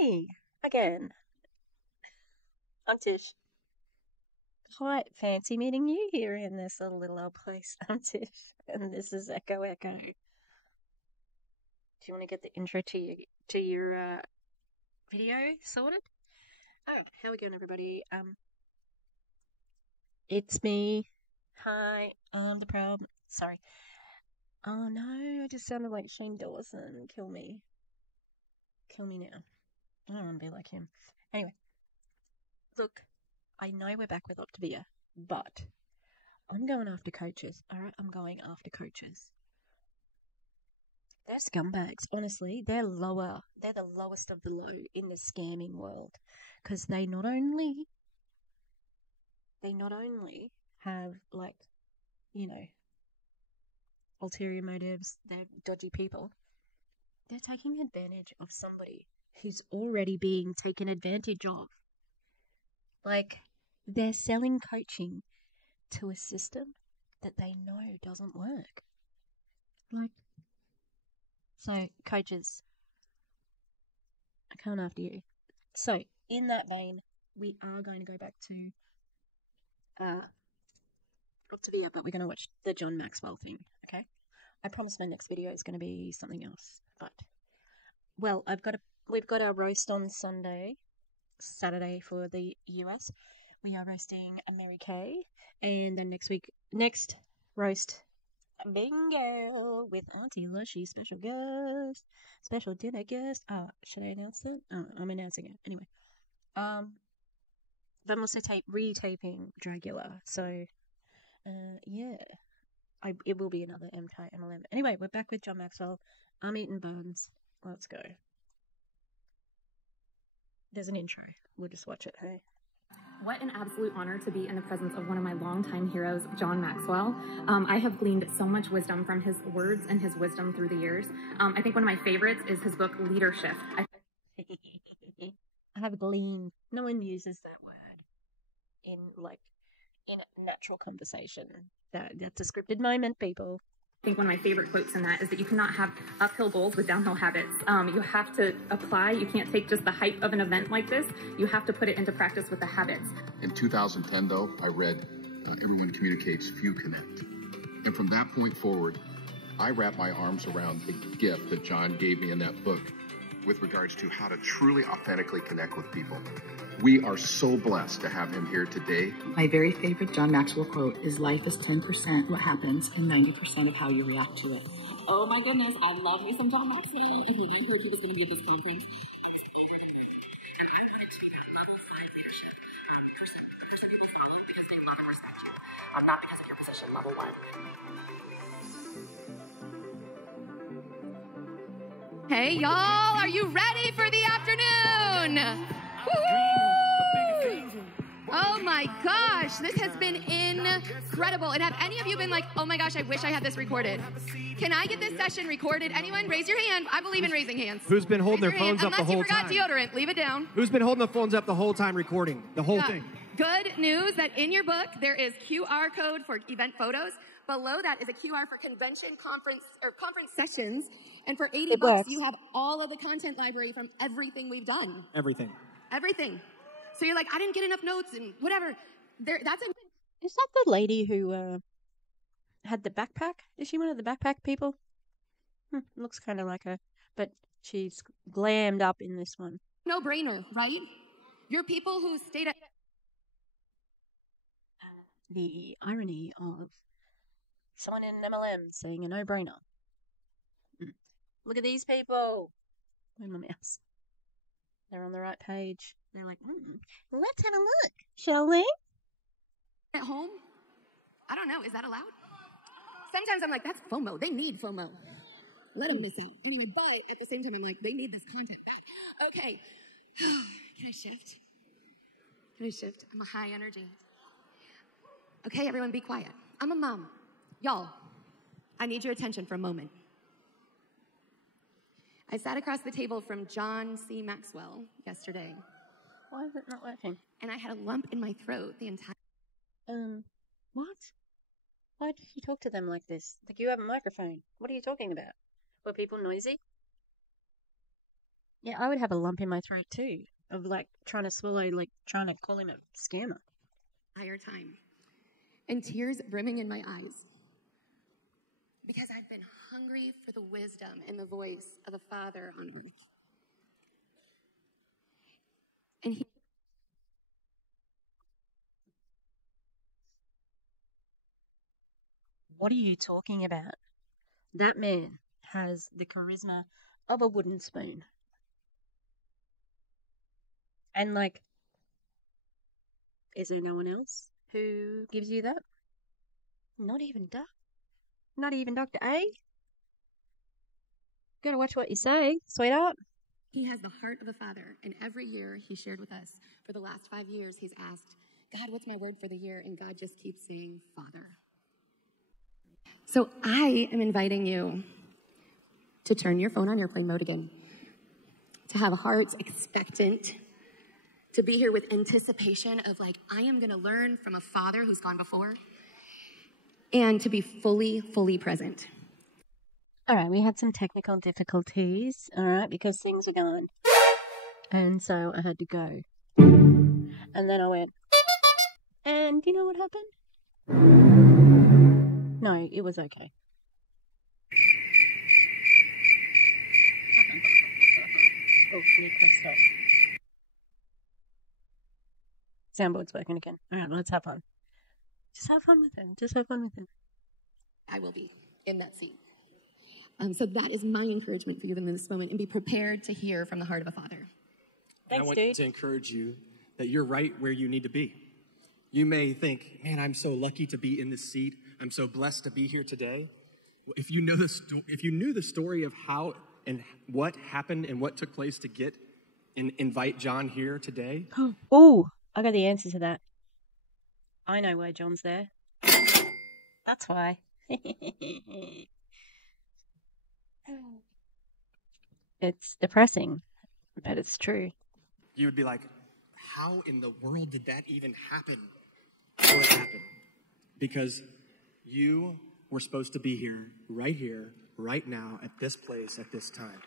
Hey, again. I'm Tish. Quite fancy meeting you here in this little old place. I'm Tish, and this is Echo Echo. Do you want to get the intro to your video sorted? Oh, how are we going, everybody? It's me. Hi, I'm the problem. Sorry. Oh no, I just sounded like Shane Dawson. Kill me. Kill me now. I don't want to be like him. Anyway, look, I know we're back with Optavia, but I'm going after coaches. All right, I'm going after coaches. They're scumbags. Honestly, they're lower. They're the lowest of the low in the scamming world, because they not only have, like, you know, ulterior motives. They're dodgy people. They're taking advantage of somebody who's already being taken advantage of. Like, they're selling coaching to a system that they know doesn't work. Like, so coaches, I come after you. So, in that vein, we are going to go back to Optavia, but we're going to watch the John Maxwell thing, okay? I promise my next video is going to be something else. But, well, we've got our roast on Saturday for the US. We are roasting Mary Kay, and then next roast bingo with Auntie Lushy, special dinner guest. Should I announce that? Oh, I'm announcing it anyway. Then I'm also retaping Dragula, so yeah, it will be another antimlm. Anyway, we're back with John Maxwell. I'm eating buns. Let's go. There's an intro. We'll just watch it. Hey. What an absolute honor to be in the presence of one of my longtime heroes, John Maxwell. I have gleaned so much wisdom from his words and his wisdom through the years. I think one of my favorites is his book, Leadership. I have gleaned. No one uses that word in natural conversation. That's a scripted moment, people. I think one of my favorite quotes in that is that you cannot have uphill goals with downhill habits. You have to apply. You can't take just the hype of an event like this. You have to put it into practice with the habits. In 2010, though, I read Everyone Communicates, Few Connect. And from that point forward, I wrapped my arms around the gift that John gave me in that book with regards to how to truly, authentically connect with people. We are so blessed to have him here today. My very favorite John Maxwell quote is, "Life is 10% what happens and 90% of how you react to it." Oh my goodness, I love me some John Maxwell. If you knew who he was going to be at this conference. Not because of your position, level 1. Hey, y'all, are you ready for the afternoon? Oh my gosh, this has been incredible. And have any of you been like, oh my gosh, I wish I had this recorded? Can I get this session recorded? Anyone? Raise your hand. I believe in raising hands. Who's been holding their phones up the whole time? Unless you forgot deodorant, leave it down. Who's been holding the phones up the whole time recording? The whole thing. Good news that in your book, there is QR code for event photos. Below that is a QR for convention, conference sessions. And for $80, you have all of the content library from everything we've done. Everything. So you're like, I didn't get enough notes and whatever. Is that the lady who had the backpack? Is she one of the backpack people? Looks kind of like her, but she's glammed up in this one. No brainer, right? You're people who stayed at... The irony of someone in an MLM saying a no-brainer. Look at these people. Where's my mouse? They're on the right page. They're like, let's have a look, shall we? At home? I don't know. Is that allowed? Sometimes I'm like, that's FOMO. They need FOMO. Let them miss out. Anyway, but at the same time, I'm like, they need this content back. Okay. Can I shift? I'm a high energy. Okay, everyone, be quiet. I'm a mom. Y'all, I need your attention for a moment. I sat across the table from John C. Maxwell yesterday. Why is it not working? And I had a lump in my throat the entire... What? Why did you talk to them like this? Like you have a microphone. What are you talking about? Were people noisy? Yeah, I would have a lump in my throat too, of like trying to swallow, like trying to call him a scammer. Entire time. And tears brimming in my eyes. Because I've been hungry for the wisdom and the voice of a father on earth. And he What are you talking about? That man has the charisma of a wooden spoon. And like, is there no one else who gives you that? Not even Dr. A. Gotta watch what you say, sweetheart. He has the heart of a father, and every year he shared with us, for the last 5 years, he's asked, God, what's my word for the year? And God just keeps saying, Father. So I am inviting you to turn your phone on airplane mode again, to have hearts expectant, to be here with anticipation of like, I am going to learn from a father who's gone before, and to be fully present. All right, we had some technical difficulties, all right, because things are going. And so I had to go. And then I went, and you know what happened? No, it was okay. Oh, need to stop. Soundboard's working again. All right, let's have fun. Just have fun with him. Just have fun with him. I will be in that seat. So that is my encouragement for you in this moment, and be prepared to hear from the heart of a father. Thanks, I want dude. to encourage you that you're right where you need to be. You may think, man, I'm so lucky to be in this seat. I'm so blessed to be here today. If you knew the story of how and what happened and what took place to get and invite John here today. Oh, I got the answer to that. I know why John's there. That's why. It's depressing, but it's true. You would be like, how in the world did that even happen? What happened? Because you were supposed to be here, right now, at this place, at this time.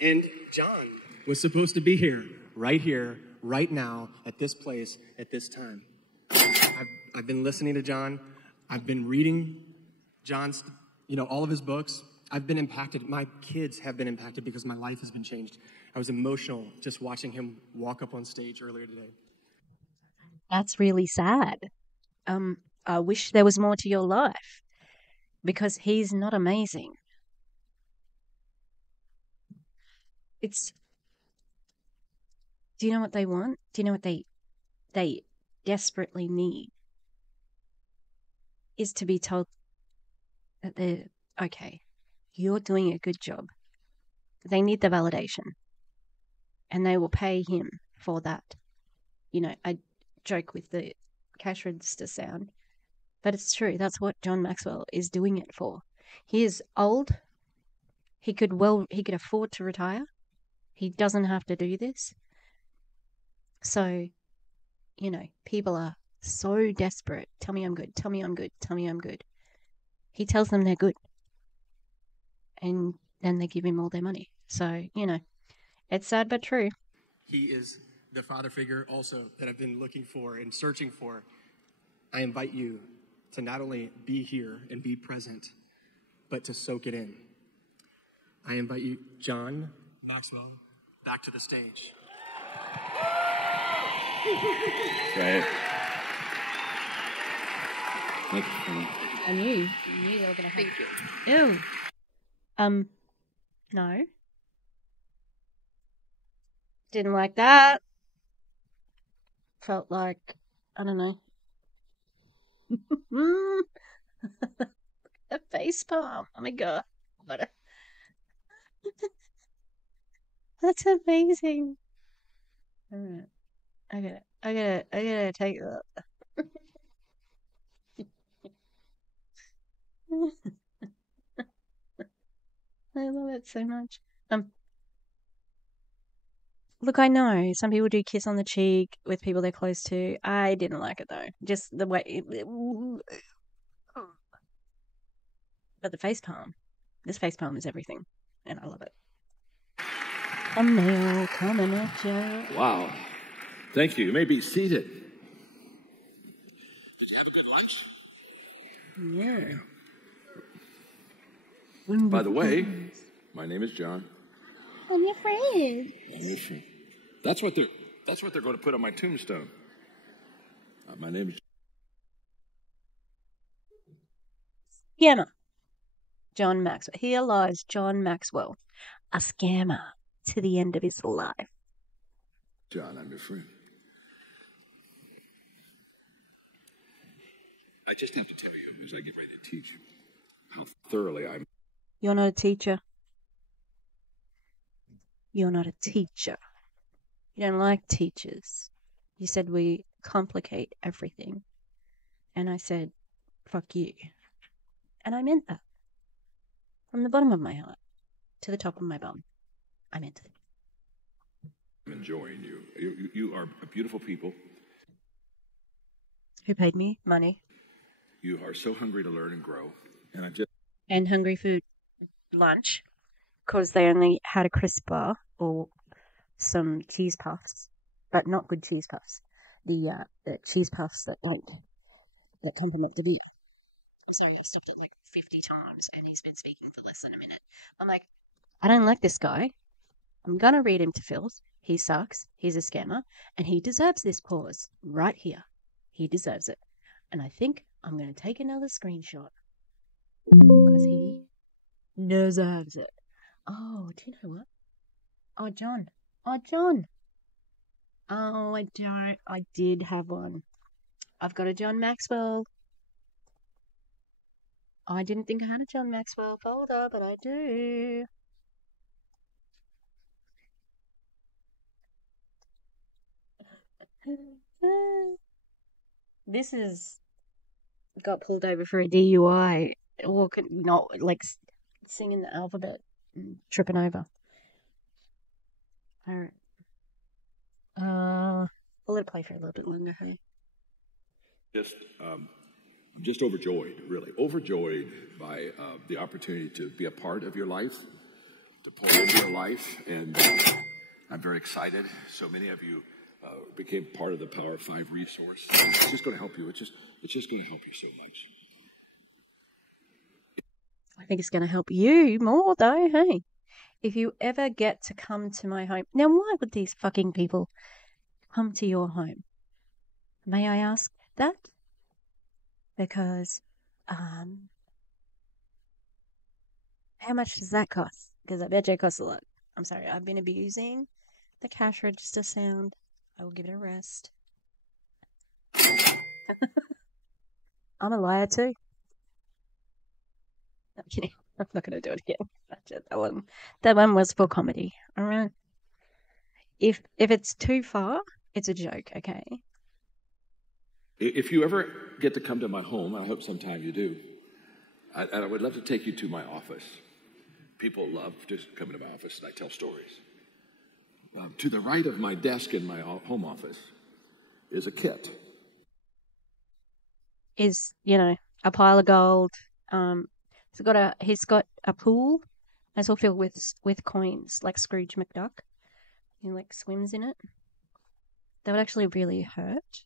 And John was supposed to be here, right now, at this place, at this time. I've been listening to John. I've been reading John's, all of his books. I've been impacted. My kids have been impacted because my life has been changed. I was emotional just watching him walk up on stage earlier today. That's really sad. I wish there was more to your life because he's not amazing. Do you know what they want? Do you know what they desperately need? Is to be told that they're okay. You're doing a good job. They need the validation. And they will pay him for that. I joke with the cash register sound, but it's true. That's what John Maxwell is doing it for. He is old. He could afford to retire. He doesn't have to do this. So, people are so desperate. Tell me I'm good. Tell me I'm good. Tell me I'm good. He tells them they're good. And then they give him all their money. So, it's sad but true. He is the father figure also that I've been looking for and searching for. I invite you to not only be here and be present, but to soak it in. I invite you, John Maxwell, back to the stage. Right. I knew they were going to have. Thank you. Ew. No. Didn't like that. Felt like, I don't know. A face palm. Oh my god. That's amazing. Alright. I gotta take that. I love it so much. Look, I know some people do kiss on the cheek with people they're close to. I didn't like it though. Just the way. But the face palm. This face palm is everything, and I love it. thumbnail coming at you. Wow. Thank you. You may be seated. Did you have a good lunch? Yeah. By the way, my name is John. I'm your friend. That's what they're going to put on my tombstone. My name is Scammer. John Maxwell. Here lies John Maxwell, a scammer to the end of his life. John. I'm your friend. I just have to tell you, as I get ready to teach you, how thoroughly I'm... You're not a teacher. You're not a teacher. You don't like teachers. You said we complicate everything. And I said, fuck you. And I meant that. From the bottom of my heart to the top of my bum. I meant it. I'm enjoying you. You are beautiful people. Who paid me money? You are so hungry to learn and grow. And I just... And hungry for lunch. Because they only had a crisp bar or some cheese puffs. But not good cheese puffs. The cheese puffs that come from Optavia. I'm sorry, I've stopped it like 50 times and he's been speaking for less than a minute. I'm like, I don't like this guy. I'm going to read him to filth. He sucks. He's a scammer. And he deserves this pause right here. He deserves it. And I think I'm going to take another screenshot. Because he deserves it. Oh, do you know what? Oh, John. Oh, John. Oh, I don't. I did have one. I've got a John Maxwell. I didn't think I had a John Maxwell folder, but I do. This is got pulled over for a DUI, or not like singing the alphabet, tripping over. All right. I'll let it play for a little bit longer. Hey. I'm just overjoyed, really. Overjoyed by the opportunity to be a part of your life, to pour into your life. And I'm very excited. So many of you became part of the Power 5 resource. It's just going to help you. It's just going to help you so much. I think it's going to help you more, though, hey? If you ever get to come to my home... Now, why would these fucking people come to your home? May I ask that? Because, how much does that cost? Because I bet you it costs a lot. I'm sorry, I've been abusing the cash register sound. I will give it a rest. I'm a liar too. I'm kidding. I'm not going to do it again. That one was for comedy. All right. If it's too far, it's a joke. Okay. If you ever get to come to my home, I hope sometime you do, I would love to take you to my office. People love just coming to my office, and I tell stories. To the right of my desk in my home office is a kit. Is, a pile of gold. He's got a pool. It's all filled with coins, like Scrooge McDuck. He swims in it. That would actually really hurt.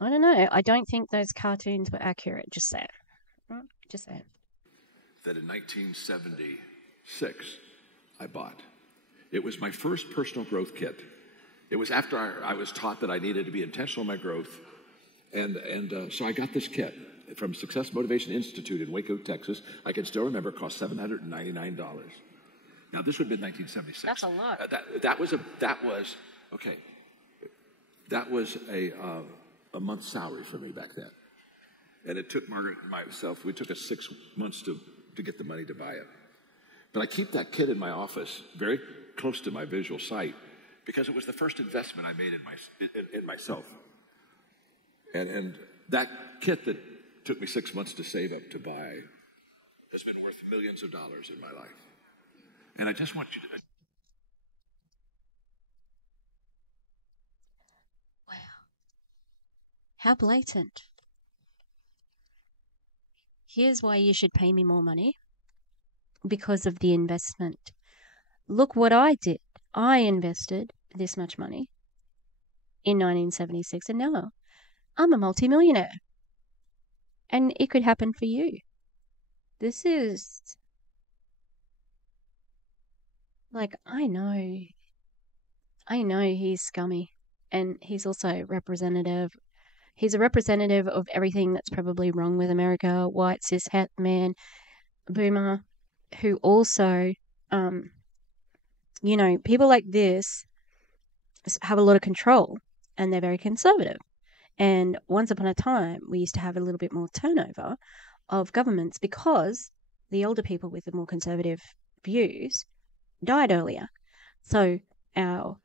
I don't know. I don't think those cartoons were accurate. Just saying. Just saying. That in 1976 I bought. It was my first personal growth kit. It was after I was taught that I needed to be intentional in my growth. And so I got this kit from Success Motivation Institute in Waco, Texas. I can still remember it cost $799. Now, this would have been 1976. That's a lot. That was a month's salary for me back then. And it took Margaret and myself, we took us 6 months to get the money to buy it. But I keep that kit in my office, very close to my visual sight, because it was the first investment I made in myself. And that kit that took me 6 months to save up to buy has been worth millions of dollars in my life. And I just want you to... Wow. How blatant. Here's why you should pay me more money. Because of the investment. look what I did. I invested this much money in 1976, and now I'm a multimillionaire. And it could happen for you. This is like, I know he's scummy, and he's also representative. He's a representative of everything that's probably wrong with America. White, cis, het man, boomer, who also, people like this have a lot of control, and they're very conservative. And once upon a time, we used to have a little bit more turnover of governments because the older people with the more conservative views died earlier. So our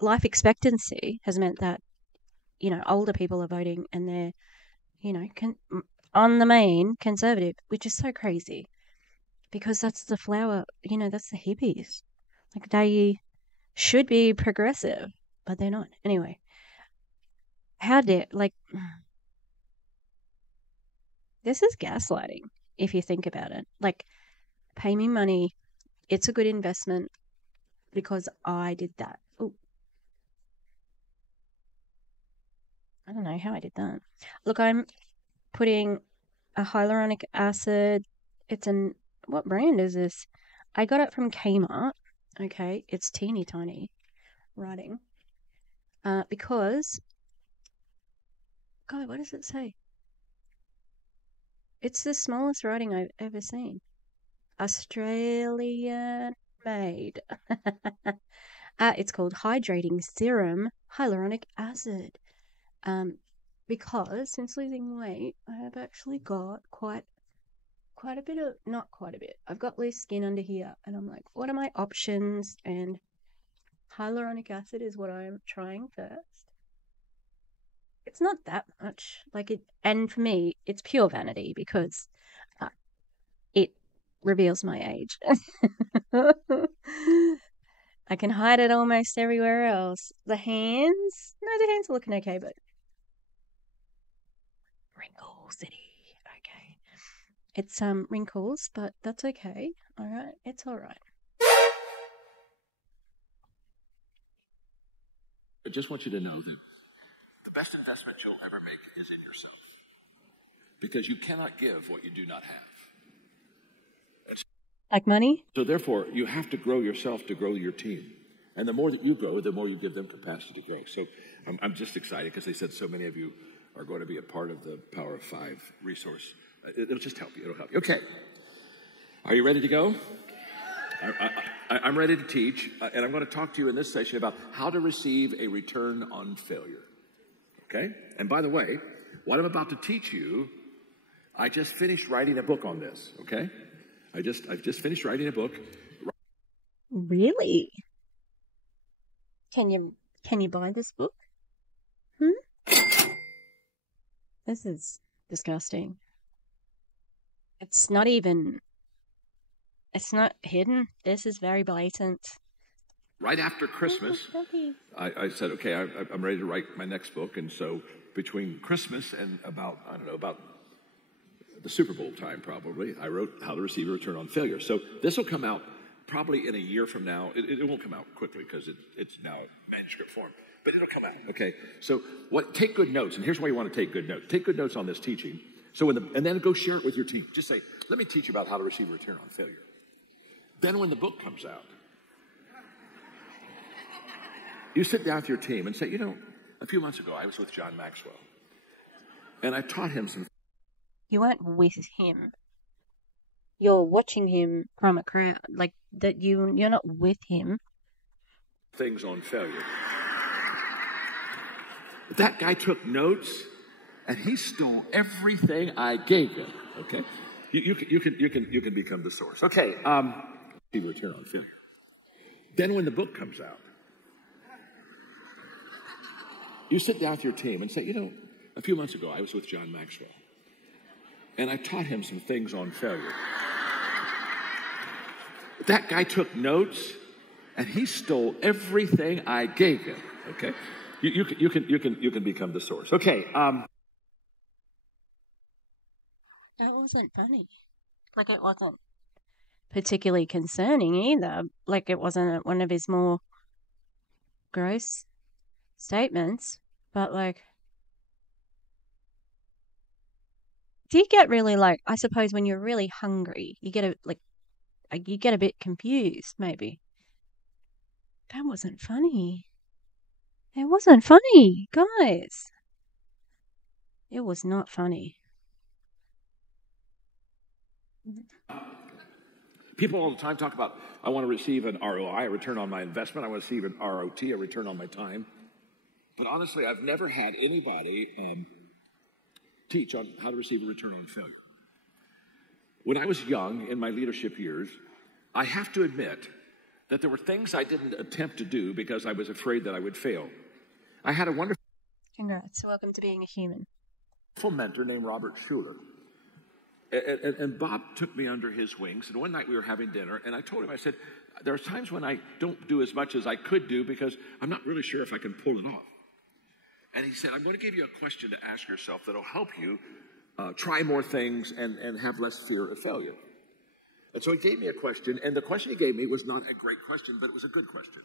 life expectancy has meant that, older people are voting, and they're, on the main conservative, which is so crazy because that's the flower, that's the hippies. Like, they should be progressive, but they're not. Anyway, this is gaslighting if you think about it. Like, pay me money, it's a good investment because I did that. Ooh. I don't know how I did that. Look, I'm putting a hyaluronic acid. What brand is this? I got it from Kmart. Okay, it's teeny tiny writing. Because, God, what does it say? It's the smallest writing I've ever seen. Australian made. It's called Hydrating Serum Hyaluronic Acid. Because since losing weight, I have actually got quite a bit of, not quite a bit. I've got loose skin under here, and I'm like, what are my options? And hyaluronic acid is what I'm trying first. It's not that much, and for me, it's pure vanity because it reveals my age. I can hide it almost everywhere else. The hands are looking okay, but Wrinkle City. Okay. It's wrinkles, but that's okay. All right. It's all right. I just want you to know that the best investment you'll ever make is in yourself. Because you cannot give what you do not have. Like money? So therefore, you have to grow yourself to grow your team. And the more that you grow, the more you give them capacity to grow. So I'm just excited because they said so many of you are going to be a part of the Power of Five resource. It'll just help you. It'll help you. Okay. Are you ready to go? I'm ready to teach, and I'm going to talk to you in this session about how to receive a return on failure. Okay? And by the way, what I'm about to teach you, I just finished writing a book on this. Okay? I've just finished writing a book. Really? Can you buy this book? This is disgusting. It's not hidden. This is very blatant. Right after Christmas, I said, okay, I'm ready to write my next book. And so between Christmas and about the Super Bowl time probably, I wrote How to Receive a Return on Failure. So this will come out probably in a year from now. It won't come out quickly because it's now manuscript form, but it'll come out. Okay. So take good notes. And here's why you want to take good notes. Take good notes on this teaching. So and then go share it with your team. Just say, let me teach you about how to receive a return on failure. Then when the book comes out, you sit down with your team and say, a few months ago I was with John Maxwell, and I taught him some. You weren't with him. You're watching him from a crowd, like that. You're not with him. Things on failure. That guy took notes, and he stole everything I gave him. Okay, you can become the source. Okay, return on failure. Then when the book comes out, you sit down with your team and say, a few months ago I was with John Maxwell, and I taught him some things on failure. That guy took notes, and he stole everything I gave him. Okay, you can become the source. Okay. That wasn't funny. Like, it wasn't. particularly concerning either. Like, it wasn't one of his more gross statements, but like, do you get really like, I suppose when you're really hungry, you get a bit confused, maybe. That wasn't funny. It wasn't funny, guys. It was not funny. People all the time talk about, I want to receive an ROI, a return on my investment. I want to receive an ROT, a return on my time. But honestly, I've never had anybody teach on how to receive a return on failure. When I was young, in my leadership years, I have to admit that there were things I didn't attempt to do because I was afraid that I would fail. I had a wonderful Congrats. Welcome to being a human. mentor named Robert Schuller. And Bob took me under his wings, and one night we were having dinner, and I told him, I said, there are times when I don't do as much as I could do because I'm not really sure if I can pull it off. And he said, I'm going to give you a question to ask yourself that'll help you try more things and have less fear of failure. And so he gave me a question, and the question he gave me was not a great question, but it was a good question.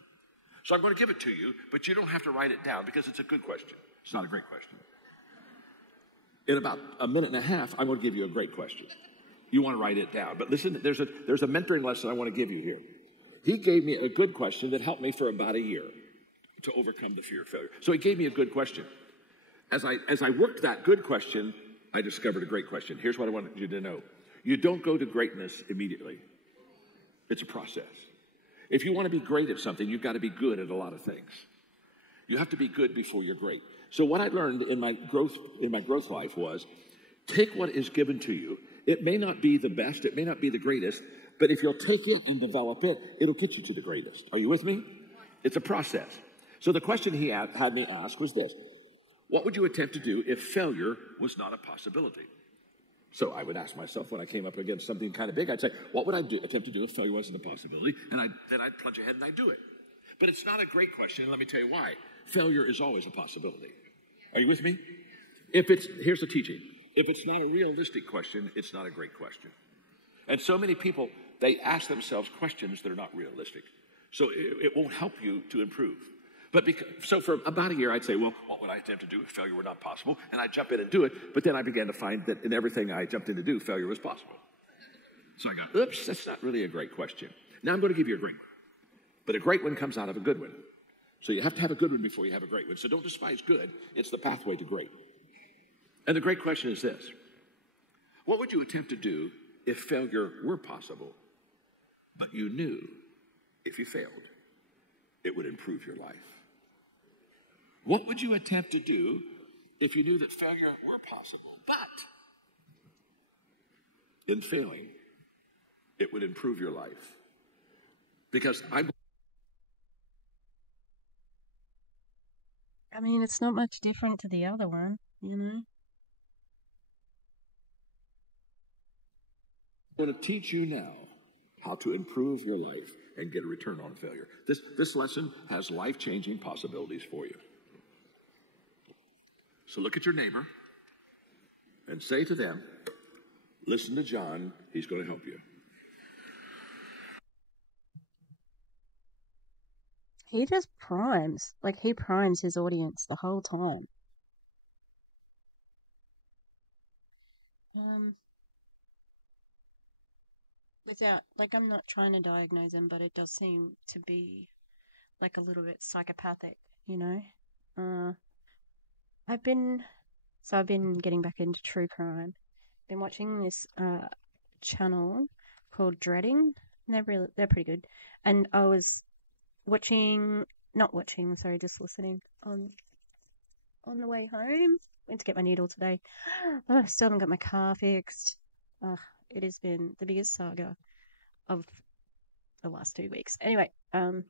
So I'm going to give it to you, but you don't have to write it down because it's a good question. It's not a great question. In about a minute and a half, I'm going to give you a great question. You want to write it down. But listen, there's a mentoring lesson I want to give you here. He gave me a good question that helped me for about a year to overcome the fear of failure. So he gave me a good question. As I worked that good question, I discovered a great question. Here's what I want you to know. You don't go to greatness immediately. It's a process. If you want to be great at something, you've got to be good at a lot of things. You have to be good before you're great. So what I learned in my growth life was, take what is given to you. It may not be the best, it may not be the greatest, but if you'll take it and develop it, it'll get you to the greatest. Are you with me? It's a process. So the question he had me ask was this: what would you attempt to do if failure was not a possibility? So I would ask myself when I came up against something kind of big, I'd say, what would I attempt to do if failure wasn't a possibility? And then I'd plunge ahead and I'd do it. But it's not a great question, and let me tell you why. Failure is always a possibility. Are you with me? Here's the teaching. If it's not a realistic question, it's not a great question. And so many people, they ask themselves questions that are not realistic. So it won't help you to improve. So for about a year, I'd say, well, what would I attempt to do if failure were not possible? And I'd jump in and do it. But then I began to find that in everything I jumped in to do, failure was possible. So I got, oops, that's not really a great question. Now I'm going to give you a great one. But a great one comes out of a good one. So you have to have a good one before you have a great one. So don't despise good. It's the pathway to great. And the great question is this: what would you attempt to do if failure were possible, but you knew if you failed, it would improve your life? What would you attempt to do if you knew that failure were possible, but in failing, it would improve your life? Because I mean, it's not much different to the other one, you know? I'm going to teach you now how to improve your life and get a return on failure. This lesson has life-changing possibilities for you. So look at your neighbor and say to them, listen to John, he's going to help you. He just primes. Like, he primes his audience the whole time. I'm not trying to diagnose him, but it does seem to be, like, a little bit psychopathic, you know? I've been getting back into true crime. Been watching this, channel called Dreading. They're pretty good. And I was just listening on the way home. Went to get my needle today. Oh, still haven't got my car fixed. It has been the biggest saga of the last 2 weeks. Anyway, and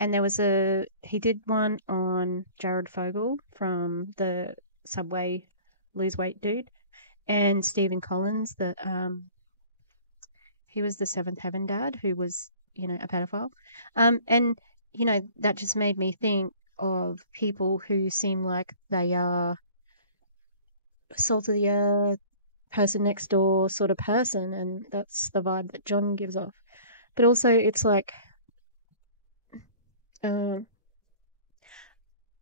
there was he did one on Jared Fogle from the Subway Lose Weight dude, and Stephen Collins, he was the Seventh Heaven dad who was, you know, a pedophile. And, you know, that just made me think of people who seem like they are salt of the earth, person next door sort of person, and that's the vibe that John gives off. But also, it's like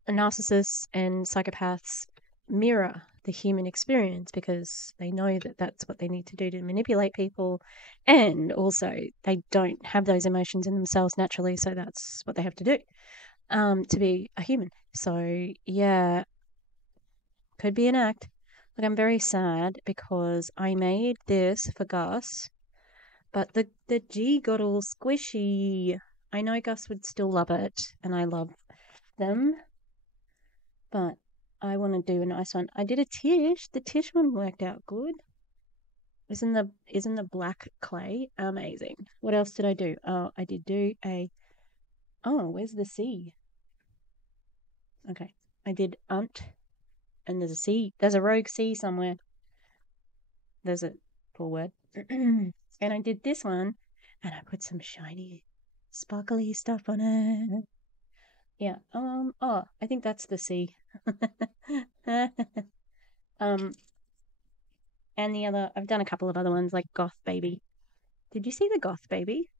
narcissists and psychopaths mirror the human experience because they know that that's what they need to do to manipulate people, and also they don't have those emotions in themselves naturally, so that's what they have to do to be a human. So yeah, could be an act. Like, I'm very sad because I made this for Gus, but the G got all squishy. I know Gus would still love it, and I love them, but I want to do a nice one. I did a Tish. The Tish one worked out good. Isn't the black clay amazing? What else did I do? Oh, I did do a. Oh, where's the C? Okay, I did unt, and there's a C. There's a rogue C somewhere. There's a full word. And I did this one, and I put some shiny, sparkly stuff on it. Yeah. Oh, I think that's the C. And the other, I've done a couple of other ones like Goth Baby. Did you see the Goth Baby?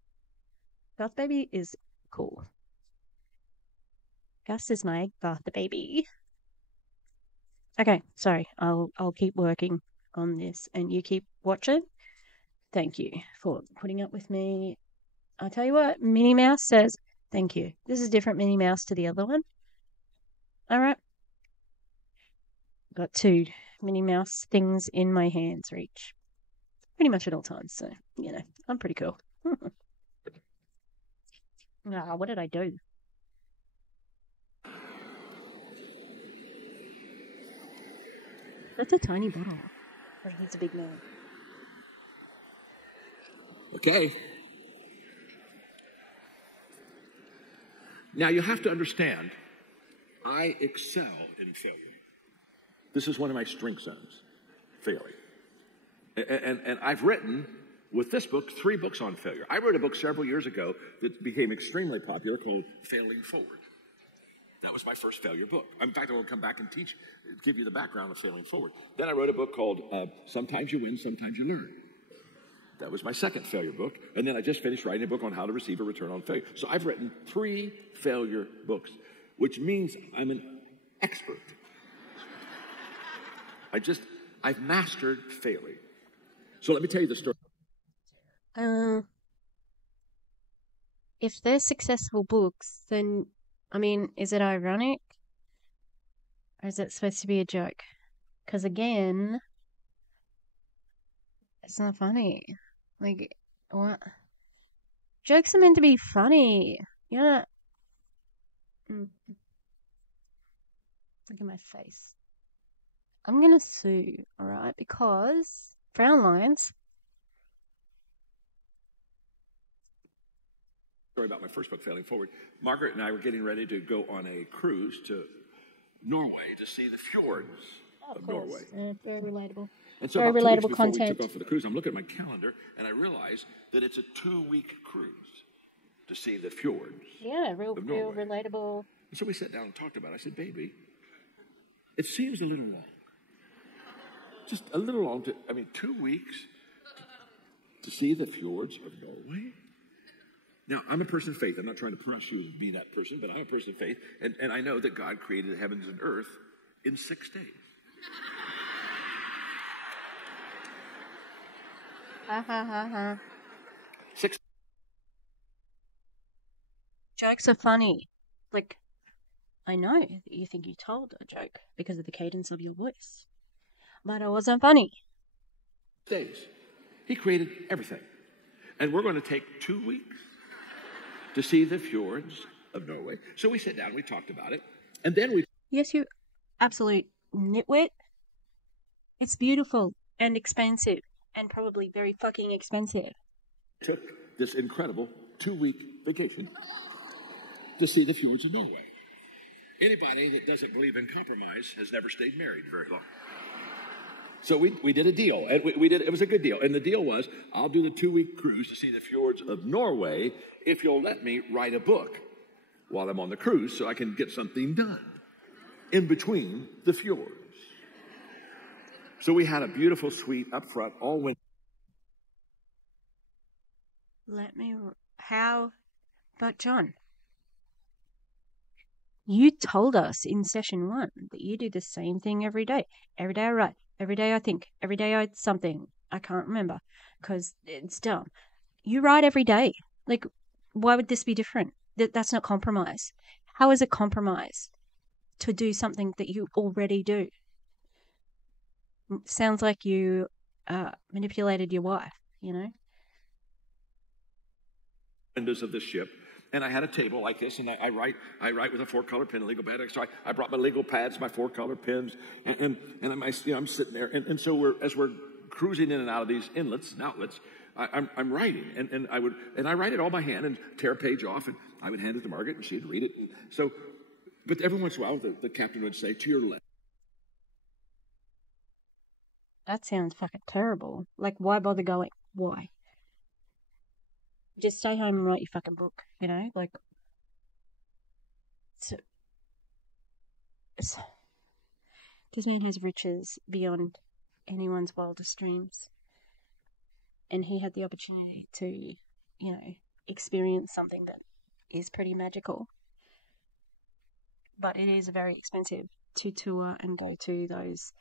Goth Baby is cool. Gus is my Goth Baby. Okay, sorry. I'll keep working on this, and you keep watching. Thank you for putting up with me. I'll tell you what, Minnie Mouse says thank you. This is different Minnie Mouse to the other one. All right. Got 2 Minnie Mouse things in my hands reach. Pretty much at all times, so, you know, I'm pretty cool. What did I do? That's a tiny bottle. But he's a big man. Okay. Now you have to understand, I excel in failure. This is one of my strength zones, failure. And I've written, with this book, 3 books on failure. I wrote a book several years ago that became extremely popular called Failing Forward. That was my first failure book. In fact, I will come back and give you the background of Failing Forward. Then I wrote a book called Sometimes You Win, Sometimes You Learn. That was my second failure book. And then I just finished writing a book on how to receive a return on failure. So I've written 3 failure books, which means I'm an expert. I've mastered failing. So let me tell you the story. If they're successful books, then, I mean, is it ironic? Or is it supposed to be a joke? Because again, it's not funny. Like, what? Jokes are meant to be funny. You know? Look at my face. I'm gonna sue, alright? Because frown lines. Story about my first book, Failing Forward. Margaret and I were getting ready to go on a cruise to Norway to see the fjords of Norway. Very relatable. And so very about 2 weeks relatable before content. we took off for the cruise, I'm looking at my calendar and I realize that it's a 2-week cruise to see the fjords. Yeah, real relatable. And so we sat down and talked about it. I said, baby, it seems a little long. Just a little long 2 weeks to see the fjords of Norway? Now, I'm a person of faith. I'm not trying to press you to be that person, but I'm a person of faith. And I know that God created the heavens and earth in 6 days. Ha. 6. Jokes are funny. Like, I know that you think you told a joke because of the cadence of your voice. But it wasn't funny. Days. He created everything. And we're going to take 2 weeks to see the fjords of Norway. So we sat down and we talked about it. And then we... Yes, you absolute nitwit. It's beautiful and expensive and probably very fucking expensive. Took this incredible 2-week vacation to see the fjords of Norway. Anybody that doesn't believe in compromise has never stayed married very long. So we did a deal, and it was a good deal. And the deal was, I'll do the 2-week cruise to see the fjords of Norway if you'll let me write a book while I'm on the cruise so I can get something done in between the fjords. So we had a beautiful suite up front, all windows. But John, you told us in session 1 that you do the same thing every day. Every day I write. Every day I think. Every day I something. I can't remember because it's dumb. You write every day. Like, why would this be different? That's not compromise. How is it compromise to do something that you already do? Sounds like you manipulated your wife, you know? Windows of the ship. And I had a table like this, and I write with a 4-color pen, a legal pad. So I brought my legal pads, my 4-color pens, and I'm sitting there. And so as we're cruising in and out of these inlets and outlets, I'm writing, and I write it all by hand and tear a page off, and I would hand it to Margaret, and she'd read it. And so, but every once in a while, the captain would say, "To your left." That sounds fucking terrible. Like, why bother going? Why? Just stay home and write your fucking book, you know? Like, this man has riches beyond anyone's wildest dreams. And he had the opportunity to, you know, experience something that is pretty magical. But it is very expensive to tour and go to those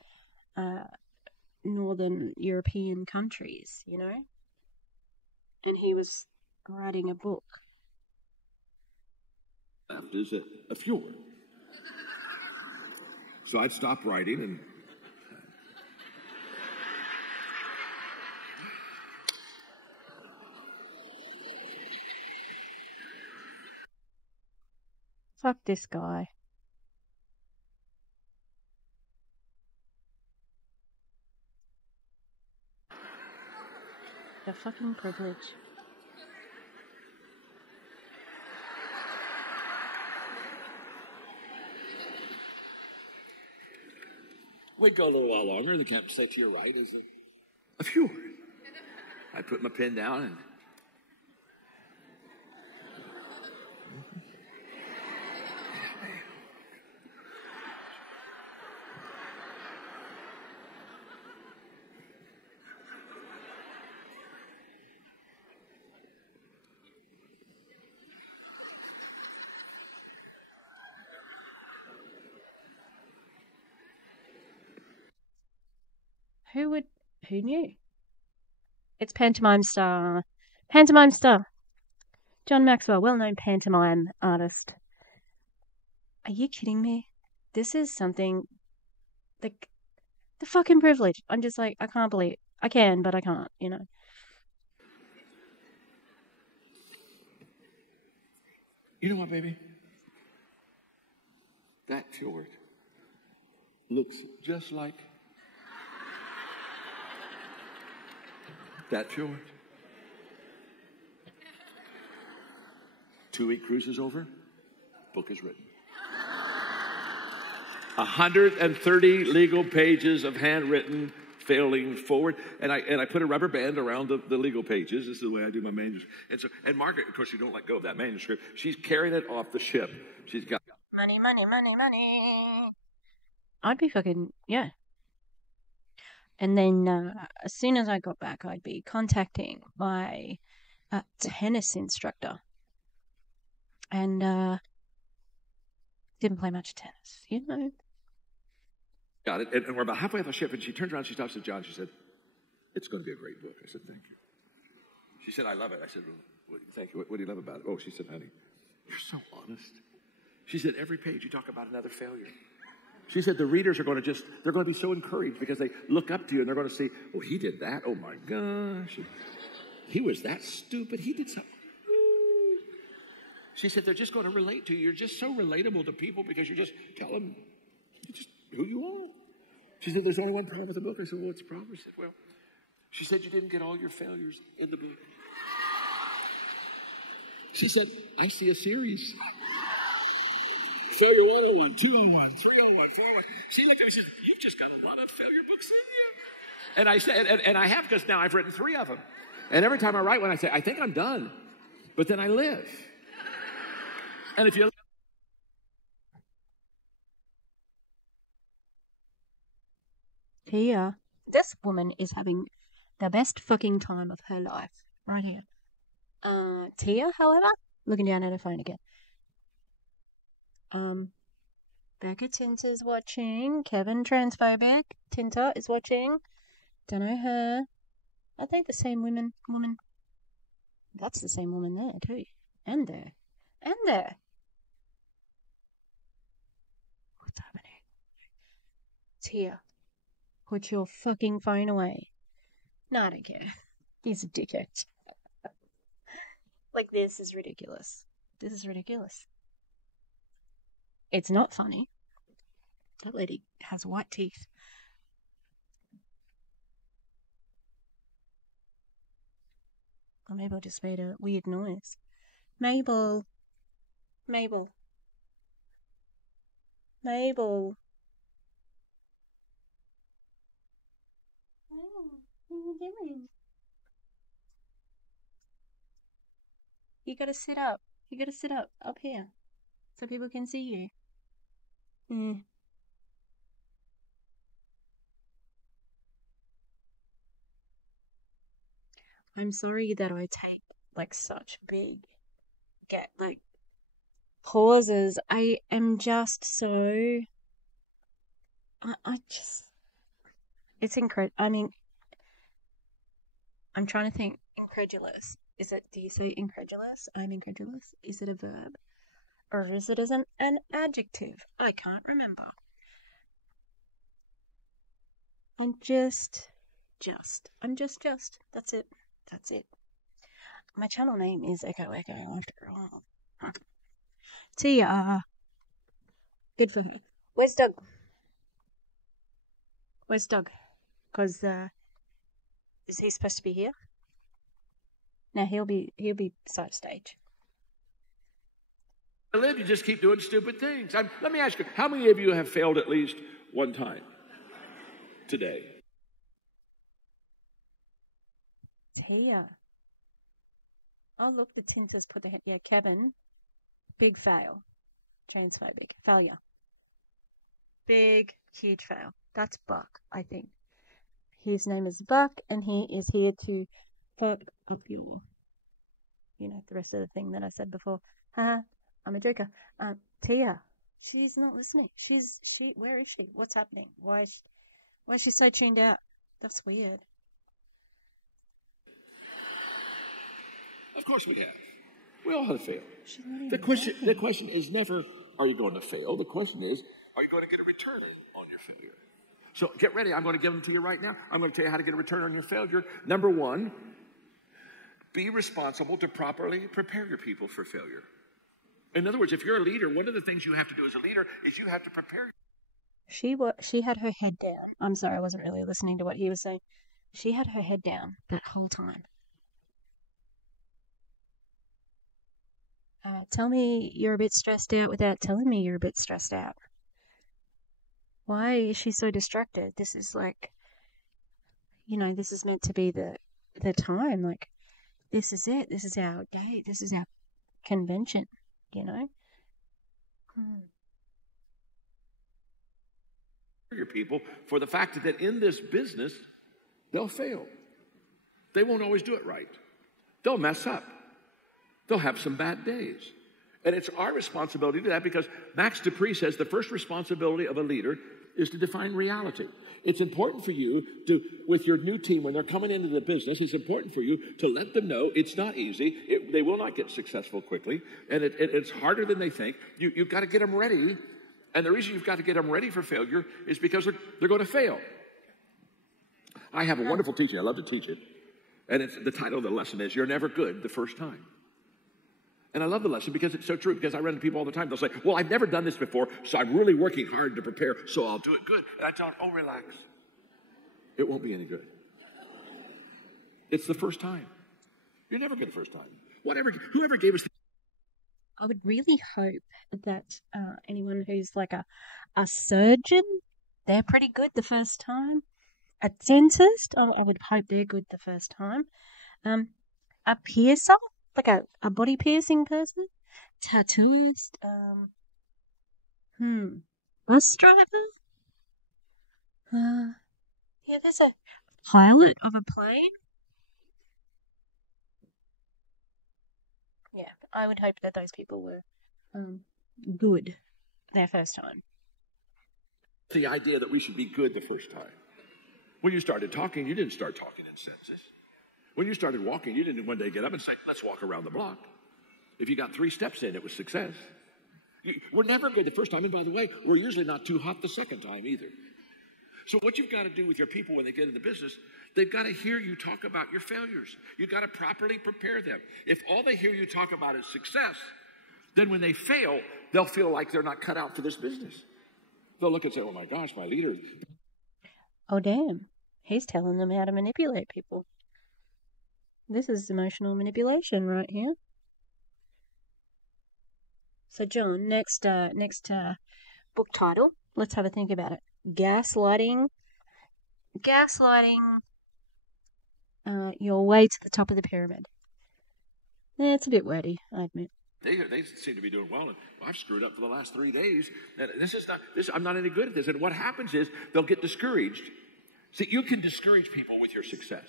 northern European countries, you know? And he was writing a book. Left is a fjord. So I'd stop writing and fuck this guy. The fucking privilege. we'd go a little while longer. The captain said, "To your right is a fjord." I put my pen down and who knew? It's pantomime star. Pantomime star. John Maxwell, well-known pantomime artist. Are you kidding me? This is something, like, the fucking privilege. I'm just like, I can't believe it. I can, but I can't, you know. You know what, baby? That fjord looks just like that fjord. 2-week cruise is over. Book is written. 130 legal pages of handwritten failing forward, and I put a rubber band around the legal pages. This is the way I do my manuscript. And Margaret, of course, you don't let go of that manuscript. She's carrying it off the ship. She's got money. I'd be fucking, yeah. And then as soon as I got back, I'd be contacting my tennis instructor. And didn't play much tennis, you know. Got it. And we're about halfway off the ship, and she turns around, she talks to John. She said, "It's going to be a great book." I said, "Thank you." She said, "I love it." I said, "Well, thank you. What do you love about it?" Oh, she said, "Honey, you're so honest." She said, "Every page you talk about another failure." She said, "The readers are going to they're going to be so encouraged because they look up to you and they're going to see, oh, he did that. Oh, my gosh. He was that stupid. He did something." She said, "They're just going to relate to you. You're just so relatable to people because you just tell them just who you are." She said, "There's only one problem with the book." I said, "Well, what's the problem?" She said, "Well," she said, "you didn't get all your failures in the book." She said, "I see a series. Failure 101, 201, 301, 401. She looked at me and said, "You've just got a lot of failure books in you." And I said, and I have, because now I've written 3 of them. And every time I write one, I say, I think I'm done. But then I live. And if you... Thea, This woman is having the best fucking time of her life right here. Tia, however, looking down at her phone again. Becca Tinta's watching. Kevin Transphobic. Tinta is watching. Don't know her. Are they the same woman? That's the same woman there too. And there. And there. What's happening? Tia, put your fucking phone away. No, I don't care. He's a dickhead. Like, this is ridiculous. This is ridiculous. It's not funny. That lady has white teeth. Or maybe I just made a weird noise. Mabel. Mabel. Mabel. Oh, what are you doing? You gotta sit up. You gotta sit up here, so people can see you. I'm sorry that I take like such big pauses. I am just so. I just. It's incredible. I mean, I'm trying to think. Incredulous. Do you say incredulous? I'm incredulous. Is it a verb? Or is it as an adjective? I can't remember. I'm just. That's it. That's it. My channel name is Echo after all. Tia. Good for her. Where's Doug? Where's Doug? Because, is he supposed to be here? No, he'll be side stage. Live, you just keep doing stupid things. Let me ask you, how many of you have failed at least one time today? Tia. Oh, look, the Tintas put their head. Yeah, Kevin. Big fail. Transphobic. Failure. Big, huge fail. That's Buck, I think. His name is Buck, and he is here to fuck up your, the rest of the thing that I said before. Haha, I'm a joker. Tia. She's not listening. Where is she? What's happening? Why is she so tuned out? That's weird. Of course we have. We all have failed. The question is never, are you going to fail? The question is, are you going to get a return on your failure? So get ready. I'm going to give them to you right now. I'm going to tell you how to get a return on your failure. Number one, be responsible to properly prepare your people for failure. In other words, if you're a leader, one of the things you have to do as a leader is you have to prepare. She had her head down. I'm sorry, I wasn't really listening to what he was saying. She had her head down that whole time. Tell me you're a bit stressed out without telling me you're a bit stressed out. Why is she so distracted? This is like, this is meant to be the time. Like, this is it. This is our day. This is our convention, Your people for the fact that in this business, they'll fail. They won't always do it right. They'll mess up. They'll have some bad days. And it's our responsibility to do that because Max Dupree says the first responsibility of a leader is to define reality. It's important for you to, with your new team, when they're coming into the business, it's important for you to let them know it's not easy. They will not get successful quickly. And it's harder than they think. You've got to get them ready. And the reason you've got to get them ready for failure is because they're going to fail. I have a wonderful teaching. I love to teach it. And the title of the lesson is, You're Never Good the First Time. And I love the lesson because it's so true, because I run into people all the time. They'll say, well, I've never done this before, so I'm really working hard to prepare, so I'll do it good. And I tell them, oh, relax. It won't be any good. It's the first time. You're never good the first time. Whoever gave us... I would really hope that anyone who's like a surgeon, they're pretty good the first time. A dentist, I would hope they're good the first time. A piercer, like a body piercing person. Tattooist. Bus driver. Yeah, there's a pilot of a plane. Yeah, I would hope that those people were good their first time. The idea that we should be good the first time. When you started talking, you didn't start talking in sentences. When you started walking, you didn't one day get up and say, let's walk around the block. If you got 3 steps in, it was success. We're never good the first time, and by the way, we're usually not too hot the second time either. So what you've got to do with your people when they get into business, they've got to hear you talk about your failures. You've got to properly prepare them. If all they hear you talk about is success, then when they fail, they'll feel like they're not cut out for this business. They'll look and say, oh my gosh, my leader. Oh, damn. He's telling them how to manipulate people. This is emotional manipulation right here. So, John, next book title. Let's have a think about it. Gaslighting your way to the top of the pyramid. It's a bit wordy, I admit. They seem to be doing well, and I've screwed up for the last 3 days. And I'm not any good at this. And what happens is they'll get discouraged. See, you can discourage people with your success.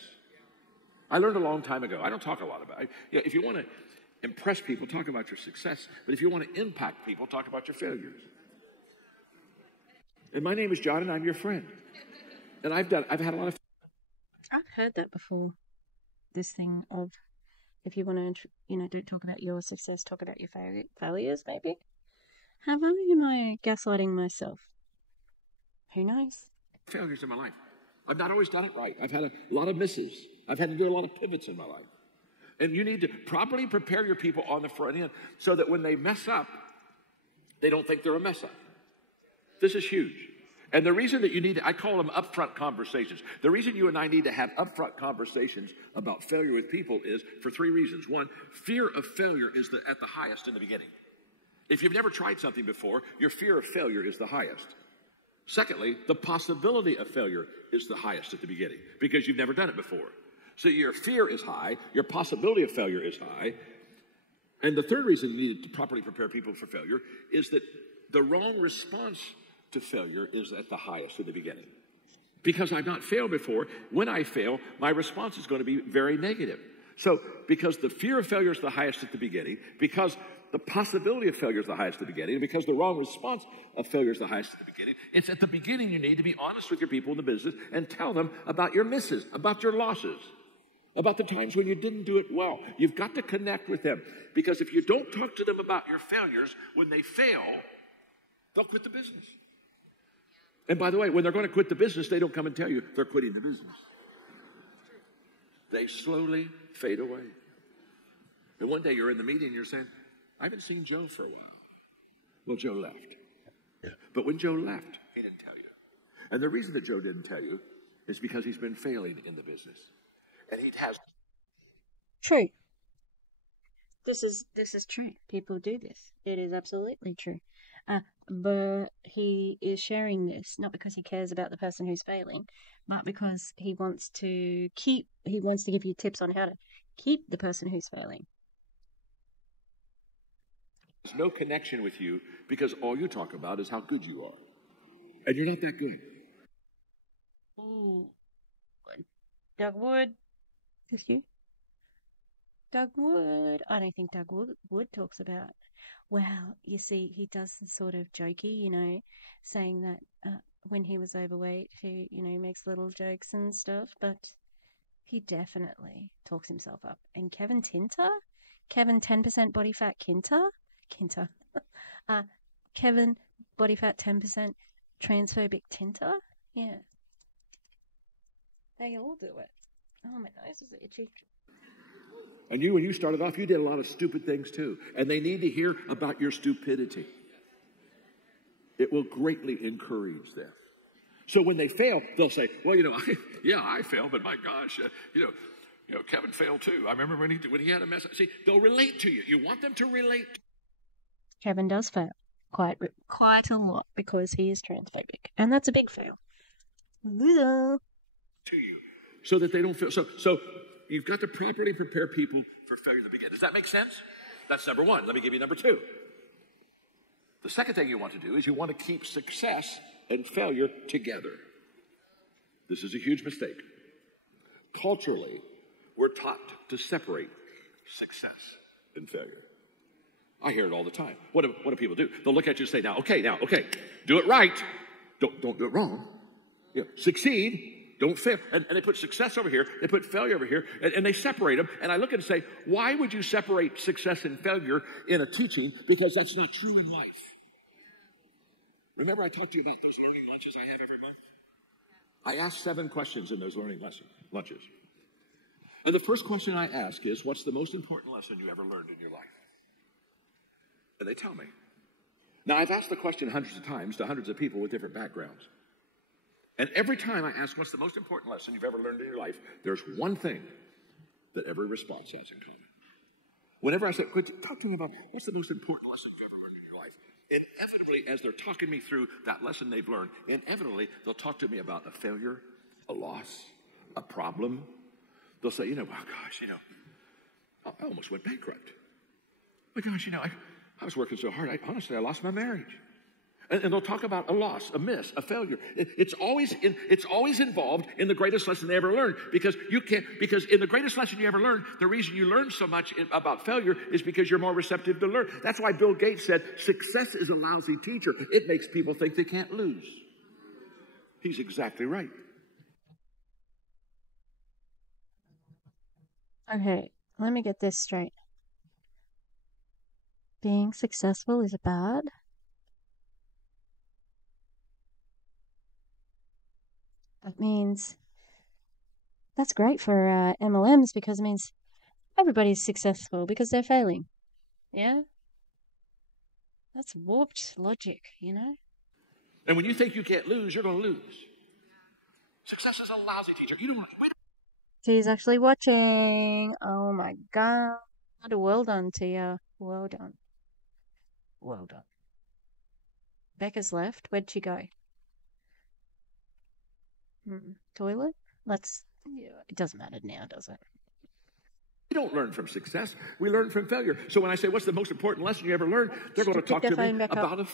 I learned a long time ago. I don't talk a lot about it. If you want to impress people, talk about your success. But if you want to impact people, talk about your failures. And my name is John, and I'm your friend. And I've had a lot of. I've heard that before. This thing of, if you want to, don't talk about your success, talk about your failures, maybe. Have I, am I gaslighting myself? Who knows? Failures in my life. I've not always done it right. I've had a lot of misses. I've had to do a lot of pivots in my life. And you need to properly prepare your people on the front end so that when they mess up, they don't think they're a mess up. This is huge. And the reason that you need to, I call them upfront conversations. The reason you and I need to have upfront conversations about failure with people is for 3 reasons. 1, fear of failure is at the highest in the beginning. If you've never tried something before, your fear of failure is the highest. Secondly, the possibility of failure is the highest at the beginning because you've never done it before. So your fear is high, your possibility of failure is high. And the third reason you need to properly prepare people for failure is that the wrong response to failure is at the highest at the beginning. Because I've not failed before, when I fail, my response is going to be very negative. So because the fear of failure is the highest at the beginning, because the possibility of failure is the highest at the beginning, and because the wrong response of failure is the highest at the beginning, it's at the beginning you need to be honest with your people in the business and tell them about your misses, about your losses, about the times when you didn't do it well. You've got to connect with them. Because if you don't talk to them about your failures, when they fail, they'll quit the business. And by the way, when they're going to quit the business, they don't come and tell you they're quitting the business. They slowly fade away. And one day you're in the meeting and you're saying, I haven't seen Joe for a while. Well, Joe left. But when Joe left, he didn't tell you. And the reason that Joe didn't tell you is because he's been failing in the business. And he has. True. This is true. People do this. It is absolutely true. But he is sharing this not because he cares about the person who's failing, but because he wants to give you tips on how to keep the person who's failing. There's no connection with you because all you talk about is how good you are. And you're not that good. Ooh. Doug Wood. Is this you? Doug Wood. I don't think Doug Wood talks about, well, you see, he does the sort of jokey, saying that when he was overweight, he, makes little jokes and stuff, but he definitely talks himself up. And Kevin 10% body fat Kinter, Kevin body fat 10% transphobic Tinter, yeah. They all do it. Oh, my nose is itchy. And when you started off, you did a lot of stupid things too. And they need to hear about your stupidity. It will greatly encourage them. So when they fail, they'll say, well, I failed, but my gosh, Kevin failed too. I remember when he had a mess. See, they'll relate to you. You want them to relate. Kevin does fail quite a lot because he is transphobic. And that's a big fail. To you. So that they don't feel so you've got to properly prepare people for failure to begin. Does that make sense? That's number 1. Let me give you number 2. The second thing you want to do is you want to keep success and failure together. This is a huge mistake. Culturally, we're taught to separate success and failure. I hear it all the time. What do people do? They'll look at you and say, now, okay, do it right. Don't do it wrong. Succeed, don't fail. And they put success over here, they put failure over here, and they separate them. And I look at it and say, why would you separate success and failure in a teaching? Because that's not true in life. Remember I talked to you about those learning lunches I have every month? I asked 7 questions in those learning lunches. And the first question I ask is, what's the most important lesson you ever learned in your life? And they tell me. Now, I've asked the question hundreds of times to hundreds of people with different backgrounds. And every time I ask, what's the most important lesson you've ever learned in your life, there's one thing that every response has in common. Whenever I say, talk to me about what's the most important lesson you've ever learned in your life, inevitably, as they're talking me through that lesson they've learned, inevitably, they'll talk to me about a failure, a loss, a problem. They'll say, oh gosh, I almost went bankrupt. Oh gosh, I was working so hard, I lost my marriage. And they'll talk about a loss, a miss, a failure. It's always involved in the greatest lesson they ever learned. Because in the greatest lesson you ever learned, the reason you learn so much about failure is because you're more receptive to learn. That's why Bill Gates said, success is a lousy teacher. It makes people think they can't lose. He's exactly right. Okay, let me get this straight. Being successful is bad? That means that's great for MLMs because it means everybody's successful because they're failing. Yeah? That's warped logic, And when you think you can't lose, you're going to lose. Success is a lousy teacher. She's actually watching. Oh my God. Well done, Thea. Well done. Well done. Becca's left. Where'd she go? Toilet? It doesn't matter now, does it? We don't learn from success. We learn from failure. So when I say, what's the most important lesson you ever learned? They're going to talk to me about it.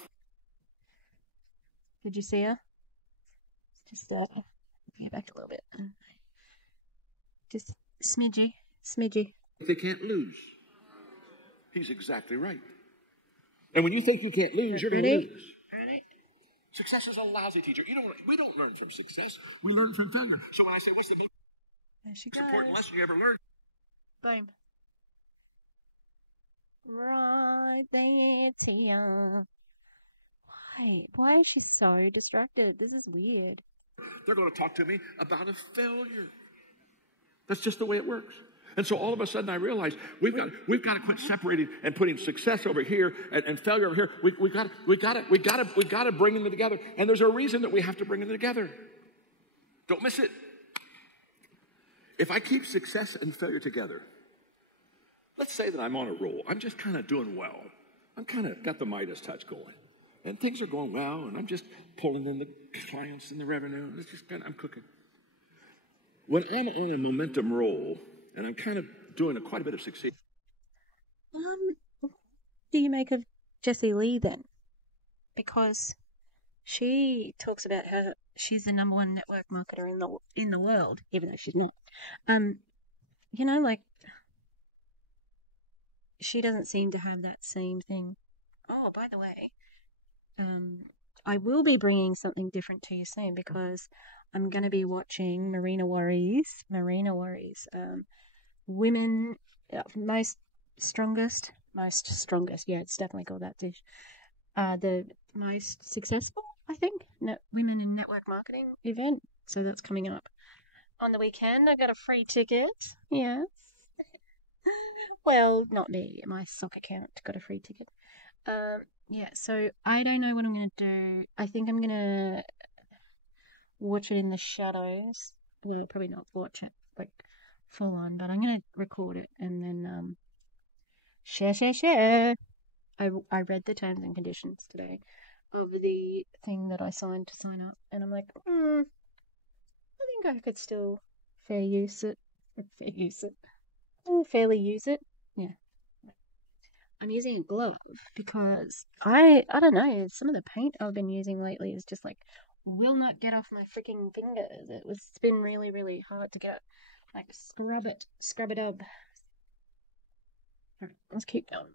Did you see her? Just get back a little bit. Just smidgy. They can't lose. He's exactly right. And when you think you can't lose, you're going to lose. Success is a lousy teacher. We don't learn from success. We learn from failure. So when I say, what's the most important lesson you ever learned? Boom. Right there, Thea. Why is she so distracted? This is weird. They're going to talk to me about a failure. That's just the way it works. And so all of a sudden I realized we've got to quit separating and putting success over here and failure over here. We got to bring them together. And there's a reason that we have to bring them together. Don't miss it. If I keep success and failure together, let's say that I'm on a roll. I'm just kind of doing well. I'm kind of got the Midas touch going. And things are going well, and I'm just pulling in the clients and the revenue. It's just I'm cooking. When I'm on a momentum roll, and I'm kind of doing quite a bit of succeed. What do you make of Jessie Lee then? Because she talks about how she's the #1 network marketer in the world, even though she's not. She doesn't seem to have that same thing. Oh, by the way, I will be bringing something different to you soon because I'm going to be watching Marina Worries. Women, most strongest. Yeah, it's definitely called that dish. The most successful, I think, women in network marketing event. So that's coming up on the weekend. I got a free ticket. Yes. Well, not me. My sock account got a free ticket. Yeah. So I don't know what I'm gonna do. I think I'm gonna watch it in the shadows. Well, probably not watch it full on, but I'm gonna record it and then share. I read the terms and conditions today of the thing that I signed to sign up, and I'm like, I think I could still fairly use it. Yeah. I'm using a glove because I don't know, some of the paint I've been using lately is just will not get off my freaking fingers. It's been really, really hard to get. Like, scrub it up. Alright, let's keep going.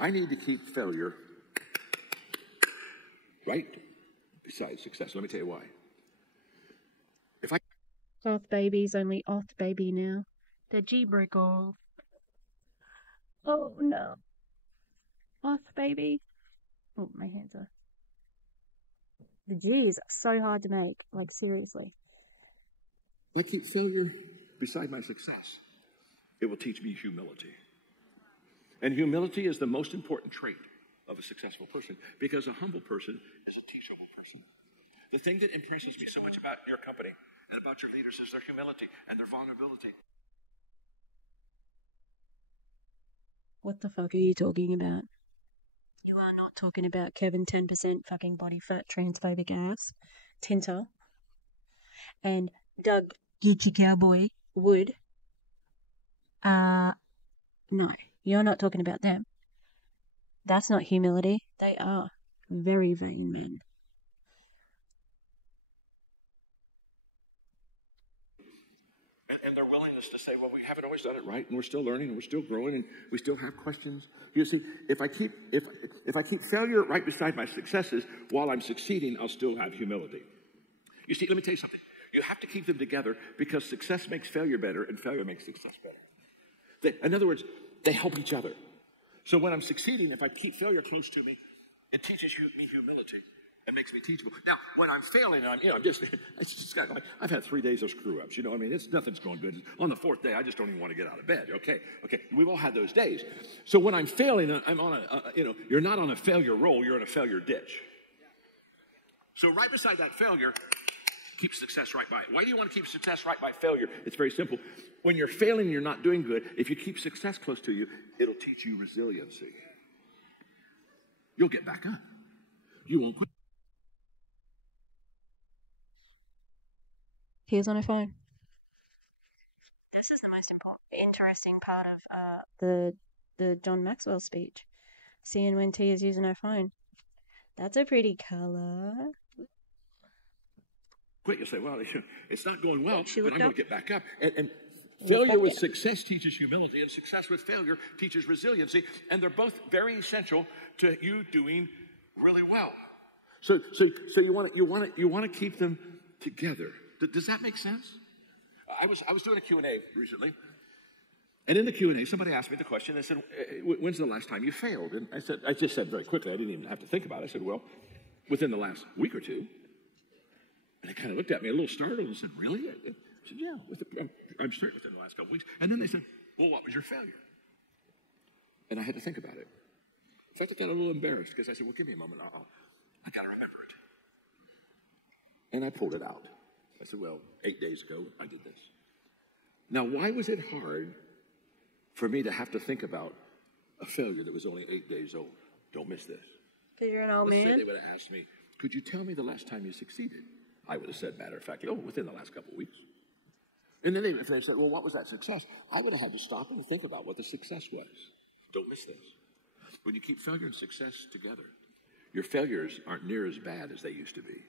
I need to keep failure right beside success. Let me tell you why. If I Oth baby's only Oth baby now. The G broke off. Oh no. Oth baby. Oh, my hands are. The G is so hard to make. Like, seriously. If I keep failure beside my success, it will teach me humility. And humility is the most important trait of a successful person, because a humble person is a teachable person. The thing that impresses me so much about your company and about your leaders is their humility and their vulnerability. What the fuck are you talking about? You are not talking about Kevin 10% fucking body fat transphobic ass, Tinter, and Doug Geeky Cowboy Wood. No, you're not talking about them. That's not humility. They are very vain men. And their willingness to say, well, we haven't always done it right, and we're still learning, and we're still growing, and we still have questions. You see, if I keep failure right beside my successes while I'm succeeding, I'll still have humility. You see, let me tell you something. You have to keep them together, because success makes failure better, and failure makes success better. In other words, they help each other. So when I'm succeeding, if I keep failure close to me, it teaches me humility and makes me teachable. Now, when I'm failing, I've had 3 days of screw ups. Nothing's going good. On the fourth day, I just don't even want to get out of bed. Okay. We've all had those days. So when I'm failing, I'm on you're not on a failure roll, you're in a failure ditch. So right beside that failure, keep success right by it. Why do you want to keep success right by failure? It's very simple. When you're failing and you're not doing good, if you keep success close to you, it'll teach you resiliency. You'll get back up. You won't quit. Here's on her phone. This is the most interesting part of the John Maxwell speech. Seeing when Tia's using her phone. That's a pretty colour. Quit. You say, well, it's not going well, She but I'm looked going up. to get back up. And failure with success teaches humility, and success with failure teaches resiliency, and they're both very essential to you doing really well. So you want to keep them together. Does that make sense? I was doing a Q&A recently, and in the Q&A, somebody asked me the question. They said, "When's the last time you failed?" And I just said very quickly. I didn't even have to think about it. I said, "Well, within the last week or two." And they kind of looked at me a little startled and said, "Really?" I said, "Yeah, I'm certain within the last couple weeks." And then they said, "Well, what was your failure?" And I had to think about it. In fact, I got a little embarrassed because I said, "Well, give me a moment. I got to remember it." And I pulled it out. I said, "Well, 8 days ago, I did this." Now, why was it hard for me to have to think about a failure that was only 8 days old? Don't miss this. Because you're an old Let's say man. they would have asked me, "Could you tell me the last time you succeeded?" I would have said, matter of fact, within the last couple of weeks. And then if they said, "Well, what was that success?" I would have had to stop and think about what the success was. Don't miss this. When you keep failure and success together, your failures aren't near as bad as they used to be.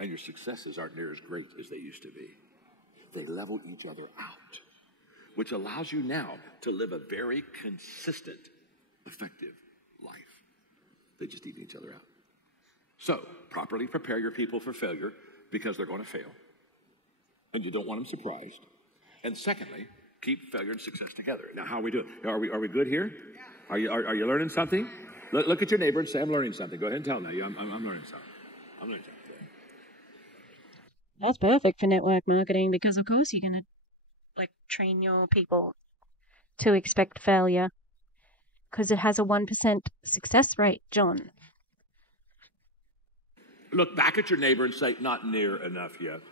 And your successes aren't near as great as they used to be. They level each other out, which allows you now to live a very consistent, effective life. They just even each other out. So, properly prepare your people for failure, because they're going to fail. And you don't want them surprised. And secondly, keep failure and success together. Now, how are we doing? Are we good here? Are you learning something? Look at your neighbor and say, "I'm learning something." Go ahead and tell them now. I'm learning something. I'm learning something. That's perfect for network marketing, because of course you're going to train your people to expect failure, because it has a 1% success rate, John. Look back at your neighbor and say, "Not near enough yet."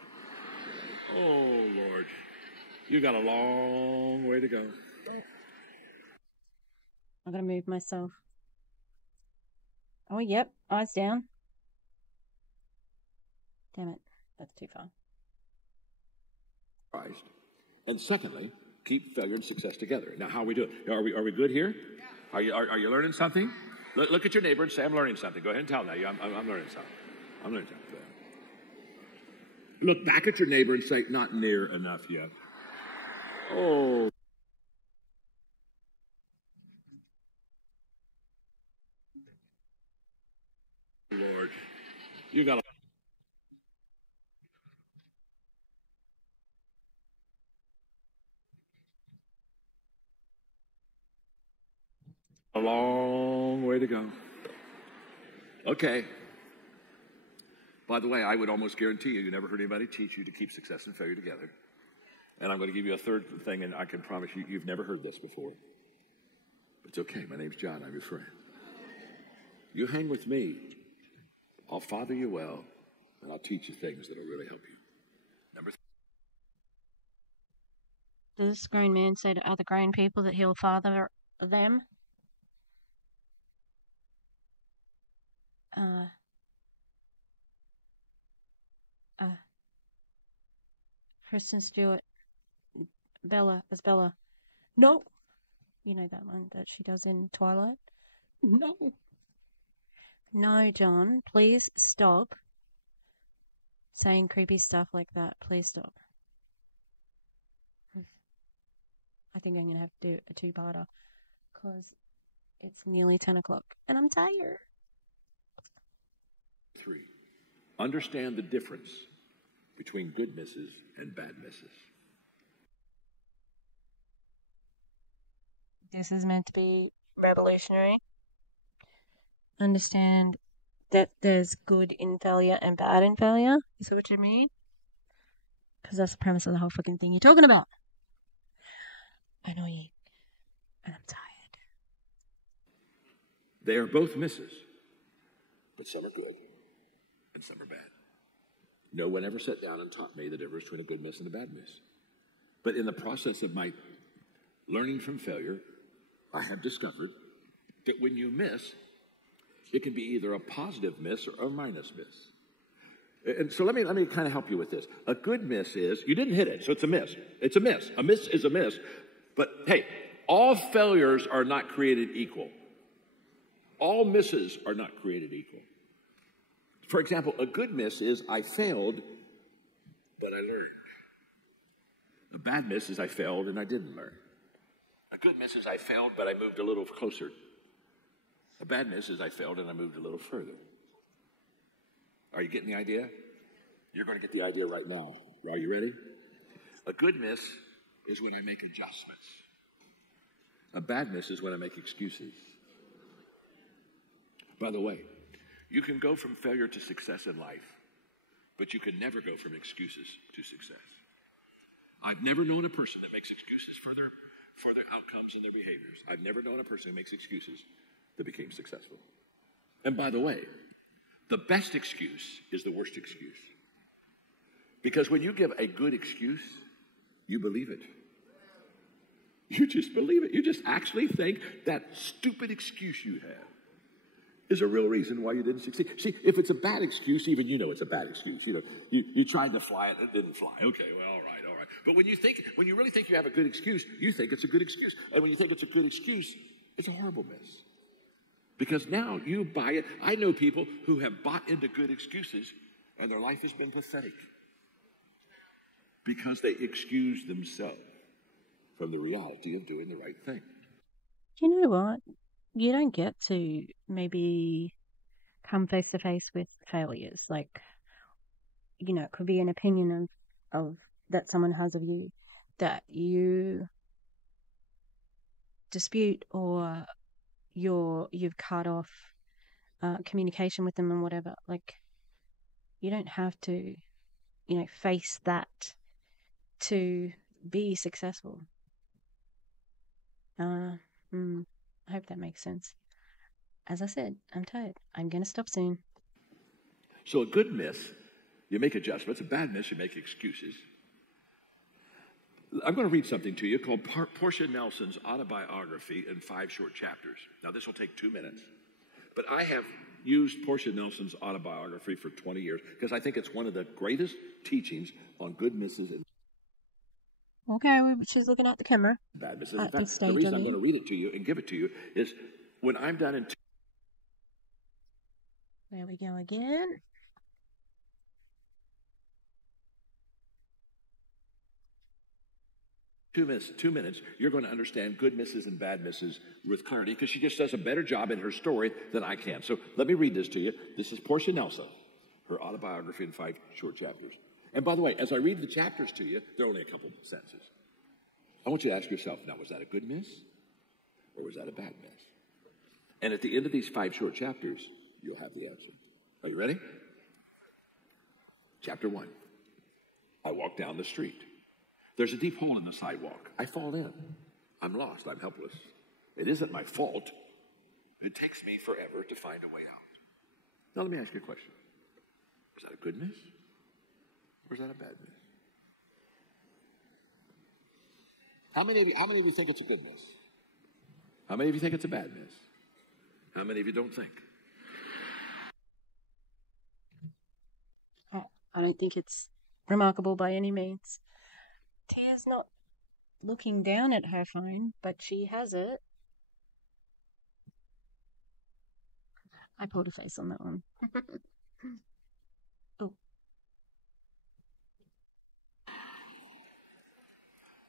Oh, Lord. You got a long way to go. I'm going to move myself. Oh, yep. Eyes down. Damn it. That's too far. And secondly, keep failure and success together. Now, how are we doing? Are we good here? Are you learning something? Look at your neighbor and say, "I'm learning something." Go ahead and tell them now. I'm learning something. I'm learning something. Look back at your neighbor and say, not near enough yet. Oh. Lord, you got a long way to go. Okay. By the way, I would almost guarantee you never heard anybody teach you to keep success and failure together. And I'm going to give you a third thing, and I can promise you, you've never heard this before. It's okay. My name's John. I'm your friend. You hang with me. I'll father you well, and I'll teach you things that'll really help you. Number Does this grown man say to other grown people that he'll father them? Kristen Stewart, Bella as Bella. No. You know that one that she does in Twilight? No. No, John, please stop saying creepy stuff like that. Please stop. I think I'm going to have to do a two-parter because it's nearly 10 o'clock and I'm tired. 3, understand the difference between good misses and bad misses. This is meant to be revolutionary. Understand that there's good in failure and bad in failure. Is that what you mean? Because that's the premise of the whole fucking thing you're talking about. Annoying. And I'm tired. They are both misses, but some are good and some are bad. No one ever sat down and taught me the difference between a good miss and a bad miss. But in the process of my learning from failure, I have discovered that when you miss, it can be either a positive miss or a minus miss. And so let me kind of help you with this. A good miss is, you didn't hit it, so it's a miss. It's a miss. A miss is a miss. But hey, all failures are not created equal. All misses are not created equal. For example, a good miss is, I failed, but I learned. A bad miss is, I failed and I didn't learn. A good miss is, I failed, but I moved a little closer. A bad miss is, I failed and I moved a little further. Are you getting the idea? You're going to get the idea right now. Are you ready? A good miss is when I make adjustments. A bad miss is when I make excuses. By the way, you can go from failure to success in life, but you can never go from excuses to success. I've never known a person that makes excuses for their outcomes and their behaviors. I've never known a person who makes excuses that became successful. And by the way, the best excuse is the worst excuse. Because when you give a good excuse, you believe it. You just believe it. You just actually think that stupid excuse you have is a real reason why you didn't succeed. See, if it's a bad excuse, even you know it's a bad excuse. You tried to fly it and it didn't fly. Okay, well, all right. But when you really think you have a good excuse, you think it's a good excuse. And when you think it's a good excuse, it's a horrible miss. Because now you buy it. I know people who have bought into good excuses and their life has been pathetic because they excuse themselves from the reality of doing the right thing. You know what? You don't get to maybe come face to face with failures. Like, you know, it could be an opinion of that someone has of you that you dispute, or you've cut off communication with them and whatever. Like, you don't have to, you know, face that to be successful. I hope that makes sense. As I said, I'm tired. I'm going to stop soon. So a good miss, you make adjustments. A bad miss, you make excuses. I'm going to read something to you called Portia Nelson's autobiography in 5 short chapters. Now, this will take 2 minutes. But I have used Portia Nelson's autobiography for 20 years because I think it's one of the greatest teachings on good misses and Okay, she's looking at the camera. bad misses. In fact, the reason I'm going to read it to you and give it to you is when I'm done in There we go again. 2 minutes, you're going to understand good misses and bad misses with clarity because she just does a better job in her story than I can. So let me read this to you. This is Portia Nelson, her autobiography in 5 short chapters. And by the way, as I read the chapters to you, they're only a couple of sentences. I want you to ask yourself, now, was that a good miss or was that a bad miss? And at the end of these 5 short chapters, you'll have the answer. Are you ready? Chapter 1. I walk down the street. There's a deep hole in the sidewalk. I fall in. I'm lost. I'm helpless. It isn't my fault. It takes me forever to find a way out. Now let me ask you a question. Was that a good miss? Or was that a bad miss? How many of you think it's a good miss? How many of you think it's a bad miss? How many of you don't think? I don't think it's remarkable by any means. Tia's not looking down at her phone, but she has it. I pulled a face on that one. Oh.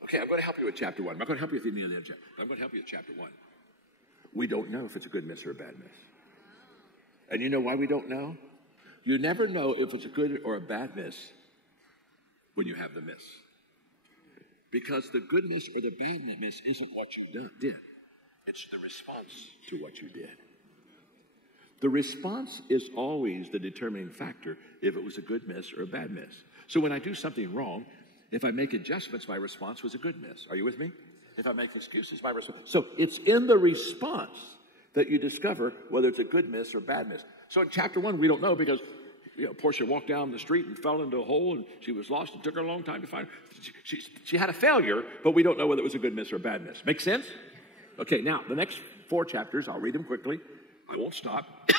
Okay, I'm going to help you with chapter 1. I'm not going to help you with any of the other chapters. I'm going to help you with chapter 1. We don't know if it's a good miss or a bad miss. And you know why we don't know? You never know if it's a good or a bad miss when you have the miss. Because the good miss or the bad miss isn't what you did. It's the response to what you did. The response is always the determining factor if it was a good miss or a bad miss. So when I do something wrong, if I make adjustments, my response was a good miss. Are you with me? If I make excuses, my response. So it's in the response that you discover whether it's a good miss or bad miss. So in chapter 1, we don't know because Portia walked down the street and fell into a hole and she was lost. It took her a long time to find her. She had a failure, but we don't know whether it was a good miss or a bad miss. Make sense? Okay, now the next 4 chapters, I'll read them quickly. I won't stop.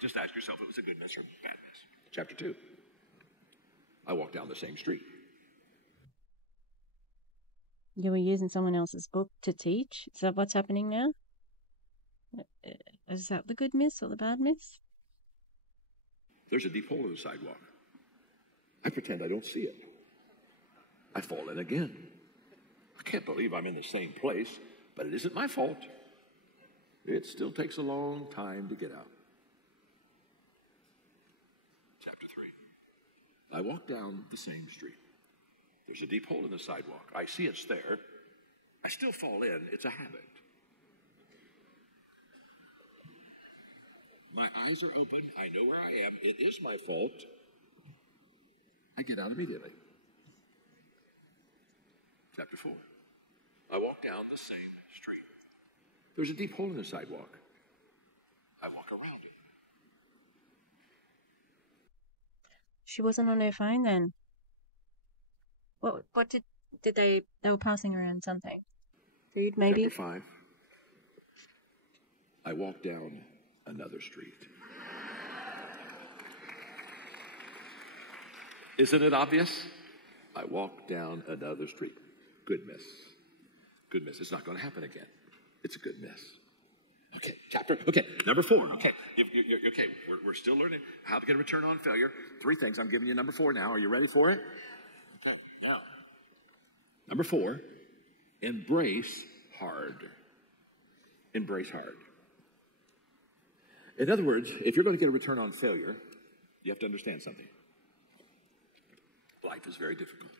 Just ask yourself if it was a good miss or a bad miss. Chapter 2. I walked down the same street. You were using someone else's book to teach? Is that what's happening now? Is that the good miss or the bad miss? There's a deep hole in the sidewalk. I pretend I don't see it. I fall in again. I can't believe I'm in the same place, but it isn't my fault. It still takes a long time to get out. Chapter 3. I walk down the same street. There's a deep hole in the sidewalk. I see it's there. I still fall in. It's a habit. My eyes are open. I know where I am. It is my fault. I get out immediately. Chapter 4. I walk down the same street. There's a deep hole in the sidewalk. I walk around it. She wasn't on her phone then. What did they were passing around something? Food maybe? Chapter 5. I walk down another street. Isn't it obvious? I walk down another street. Good miss. Good miss. It's not going to happen again. It's a good miss. Okay, number 4. Okay, okay. We're still learning how to get a return on failure. 3 things. I'm giving you number 4 now. Are you ready for it? Okay, now. Number 4, embrace hard. Embrace hard. In other words, if you're going to get a return on failure, you have to understand something. Life is very difficult.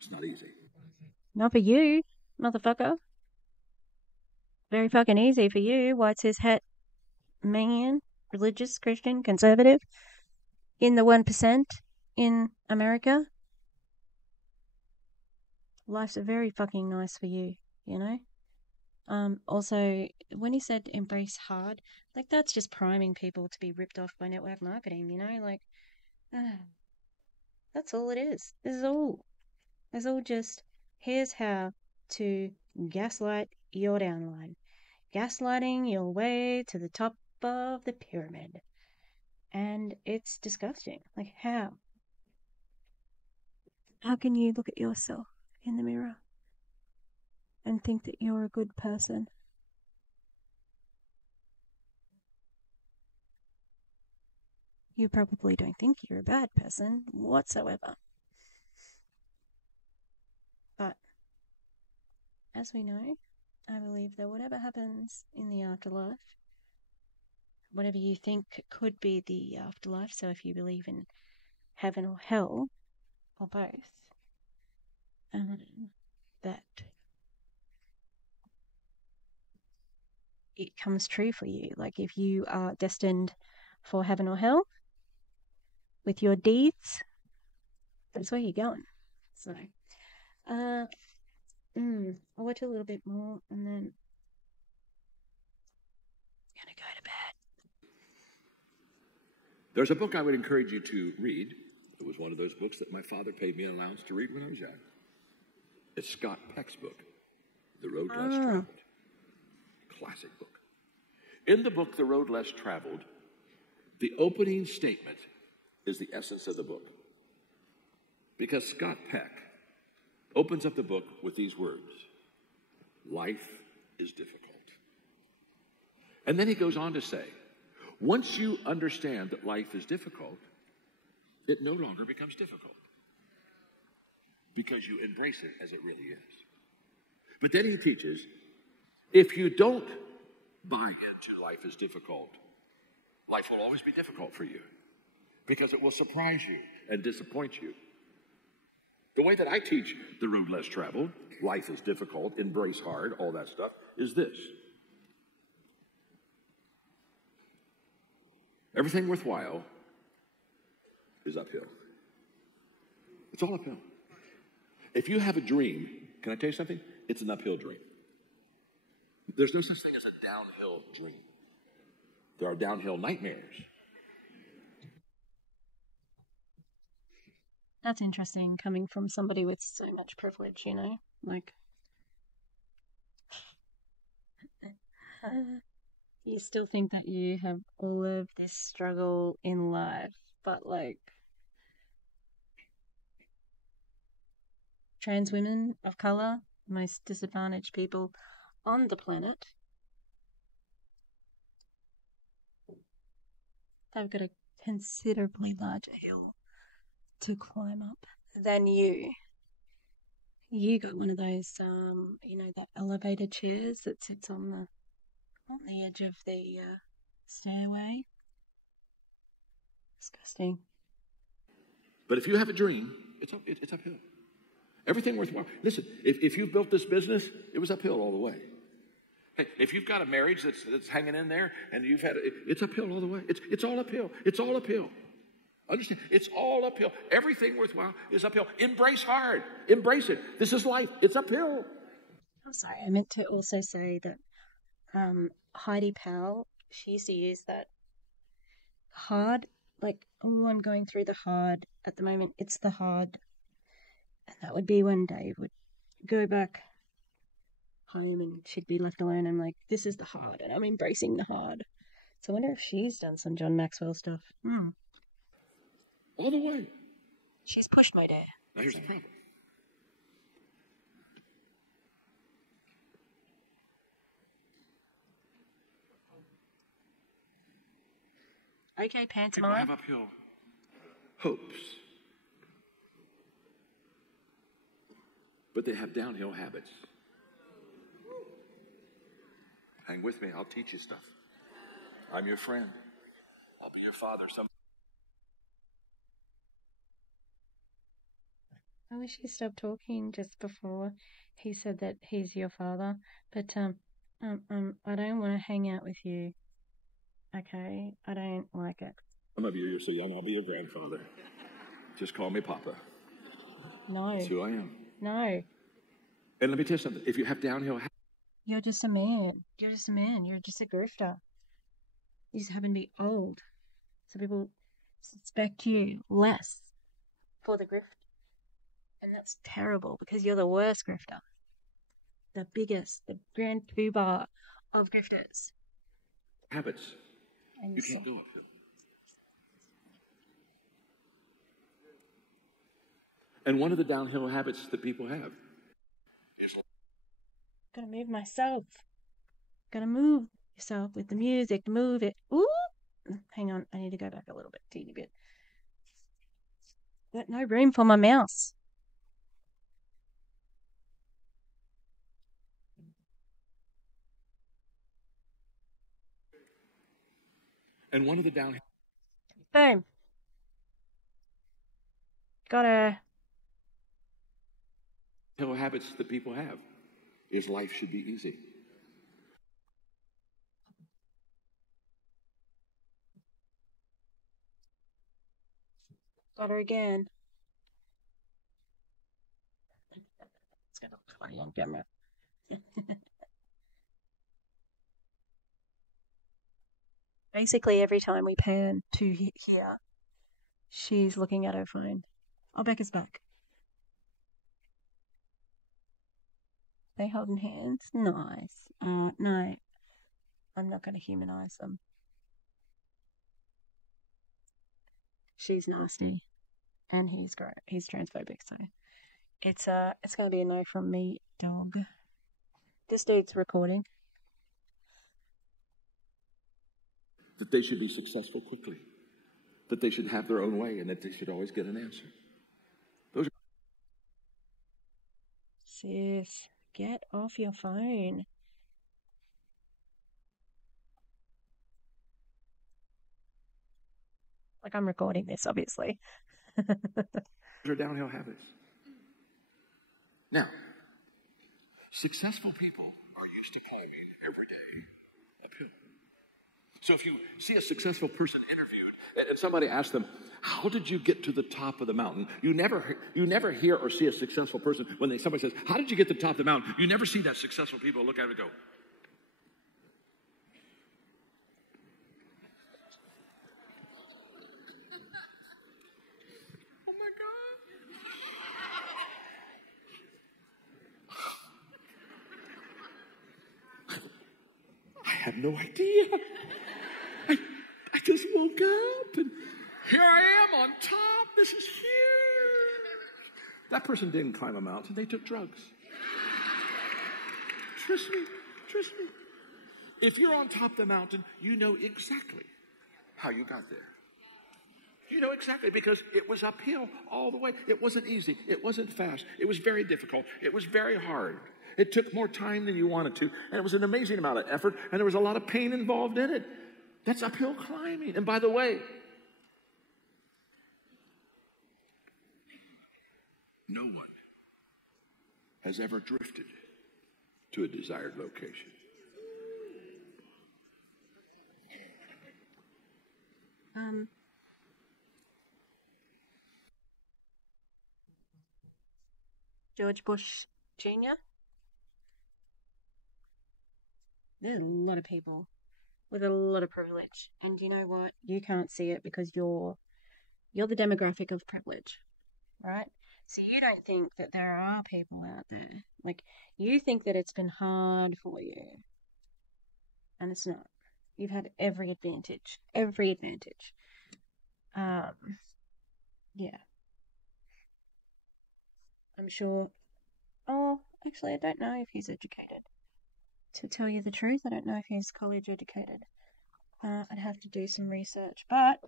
It's not easy. Not for you, motherfucker. Very fucking easy for you, white cis het man, religious, Christian, conservative, in the 1% in America. Life's very fucking nice for you, you know? Also, when he said embrace hard, like that's just priming people to be ripped off by network marketing, you know? Like, that's all it is. This is all. It's all just, here's how to gaslight your downline. Gaslighting your way to the top of the pyramid. And it's disgusting. Like, how? How can you look at yourself in the mirror and think that you're a good person? You probably don't think you're a bad person whatsoever. But as we know, I believe that whatever happens in the afterlife, whatever you think could be the afterlife, so if you believe in heaven or hell, or both, that it comes true for you. Like if you are destined for heaven or hell with your deeds, that's where you're going. So, I'll watch a little bit more and then I'm gonna go to bed. There's a book I would encourage you to read. It was one of those books that my father paid me an allowance to read when I was young. It's Scott Peck's book, The Road Less Traveled. Classic book. In the book, The Road Less Traveled, the opening statement is the essence of the book. Because Scott Peck opens up the book with these words: life is difficult. And then he goes on to say, once you understand that life is difficult, it no longer becomes difficult because you embrace it as it really is. But then he teaches, if you don't buy into life is difficult, life will always be difficult for you because it will surprise you and disappoint you. The way that I teach The Road Less Traveled, life is difficult, embrace hard, all that stuff, is this. Everything worthwhile is uphill. It's all uphill. If you have a dream, can I tell you something? It's an uphill dream. There's no such thing as a downhill dream. There are downhill nightmares. That's interesting coming from somebody with so much privilege, you know? Like, you still think that you have all of this struggle in life, but like, trans women of color, most disadvantaged people on the planet, they've got a considerably larger hill to climb up than you. You got one of those, that elevator chairs that sits on the edge of the stairway. Disgusting. But if you have a dream, it's uphill. Everything worthwhile. Listen, if you've built this business, it was uphill all the way. Hey, if you've got a marriage that's hanging in there and you've had it's uphill all the way. It's all uphill. It's all uphill. Understand? It's all uphill. Everything worthwhile is uphill. Embrace hard. Embrace it. This is life. It's uphill. I'm sorry. I meant to also say that Heidi Powell, she used to use that hard, like, oh, I'm going through the hard at the moment. It's the hard. And that would be when Dave would go back home and she'd be left alone. I'm like, this is the hard, and I'm embracing the hard. So I wonder if she's done some John Maxwell stuff. All the way. She's pushed my dad. Now here's the problem. Okay, People pantomime. have uphill hopes, but they have downhill habits. Hang with me. I'll teach you stuff. I'm your friend. I'll be your father. I wish he stopped talking just before he said that he's your father. But I don't want to hang out with you. Okay, I don't like it. Some of you, you're so young, I'll be your grandfather. Just call me Papa. No. That's who I am. No. And let me tell you something. If you have downhill habits, You're just a man. You're just a man. You're just a grifter. You just happen to be old. So people suspect you less for the grift. And that's terrible because you're the worst grifter. The biggest, the grand poobah of grifters. habits, And you can't go uphill. And one of the downhill habits that people have is gotta move myself. Gotta move yourself with the music. Move it. Ooh! Hang on, I need to go back a little bit, teeny bit. Got no room for my mouse. And one of the downhill Boom. Got her. habits that people have is life should be easy. Got her again. It's gonna look funny on camera. Basically, every time we pan to here, she's looking at her phone. Oh, Becca's back. They holding hands? Nice. No, I'm not going to humanize them. She's nasty, and he's transphobic, so it's going to be a no from me, dog. This dude's recording. That they should be successful quickly. That they should have their own way, and that they should always get an answer. Those are Sis, get off your phone. Like, I'm recording this, obviously. downhill habits. Now, successful people are used to climbing every day uphill. So if you see a successful person interviewed and somebody asks them, how did you get to the top of the mountain? You never hear or see a successful person when somebody says, how did you get to the top of the mountain? You never see that successful people look at it and go, oh my God. I had no idea. I just woke up and here I am on top. This is huge. That person didn't climb a mountain. They took drugs. Trust me. If you're on top of the mountain, you know exactly how you got there. You know exactly, because it was uphill all the way. It wasn't easy. It wasn't fast. It was very difficult. It was very hard. It took more time than you wanted to. And it was an amazing amount of effort. And there was a lot of pain involved in it. That's uphill climbing. And by the way, no one has ever drifted to a desired location. George Bush Jr. There's a lot of people with a lot of privilege, and you know what? You can't see it because you're the demographic of privilege, right? So you don't think that there are people out there. Like, you think that it's been hard for you, and it's not. You've had every advantage. Yeah. I'm sure. Oh, actually, I don't know if he's educated. To tell you the truth, I don't know if he's college educated. I'd have to do some research, but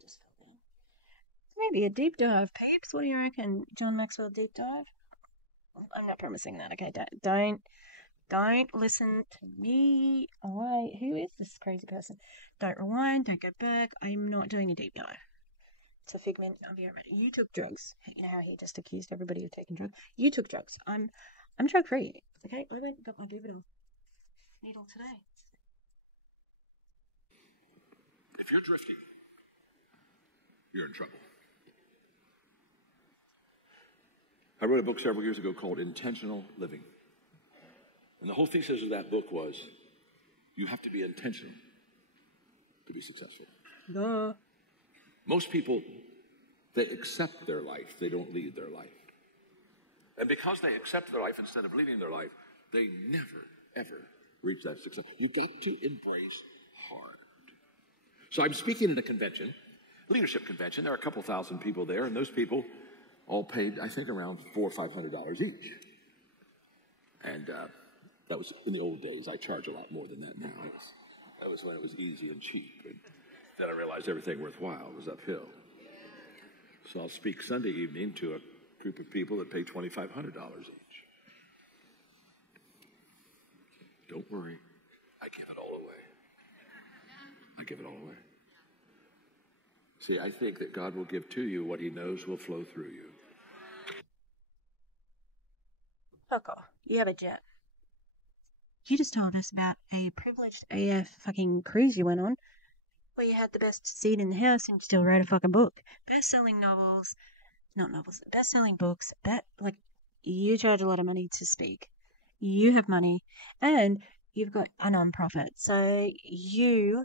just fell down. Maybe a deep dive, peeps. What do you reckon, John Maxwell deep dive? I'm not promising that. Okay, don't listen to me. Alright, who is this crazy person? Don't rewind. Don't go back. I'm not doing a deep dive. It's a figment of your. You took drugs. You know how he just accused everybody of taking drugs. You took drugs. I'm drug free. Okay, I went and got my Buvidal needle today. If you're drifting, you're in trouble. I wrote a book several years ago called Intentional Living. And the whole thesis of that book was you have to be intentional to be successful. Duh. Most people, they accept their life. They don't lead their life. And because they accept their life instead of leading their life, they never, ever reach that success. You've got to embrace hard. So I'm speaking at a convention, leadership convention. There are a couple thousand people there, and those people all paid, I think, around $400 or $500 each. And that was in the old days. I charge a lot more than that now. That was when it was easy and cheap. And then I realized everything worthwhile was uphill. So I'll speak Sunday evening to a group of people that pay $2,500 each. Don't worry, I give it all away. I give it all away. See, I think that God will give to you what he knows will flow through you. Fuck off. You have a jet. You just told us about a privileged AF fucking cruise you went on, where you had the best seat in the house and you still wrote a fucking book. Best-selling novels, not novels, best-selling books. Like, you charge a lot of money to speak. You have money, and you've got a non-profit, so you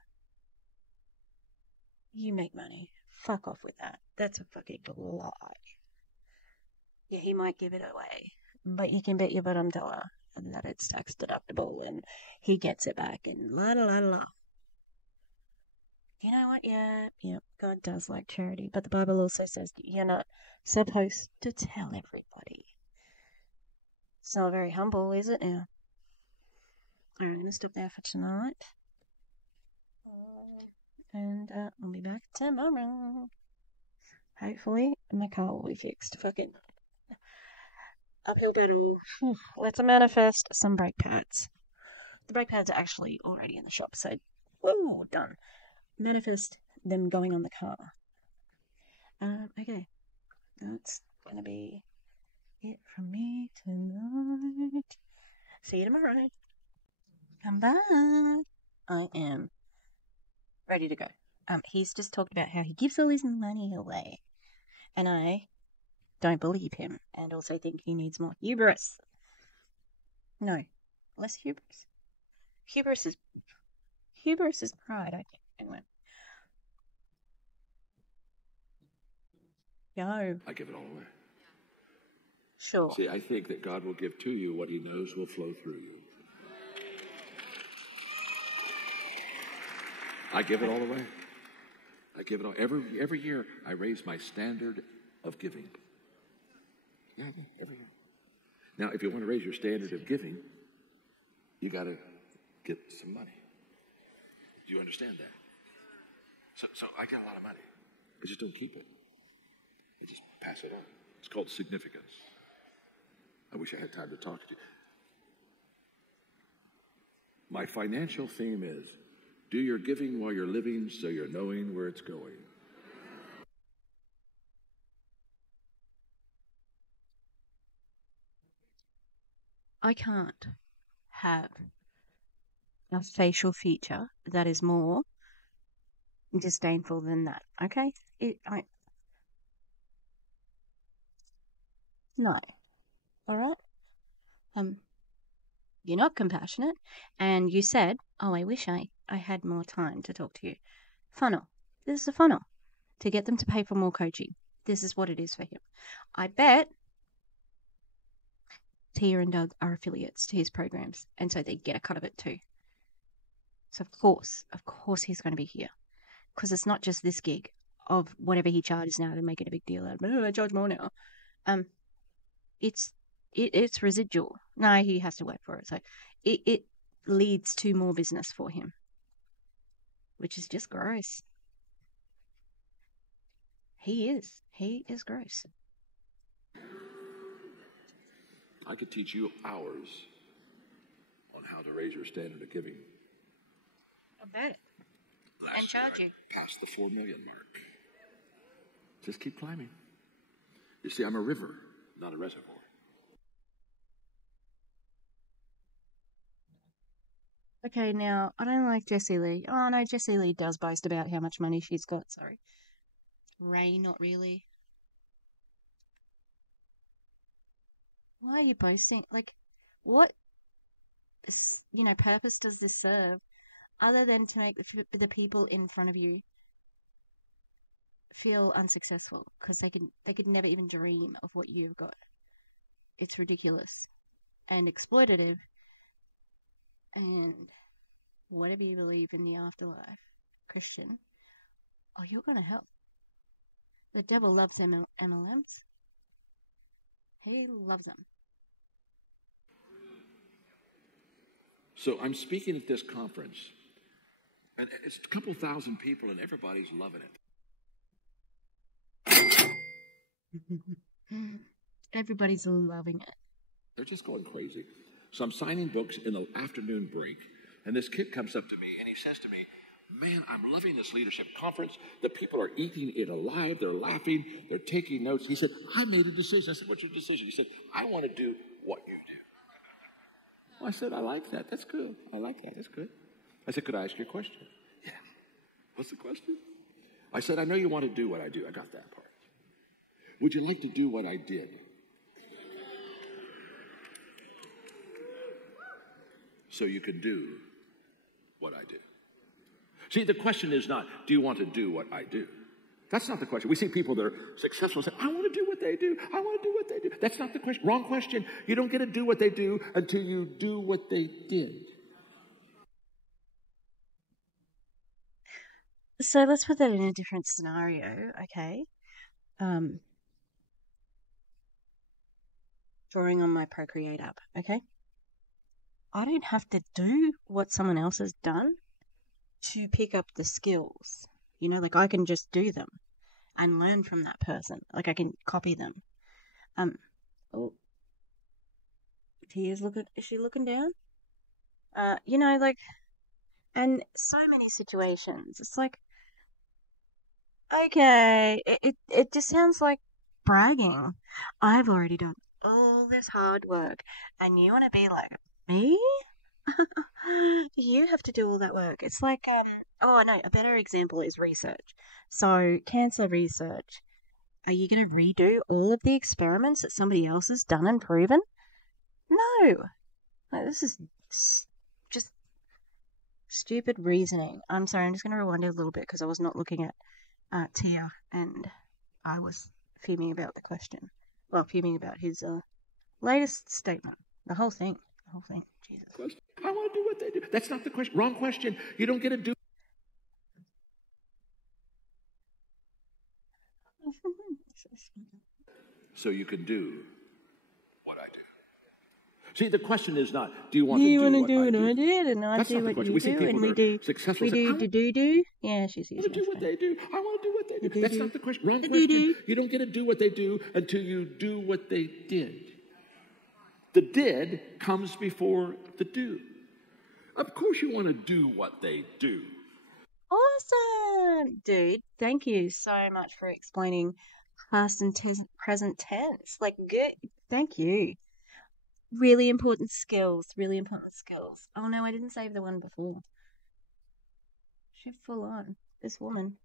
make money. Fuck off with that. That's a fucking lie. Yeah, he might give it away, but you can bet your bottom dollar that it's tax deductible and he gets it back and la la la la. You know what? Yeah, God does like charity, but the Bible also says you're not supposed to tell everybody. It's not very humble, is it now? Alright, I'm going to stop there for tonight. And I'll be back tomorrow. Hopefully, my car will be fixed. Fucking uphill battle. Let's manifest some brake pads. The brake pads are actually already in the shop, so woo, done. Manifest them going on the car. Okay, that's gonna be it from me tonight. See you tomorrow. Come back. I am ready to go. He's just talked about how he gives all his money away, and I don't believe him, and also think he needs more hubris. No, less hubris. Hubris is pride, I think. Anyway. Go. I give it all away. Sure. See, I think that God will give to you what he knows will flow through you. I give it all away. I give it all. Every year, I raise my standard of giving. Yeah, every year. Now, if you want to raise your standard of giving, you got to get some money. Do you understand that? So I got a lot of money. I just don't keep it. I just pass it on. It's called significance. I wish I had time to talk to you. My financial theme is, do your giving while you're living so you're knowing where it's going. I can't have a facial feature that is more disdainful than that, okay? No. Alright? You're not compassionate, and you said, oh, I wish I had more time to talk to you. Funnel. This is a funnel to get them to pay for more coaching. This is what it is for him. I bet Tia and Doug are affiliates to his programs, and so they get a cut of it too. So of course he's going to be here. Because it's not just this gig of whatever he charges now to make it a big deal out of it. Oh, I charge more now. It's residual. No, he has to work for it. So it leads to more business for him, which is just gross. He is gross. I could teach you hours on how to raise your standard of giving. I bet it. Last And charge year, you. I passed the 4 million mark. Just keep climbing. You see, I'm a river, not a reservoir. Okay, now, I don't like Jessie Lee. Oh, no, Jessie Lee does boast about how much money she's got, sorry. Ray, not really. Why are you boasting? Like, what, purpose does this serve other than to make the people in front of you feel unsuccessful because they could never even dream of what you've got? It's ridiculous and exploitative. And whatever you believe in the afterlife, Christian, you're going to hell. The devil loves MLMs. He loves them. So I'm speaking at this conference, and it's a couple thousand people, and everybody's loving it. Everybody's loving it. They're just going crazy. So I'm signing books in the afternoon break, and this kid comes up to me, and he says to me, Man, I'm loving this leadership conference. The people are eating it alive. They're laughing. They're taking notes. He said, I made a decision. I said, what's your decision? He said, I want to do what you do. Well, I said, I like that. That's good. I like that. That's good. I said, could I ask you a question? Yeah. What's the question? I said, I know you want to do what I do. I got that part. Would you like to do what I did? So you can do what I do. See, the question is not, do you want to do what I do? That's not the question. We see people that are successful say, I want to do what they do. I want to do what they do. That's not the question. Wrong question. You don't get to do what they do until you do what they did. So let's put that in a different scenario, okay? Drawing on my Procreate app, okay? I don't have to do what someone else has done to pick up the skills. You know, like I can just do them and learn from that person. Like I can copy them. Oh, Tia's looking. Is she looking down? You know, like, and so many situations. It's like, okay, it just sounds like bragging. I've already done all this hard work, and you want to be like me? You have to do all that work. It's like, oh no, a better example is research. So, cancer research. Are you going to redo all of the experiments that somebody else has done and proven? No. Like, this is just stupid reasoning. I'm sorry, I'm just going to rewind it a little bit because I was not looking at Tia and I was fuming about the question. Well, fuming about his latest statement. The whole thing. Jesus. I want to do what they do. That's not the question. Wrong question. You don't get to do. So you can do what I do. See, the question is not, do you want to do what I did? And I do what you do, and we do. Successful. We do. Yeah, she's using I want to do what they do. I want to do what they do. That's not the question. Wrong question. You don't get to do what they do until you do what they did. The did comes before the do. Of course you want to do what they do. Awesome! Dude, thank you so much for explaining past and present tense. Like, good. Thank you. Really important skills. Oh no, I didn't save the one before. She's full on. This woman.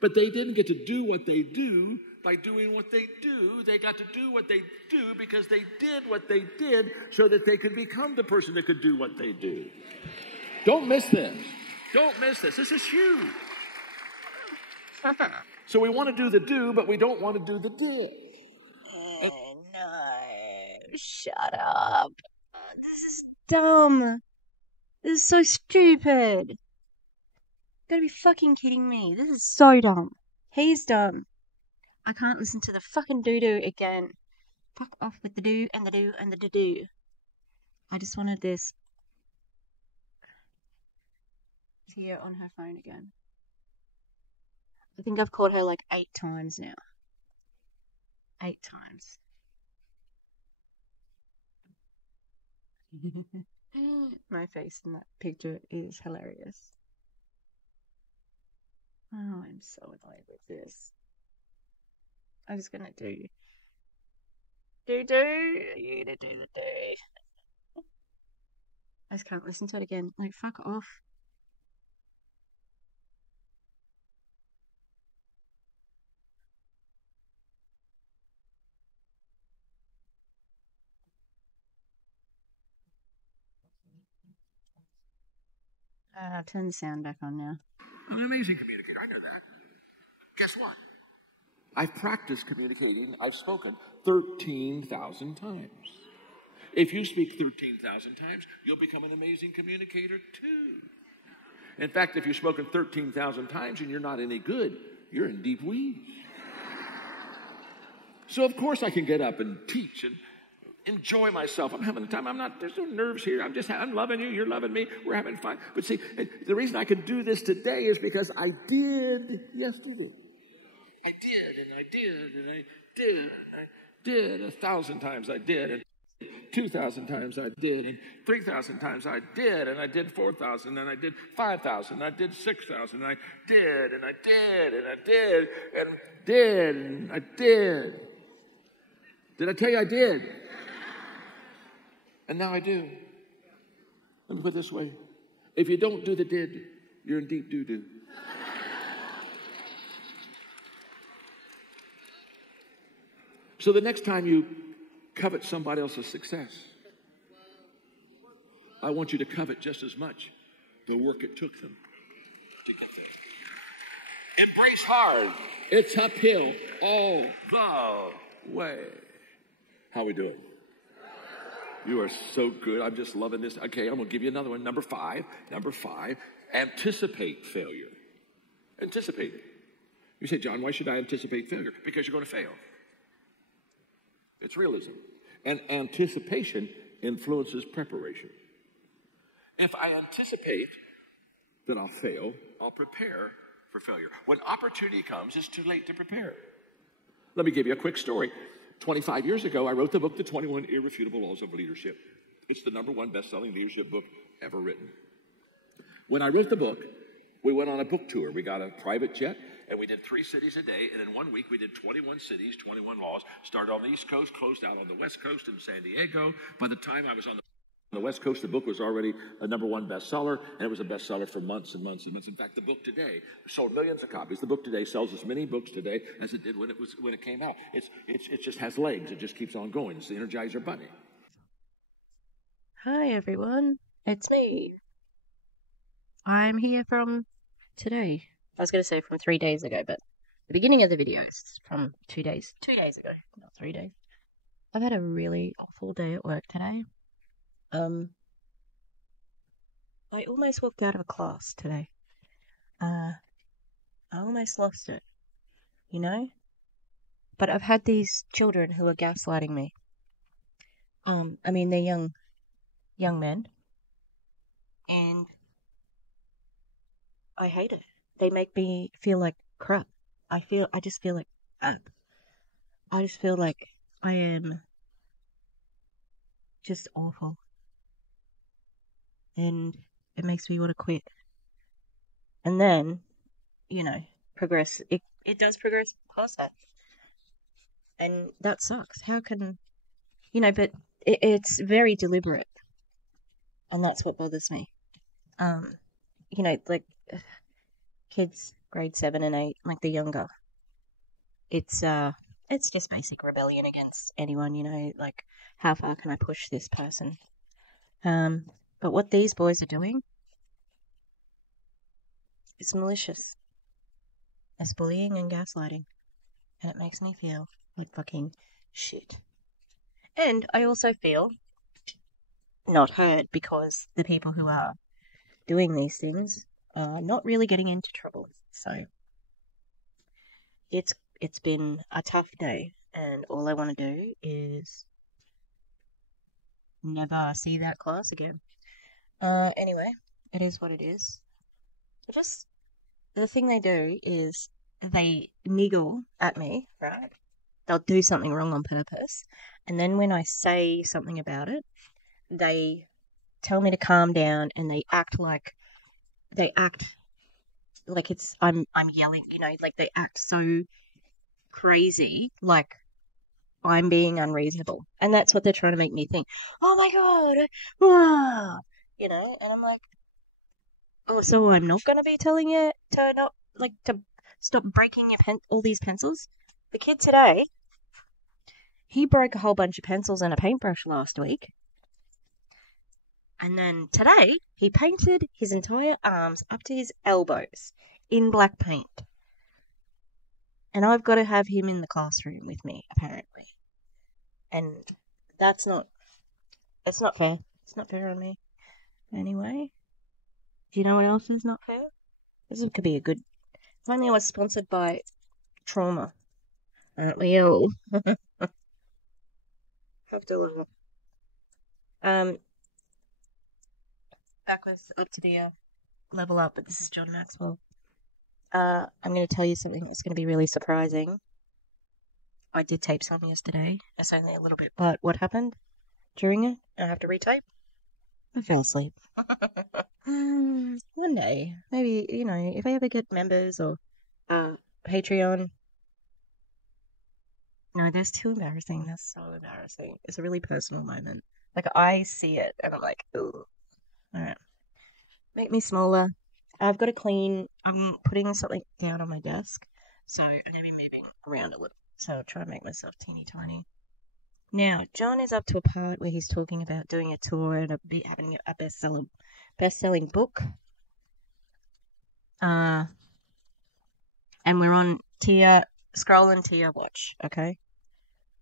But they didn't get to do what they do by doing what they do. They got to do what they do because they did what they did so that they could become the person that could do what they do. Don't miss this. Don't miss this. This is huge. So we want to do the do, but we don't want to do the did. No. Shut up. This is dumb. This is so stupid. You gotta be fucking kidding me. This is so dumb. He's dumb. I can't listen to the fucking doo-doo again. Fuck off with the do and the do and the do-do. I just wanted this. Tia on her phone again. I think I've called her like 8 times now. 8 times. My face in that picture is hilarious. Oh, I'm so annoyed with this. I'm just gonna do. You're gonna do the do. I just can't listen to it again. Like, fuck off. Turn the sound back on now. I'm an amazing communicator. I know that. Guess what? I've practiced communicating. I've spoken 13,000 times. If you speak 13,000 times, you'll become an amazing communicator too. In fact, if you've spoken 13,000 times and you're not any good, you're in deep weeds. So of course I can get up and teach and enjoy myself. I'm having a time. There's no nerves here. I'm loving you. You're loving me. We're having fun. But see, the reason I can do this today is because I did yesterday. I did 1,000 times. I did. 2,000 times I did, and 3,000 times I did, and I did 4,000, and I did 5,000, and I did 6,000, and I did, and I did, and I did, and did, and I did. Did I tell you I did? And now I do. Let me put it this way. If you don't do the did, you're in deep doo-doo. So the next time you covet somebody else's success, I want you to covet just as much the work it took them to get there. Embrace hard. It's uphill all the way. How are we doing? You are so good. I'm just loving this. Okay, I'm going to give you another one. Number five. Anticipate failure. Anticipate it. You say, John, why should I anticipate failure? Because you're going to fail. It's realism. And anticipation influences preparation. If I anticipate that I'll fail, I'll prepare for failure. When opportunity comes, it's too late to prepare. Let me give you a quick story. 25 years ago, I wrote the book, The 21 Irrefutable Laws of Leadership. It's the #1 best-selling leadership book ever written. When I wrote the book, we went on a book tour. We got a private jet, and we did 3 cities a day. And in 1 week, we did 21 cities, 21 laws. Started on the East Coast, closed out on the West Coast in San Diego. By the time I was on the West Coast, the book was already a #1 bestseller, and it was a bestseller for months and months and months. In fact, the book today sold millions of copies. The book today sells as many books today as it did when it came out. It just has legs. It just keeps on going. It's the Energizer Bunny. Hi everyone, it's me. I'm here from today. I was going to say from 3 days ago, but the beginning of the video is from 2 days. 2 days ago, not 3 days. I've had a really awful day at work today. I almost walked out of a class today. I almost lost it, you know? But I've had these children who are gaslighting me. I mean, they're young men. And I hate it. They make me feel like crap. I just feel like crap. I just feel like I am just awful. And it makes me want to quit. And then, you know, progress. It does progress past that. And that sucks. How can, you know, but it's very deliberate. And that's what bothers me. You know, like, kids grade 7 and 8, like the younger. It's just basic rebellion against anyone, you know, like, how far can I push this person? But what these boys are doing is malicious. It's bullying and gaslighting. And it makes me feel like fucking shit. And I also feel not heard because the people who are doing these things are not really getting into trouble. So it's been a tough day, and all I want to do is never see that class again. Anyway, it is what it is. Just, the thing they do is they niggle at me, right? They'll do something wrong on purpose, and then when I say something about it, they tell me to calm down, and they act like it's I'm yelling, you know, like they act so crazy, like I'm being unreasonable, and that's what they're trying to make me think. Oh my god, you know, and I'm like, oh, so I'm not gonna be telling you to not, like, to stop breaking all these pencils. The kid today, he broke a whole bunch of pencils and a paintbrush last week. And then today, he painted his entire arms up to his elbows in black paint. And I've got to have him in the classroom with me, apparently. And it's not fair. It's not fair on me. Anyway, do you know what else is not fair? This could be a good... If only I was sponsored by Trauma. Aren't we all? Have to laugh. Back with Optavia, level up, but this is John Maxwell. I'm going to tell you something that's going to be really surprising. I did tape some yesterday. It's only a little bit, but what happened? during it. I have to retape. I fell asleep. One day, maybe, if I ever get members or Patreon. No, that's too embarrassing. That's so embarrassing. It's a really personal moment. Like, I see it and I'm like, ooh. Alright. Make me smaller. I've got to clean. I'm putting something down on my desk. So I'm going to be moving around a little. So I'll try and make myself teeny tiny. Now, John is up to a part where he's talking about doing a tour and having a best-selling book. And we're on scroll and Thea watch, okay?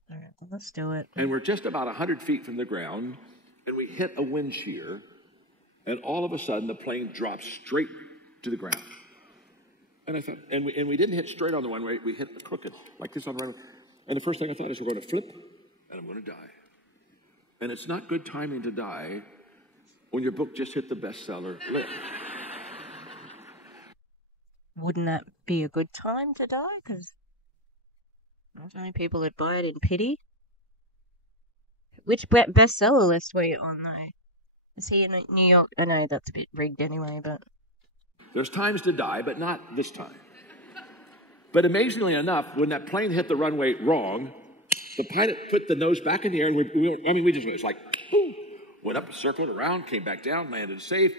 All right, well, let's do it. And we're just about 100 feet from the ground, and we hit a wind shear, and all of a sudden the plane drops straight to the ground. And I thought, and we didn't hit straight on the runway, we hit crooked, like this on the runway. And the first thing I thought is we're going to flip, and I'm going to die. And it's not good timing to die when your book just hit the bestseller list. Wouldn't that be a good time to die? Because there's only people that buy it in pity. Which bestseller list were you on, though? Is he in New York? I know that's a bit rigged anyway, but... There's times to die, but not this time. But amazingly enough, when that plane hit the runway wrong, the pilot put the nose back in the air, and we just went, it's like, boom, went up, circled around, came back down, landed safe,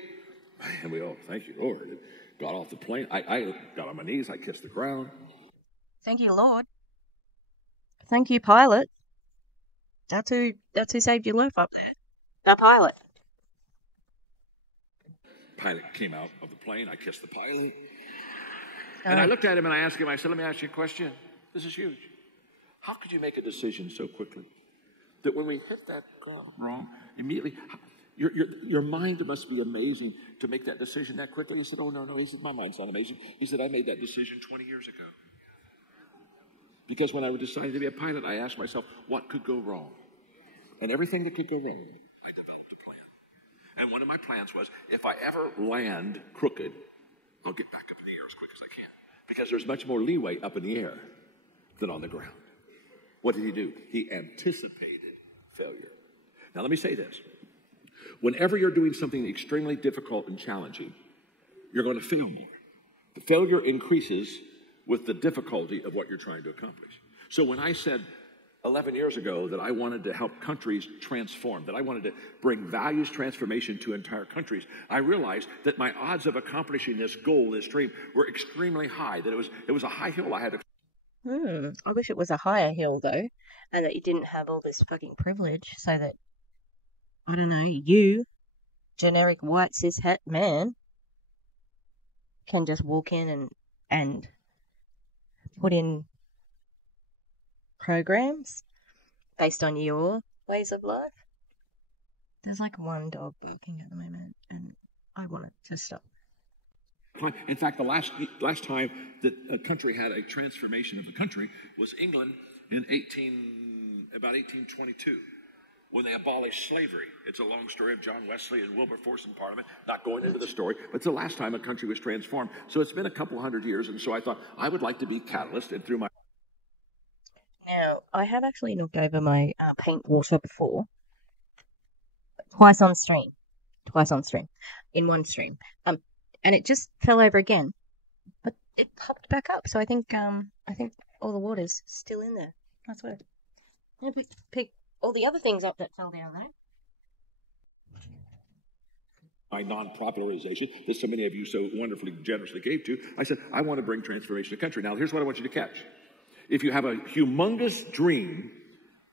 and we, thank you, Lord. Got off the plane. I got on my knees. I kissed the ground. Thank you, Lord. Thank you, pilot. That's who saved your life up there. The pilot. Pilot came out of the plane. I kissed the pilot. And I looked at him and I asked him, I said, let me ask you a question. This is huge. How could you make a decision so quickly that when we hit that ground wrong, immediately, your mind must be amazing to make that decision that quickly? He said, oh, no. He said, my mind's not amazing. He said, I made that decision 20 years ago. Because when I decided to be a pilot, I asked myself, what could go wrong? And everything that could go wrong, I developed a plan. And one of my plans was, if I ever land crooked, I'll get back up in the air as quick as I can. Because there's much more leeway up in the air than on the ground. What did he do? He anticipated failure. Now, let me say this. Whenever you're doing something extremely difficult and challenging, you're going to fail more. The failure increases with the difficulty of what you're trying to accomplish. So when I said 11 years ago that I wanted to help countries transform, that I wanted to bring values transformation to entire countries, I realized that my odds of accomplishing this goal, this dream, were extremely high, that it was a high hill I had to... I wish it was a higher hill, though, and that you didn't have all this fucking privilege, so that, I don't know, you, generic white cis-het man, can just walk in and put in programs based on your ways of life. There's like one dog barking at the moment, and I want it to stop. In fact, the last time that a country had a transformation of the country was England in about 1822, when they abolished slavery. It's a long story of John Wesley and Wilberforce in Parliament, not going into the story, but it's the last time a country was transformed. So it's been a couple hundred years, and so I thought I would like to be catalyst, and through my... Now, I have actually knocked over my paint water before. Twice on stream. In one stream. And it just fell over again. But it popped back up, so I think all the water's still in there. That's what I'm going to pick all the other things up that fell down there. My non-profit organization that so many of you so wonderfully, generously gave to, I said, I want to bring transformation to the country. Now, here's what I want you to catch. If you have a humongous dream,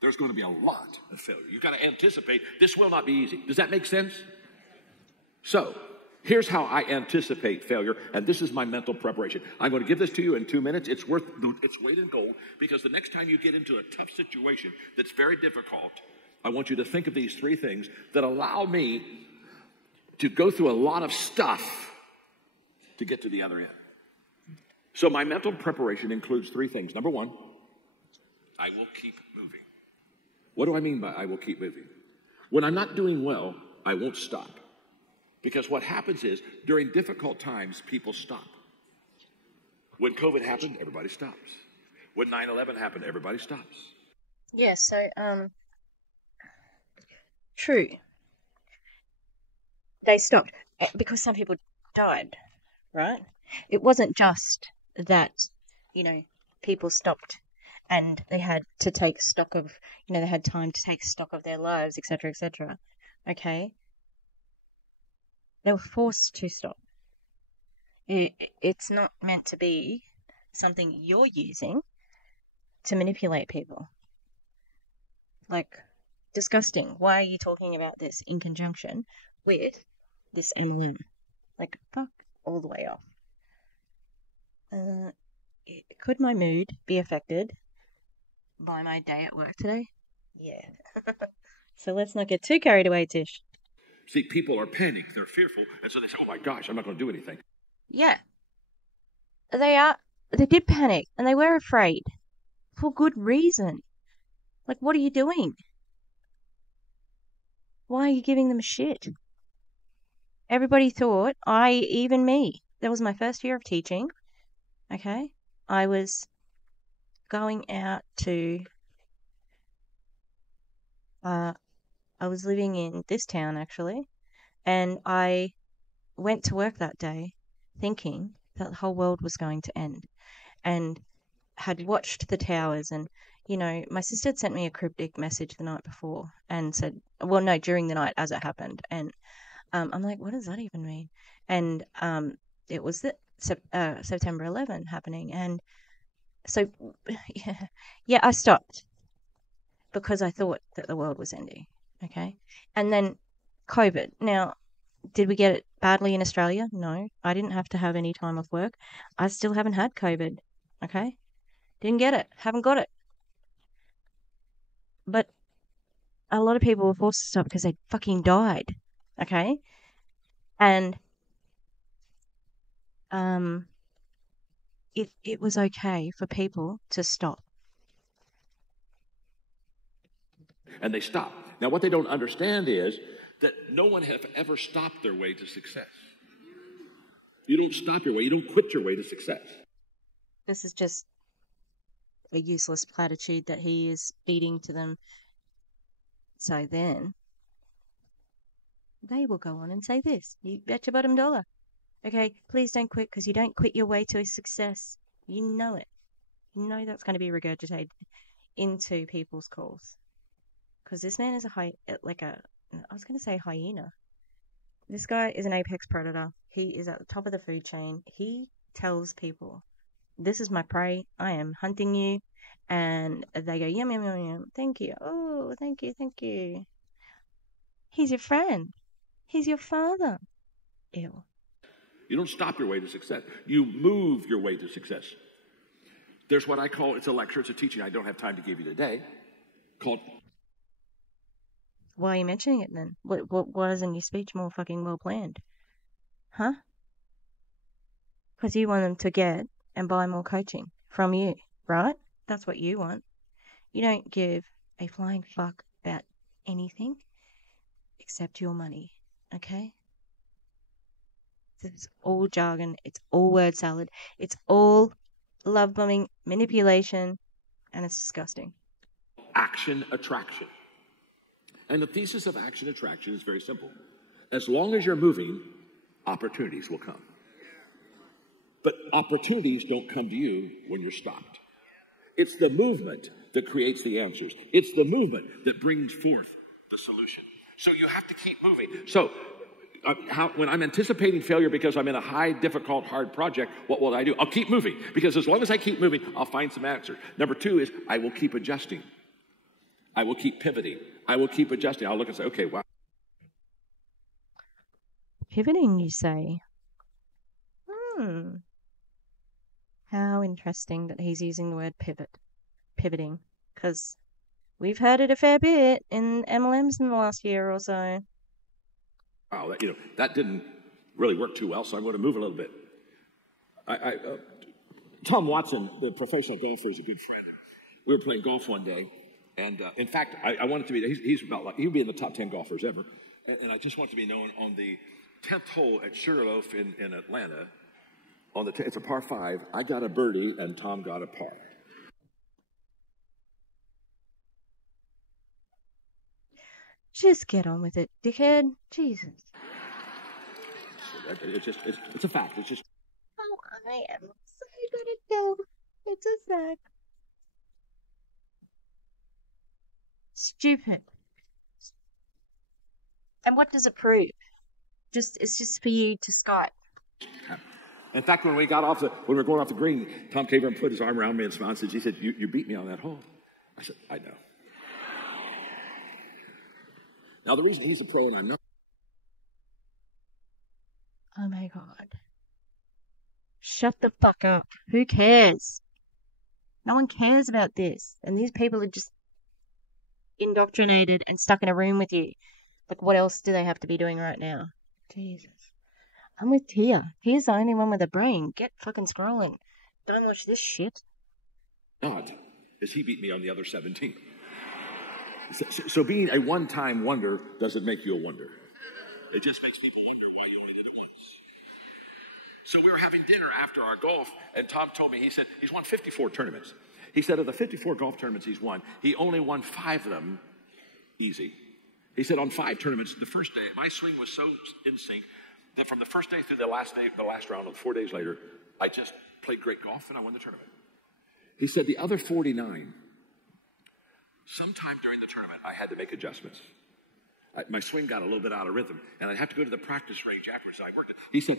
there's going to be a lot of failure. You've got to anticipate this will not be easy. Does that make sense? So, here's how I anticipate failure, and this is my mental preparation. I'm going to give this to you in 2 minutes. It's worth its weight in gold, because the next time you get into a tough situation that's very difficult, I want you to think of these three things that allow me to go through a lot of stuff to get to the other end. So my mental preparation includes three things. Number one, I will keep moving. What do I mean by I will keep moving? When I'm not doing well, I won't stop. Because what happens is, during difficult times, people stop. When COVID happened, everybody stops. When 9/11 happened, everybody stops. Yeah, so, True. They stopped because some people died, right? It wasn't just that, people stopped and they had to take stock of, they had time to take stock of their lives, etc., etc. Okay? They were forced to stop. It's not meant to be something you're using to manipulate people. Like, disgusting. Why are you talking about this in conjunction with this MLM? Like, fuck all the way off. Could my mood be affected by my day at work today? Yeah. So let's not get too carried away, Tish. See, people are panicked, they're fearful, and so they say, oh my gosh, I'm not going to do anything. Yeah. They did panic, and they were afraid. For good reason. Like, what are you doing? Why are you giving them shit? Everybody thought, even me, that was my first year of teaching, okay? I was going out to, I was living in this town, actually, and I went to work that day thinking that the whole world was going to end, and had watched the towers, and my sister had sent me a cryptic message the night before and said, well, no, during the night as it happened, and I'm like, what does that even mean? And it was the September 11 happening, and so yeah, I stopped because I thought that the world was ending. Okay, and then COVID. Now, did we get it badly in Australia? No, I didn't have to have any time off work. I still haven't had COVID. Okay, didn't get it. Haven't got it. But a lot of people were forced to stop because they fucking died. Okay, and it was okay for people to stop. And they stop. Now, what they don't understand is that no one has ever stopped their way to success. You don't stop your way. You don't quit your way to success. This is just a useless platitude that he is feeding to them. So then they will go on and say this. You bet your bottom dollar. Okay, please don't quit, because you don't quit your way to success. You know it. You know that's going to be regurgitated into people's calls. Because this man is I was going to say hyena. This guy is an apex predator. He is at the top of the food chain. He tells people, this is my prey. I am hunting you. And they go, yum, yum, yum, yum. Thank you. Oh, thank you, thank you. He's your friend. He's your father. Ew. You don't stop your way to success. You move your way to success. There's what I call, it's a lecture, it's a teaching I don't have time to give you today, called... Why are you mentioning it then? Why isn't your speech more fucking well planned? Huh? Because you want them to get and buy more coaching from you, right? That's what you want. You don't give a flying fuck about anything except your money, okay? It's all jargon. It's all word salad. It's all love bombing, manipulation, and it's disgusting. Action attraction. And the thesis of action attraction is very simple. As long as you're moving, opportunities will come. But opportunities don't come to you when you're stopped. It's the movement that creates the answers. It's the movement that brings forth the solution. So you have to keep moving. So when I'm anticipating failure because I'm in a high, difficult, hard project, what will I do? I'll keep moving. Because as long as I keep moving, I'll find some answers. Number two is I will keep adjusting. I will keep pivoting. I will keep adjusting. I'll look and say, okay, wow. Pivoting, you say? How interesting that he's using the word pivoting, because we've heard it a fair bit in MLMs in the last year or so. Wow, that didn't really work too well, so I'm going to move a little bit. Tom Watson, the professional golfer, is a good friend. We were playing golf one day, and in fact, I wanted to be, he's about like, he'll be in the top 10 golfers ever, and I just want to be known on the 10th hole at Sugarloaf in Atlanta. It's a par 5. I got a birdie, and Tom got a par. Just get on with it, dickhead. Jesus. It's a fact. It's just. Oh, I am so good at go. It's a fact. Stupid. And what does it prove? It's just for you to Skype. In fact, when we were going off the green, Tom came over and put his arm around me and smiled and said, he said, you beat me on that hole. I said, I know. Now, the reason he's a pro and I'm not. Oh my God. Shut the fuck up. Who cares? No one cares about this. And these people are just indoctrinated and stuck in a room with you. Like, what else do they have to be doing right now? Jesus. I'm with Tia. Tia's the only one with a brain. Get fucking scrolling. Don't watch this shit. Not, is he beat me on the other 17. So being a one-time wonder doesn't make you a wonder. It just makes people wonder why you only did it once. So we were having dinner after our golf, and Tom told me, he said, he's won 54 tournaments. He said of the 54 golf tournaments he's won, he only won 5 of them easy. He said on 5 tournaments, the first day, my swing was so in sync that from the first day through the last round, 4 days later, I just played great golf and I won the tournament. He said the other 49, sometime during the tournament, I had to make adjustments. My swing got a little bit out of rhythm, and I'd have to go to the practice range afterwards. I worked it. He said,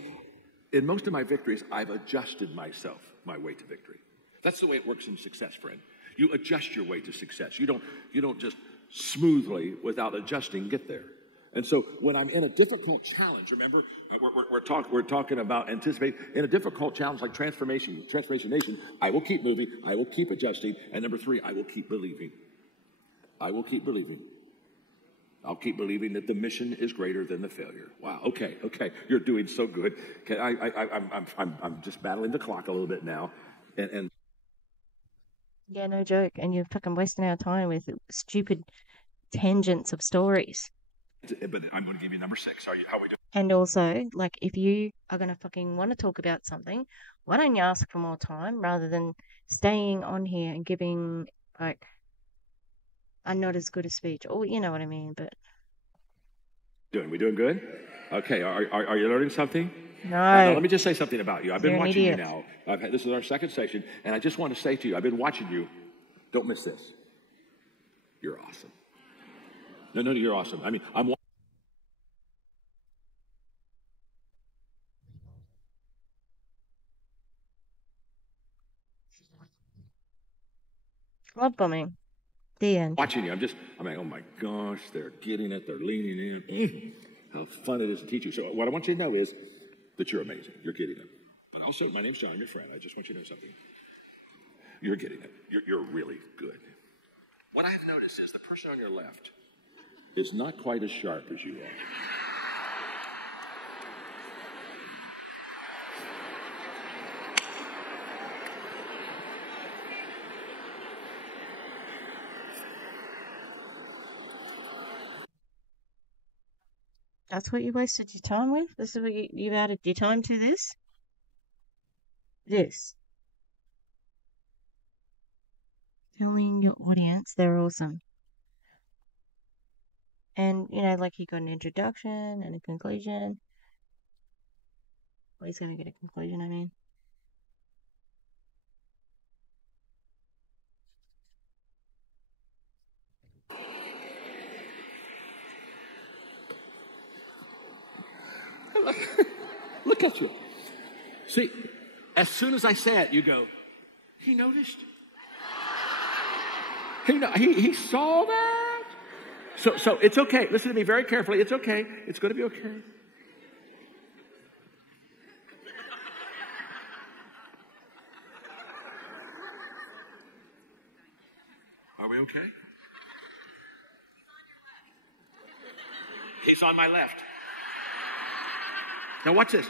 in most of my victories, I've adjusted myself, my way to victory. That's the way it works in success, friend. You adjust your way to success. You don't just smoothly, without adjusting, get there. And so when I'm in a difficult challenge, remember, we're talking about anticipating, in a difficult challenge like Transformation Nation, I will keep moving, I will keep adjusting, and number 3, I will keep believing. I will keep believing. I'll keep believing that the mission is greater than the failure. Wow, okay, you're doing so good. Okay, I'm just battling the clock a little bit now, and yeah, no joke. And you're fucking wasting our time with stupid tangents of stories. But I'm going to give you number 6. How we doing? And also, like, if you are going to fucking want to talk about something, why don't you ask for more time rather than staying on here and giving, like, a not as good a speech? Or, you know what I mean, but... We doing good? Okay, are you learning something? No. Now, let me just say something about you. I've been watching you idiot. now. This is our second session, and I just want to say to you, I've been watching you. Don't miss this. You're awesome. No, you're awesome. I mean, I'm... Love bombing. The end. Watching you, I'm like, oh my gosh, they're getting it, they're leaning in. How fun it is to teach you. So what I want you to know is that you're amazing. You're getting it. But also, my name's John, I'm your friend. I just want you to know something. You're getting it. You're really good. What I've noticed is the person on your left is not quite as sharp as you are. That's what you wasted your time with? This is what you added your time to this? This. Telling your audience they're awesome. And, you know, like, you got an introduction and a conclusion. Well, he's going to get a conclusion, I mean. Look at you. See, as soon as I say it, you go, he noticed. He saw that. So it's okay. Listen to me very carefully. It's okay. It's going to be okay. Are we okay? He's on my left. Now watch this.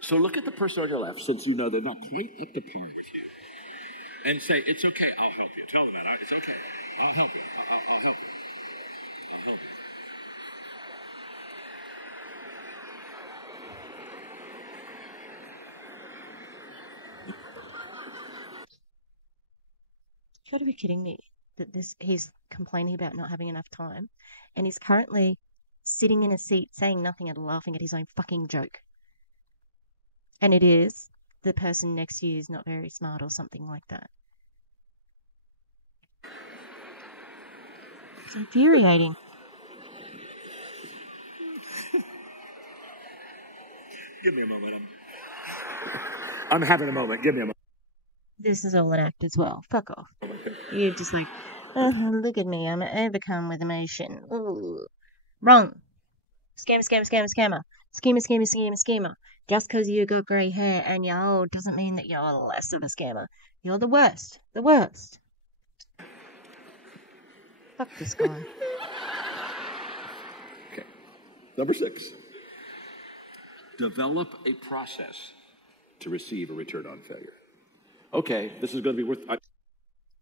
So look at the person on your left, since you know they're not quite up to par with you, and say, it's okay, I'll help you. Tell them that. It's okay. I'll help you. I'll help you. I'll help you. You gotta be kidding me. that he's complaining about not having enough time, and he's currently sitting in a seat saying nothing and laughing at his own fucking joke. And it is the person next to you is not very smart or something like that. It's infuriating. Give me a moment. I'm having a moment. Give me a moment. This is all an act as well. Fuck off. You're just like, look at me. I'm overcome with emotion. Ooh. Wrong. Scammer, scammer, scammer, scammer. Schemer, schemer, schemer, schemer. Just because you got grey hair and you're old doesn't mean that you're less of a scammer. You're the worst. The worst. Fuck this guy. Okay. Number 6. Develop a process to receive a return on failure. Okay, this is going to be worth...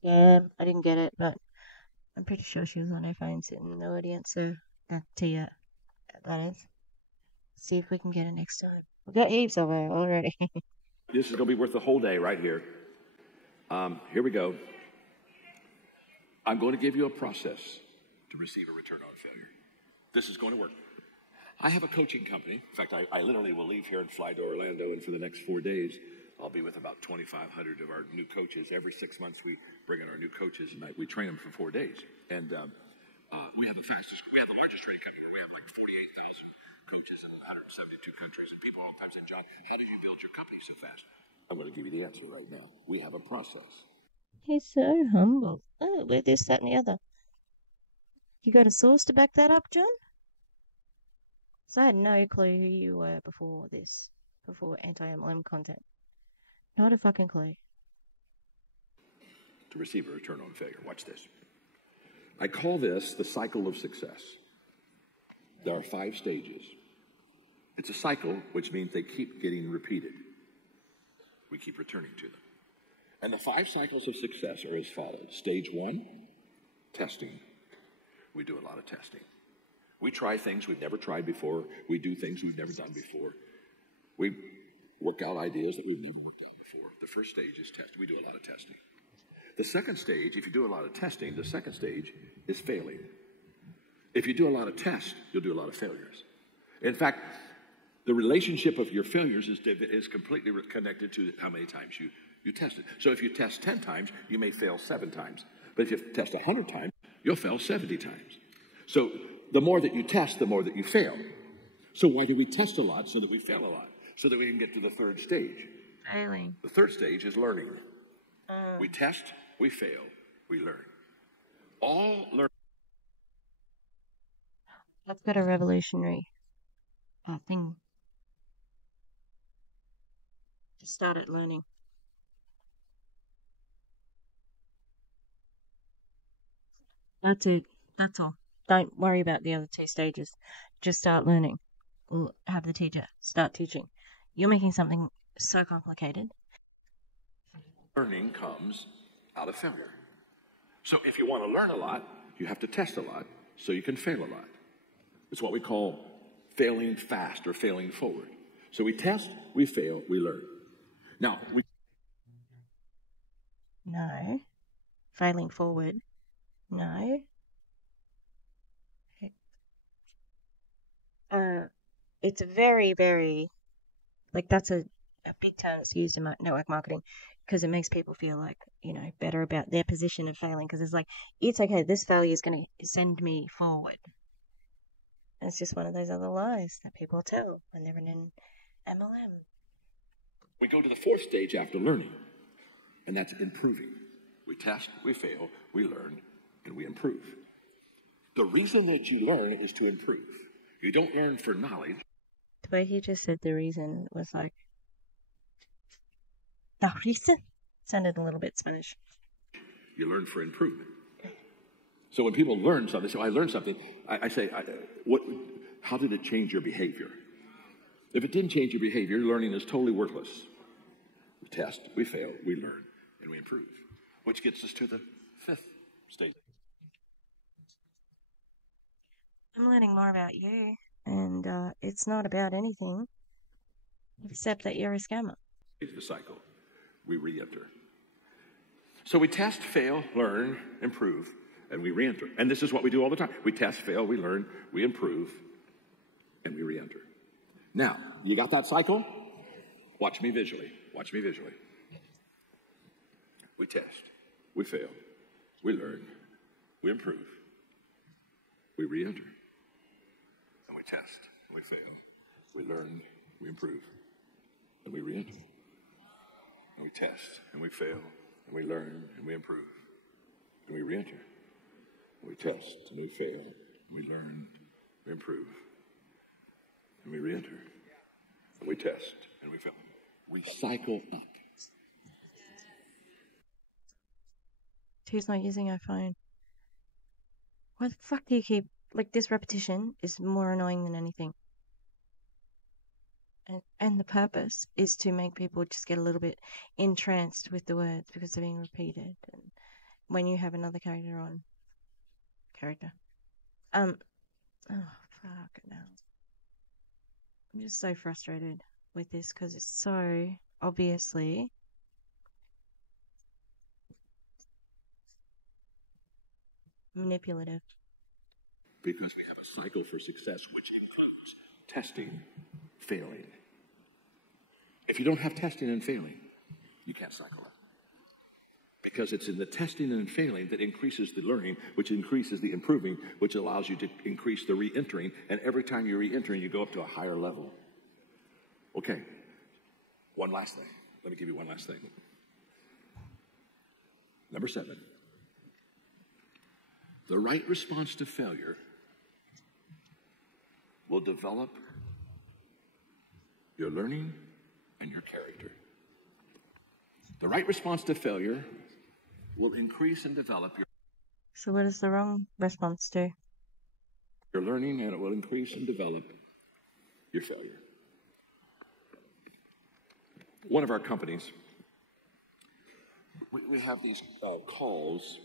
Yeah, I didn't get it, but I'm pretty sure she was on her phone sitting in the audience, so that Thea, that is. See if we can get it next time. We've got heaps of her already. This is going to be worth the whole day right here. Here we go. I'm going to give you a process to receive a return on failure. This is going to work. I have a coaching company. In fact, I literally will leave here and fly to Orlando, and for the next 4 days, I'll be with about 2,500 of our new coaches. Every 6 months, we bring in our new coaches, and we train them for 4 days. And we have the largest training company. We have like 48,000 coaches in 172 countries. And people all the time say, John, how did you build your company so fast? I'm going to give you the answer right now. We have a process. He's so humble. Oh, we're this, that, and the other. You got a source to back that up, John? So I had no clue who you were before anti-MLM content. Not a fucking clue. To receive a return on failure. Watch this. I call this the cycle of success. There are 5 stages. It's a cycle, which means they keep getting repeated. We keep returning to them. And the 5 cycles of success are as follows. Stage 1, testing. We do a lot of testing. We try things we've never tried before. We do things we've never done before. We work out ideas that we've never worked out before. The first stage is testing. We do a lot of testing. The second stage, if you do a lot of testing, the second stage is failing. If you do a lot of tests, you'll do a lot of failures. In fact, the relationship of your failures is completely connected to how many times you test it. So if you test 10 times, you may fail 7 times. But if you test 100 times, you'll fail 70 times. So the more that you test, the more that you fail. So why do we test a lot? So that we fail a lot. So that we can get to the third stage. Failing. The third stage is learning. We test, we fail, we learn. All learn. That's got a revolutionary thing. Just started learning. That's it. That's all. Don't worry about the other 2 stages. Just start learning. Have the teacher start teaching. You're making something so complicated. Learning comes out of failure. So if you want to learn a lot, you have to test a lot so you can fail a lot. It's what we call failing fast or failing forward. So we test, we fail, we learn. Now, No. Failing forward. No. It's a very, very, like, that's a big term that's used in network marketing because it makes people feel like, better about their position of failing because it's like, it's okay, this failure is going to send me forward. And it's just one of those other lies that people tell when they're in an MLM. we go to the 4th stage after learning, and that's improving. We test, we fail, we learn, and we improve. The reason that you learn is to improve. You don't learn for knowledge. The way he just said the reason was like, the reason? Sounded a little bit Spanish. You learn for improvement. So when people learn something, they say, I learned something, I say, how did it change your behavior? If it didn't change your behavior, learning is totally worthless. We test, we fail, we learn, and we improve. Which gets us to the 5th stage. I'm learning more about you, and it's not about anything except that you're a scammer. The cycle. We re-enter. So we test, fail, learn, improve, and we re-enter. And this is what we do all the time. We test, fail, we learn, we improve, and we re-enter. Now, you got that cycle? Watch me visually. Watch me visually. We test, we fail, we learn, we improve, we re-enter. And we test, we fail, we learn, we improve, and we re-enter. And we test, and we fail, and we learn, and we improve, and we re-enter. And we test, and we fail, and we learn, we improve, and we re-enter. And we test, and we fail. We cycle up. Who's not using iPhone? Why the fuck do you keep... Like, this repetition is more annoying than anything. And the purpose is to make people just get a little bit entranced with the words because they're being repeated. And when you have another character on... Oh, fuck now. I'm just so frustrated with this because it's so obviously... manipulative. Because we have a cycle for success which includes testing, failing. If you don't have testing and failing, you can't cycle it. Because it's in the testing and failing that increases the learning, which increases the improving, which allows you to increase the re-entering, and every time you're re-entering, you go up to a higher level. Okay, one last thing. Let me give you one last thing. Number 7. The right response to failure will develop your learning and your character. The right response to failure will increase and develop your... So what does the wrong response do? Your learning, and it will increase and develop your failure. One of our companies, we have these calls,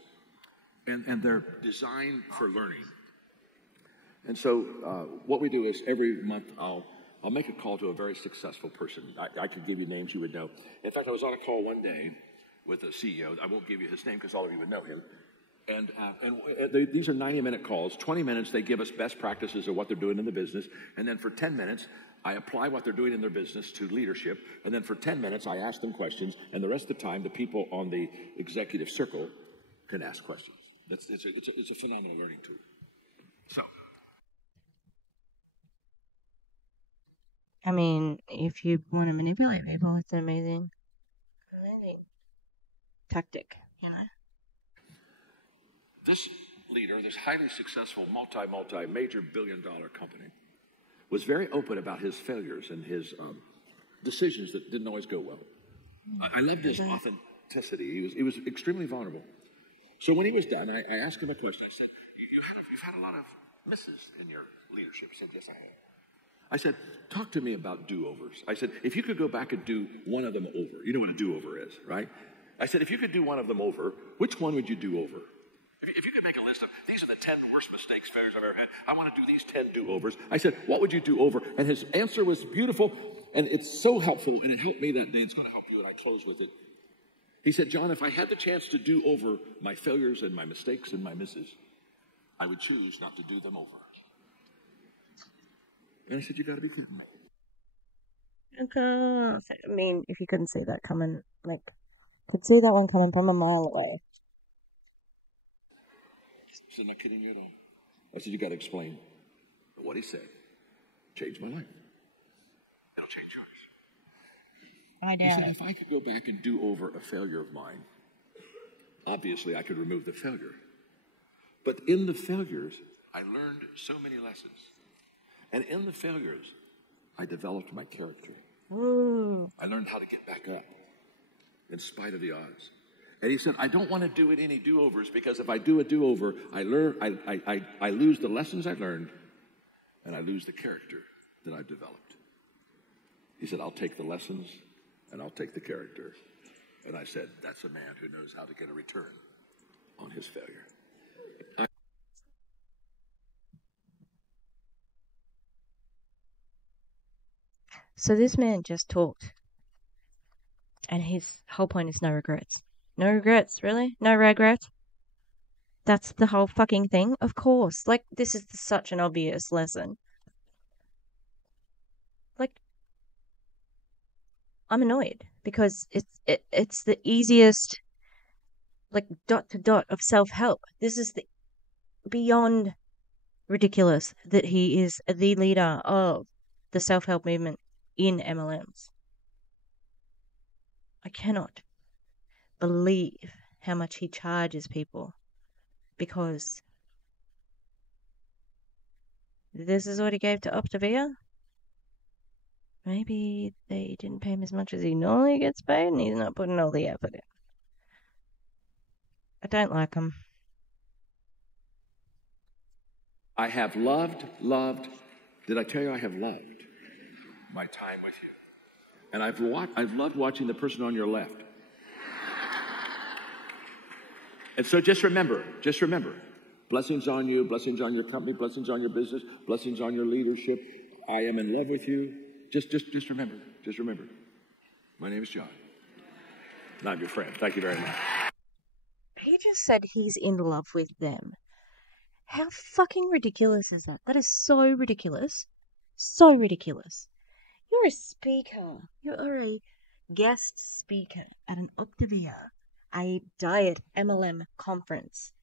and they're designed for learning. And so what we do is every month I'll make a call to a very successful person. I could give you names you would know. In fact, I was on a call one day with a CEO. I won't give you his name because all of you would know him. And these are 90-minute calls. 20 minutes, they give us best practices of what they're doing in the business. And then for 10 minutes, I apply what they're doing in their business to leadership. And then for 10 minutes, I ask them questions. And the rest of the time, the people on the executive circle can ask questions. It's a phenomenal learning tool. So, I mean, if you want to manipulate people, it's an amazing tactic, you know? This leader, this highly successful multi-major billion-dollar company, was very open about his failures and his decisions that didn't always go well. I loved his authenticity. He was extremely vulnerable. So when he was done, I asked him a question. I said, you've had a lot of misses in your leadership. He said, yes, I have. I said, talk to me about do-overs. I said, if you could go back and do one of them over, you know what a do-over is, right? I said, if you could do one of them over, which one would you do over? If you could make a list of, these are the 10 worst mistakes, failures I've ever had, I want to do these 10 do-overs. I said, what would you do over? And his answer was beautiful, and it's so helpful, and it helped me that day. It's going to help you, and I close with it. He said, John, if I had the chance to do over my failures and my mistakes and my misses, I would choose not to do them over. And I said, you got to be kidding me. Okay. I mean, if you couldn't see that coming, like, could see that one coming from a mile away. I said, not kidding you at all. I said, you got to explain. But what he said changed my life. It'll change yours. I He said, if I could go back and do over a failure of mine, obviously I could remove the failure. But in the failures, I learned so many lessons. And in the failures, I developed my character. Ooh. I learned how to get back up in spite of the odds. And he said, I don't want to do it any do-overs because if I do a do-over, I lose the lessons I've learned and I lose the character that I've developed. He said, I'll take the lessons and I'll take the character. And I said, that's a man who knows how to get a return on his failure. So this man just talked, and his whole point is no regrets. No regrets, really? No regrets? That's the whole fucking thing? Of course. Like, this is such an obvious lesson. Like, I'm annoyed because it's the easiest, like, dot to dot of self-help. This is the beyond ridiculous that he is the leader of the self-help movement in MLMs. I cannot believe how much he charges people because this is what he gave to Optavia. Maybe they didn't pay him as much as he normally gets paid and he's not putting all the effort in. I don't like him. I have loved. Did I tell you I have loved my time with you? And I've loved watching the person on your left. And so just remember, blessings on you, blessings on your company, blessings on your business, blessings on your leadership. I am in love with you. Just remember. My name is John. And I'm your friend. Thank you very much. He just said he's in love with them. How fucking ridiculous is that? That is so ridiculous. So ridiculous. You're a speaker. You're a guest speaker at an Optavia, a diet MLM conference.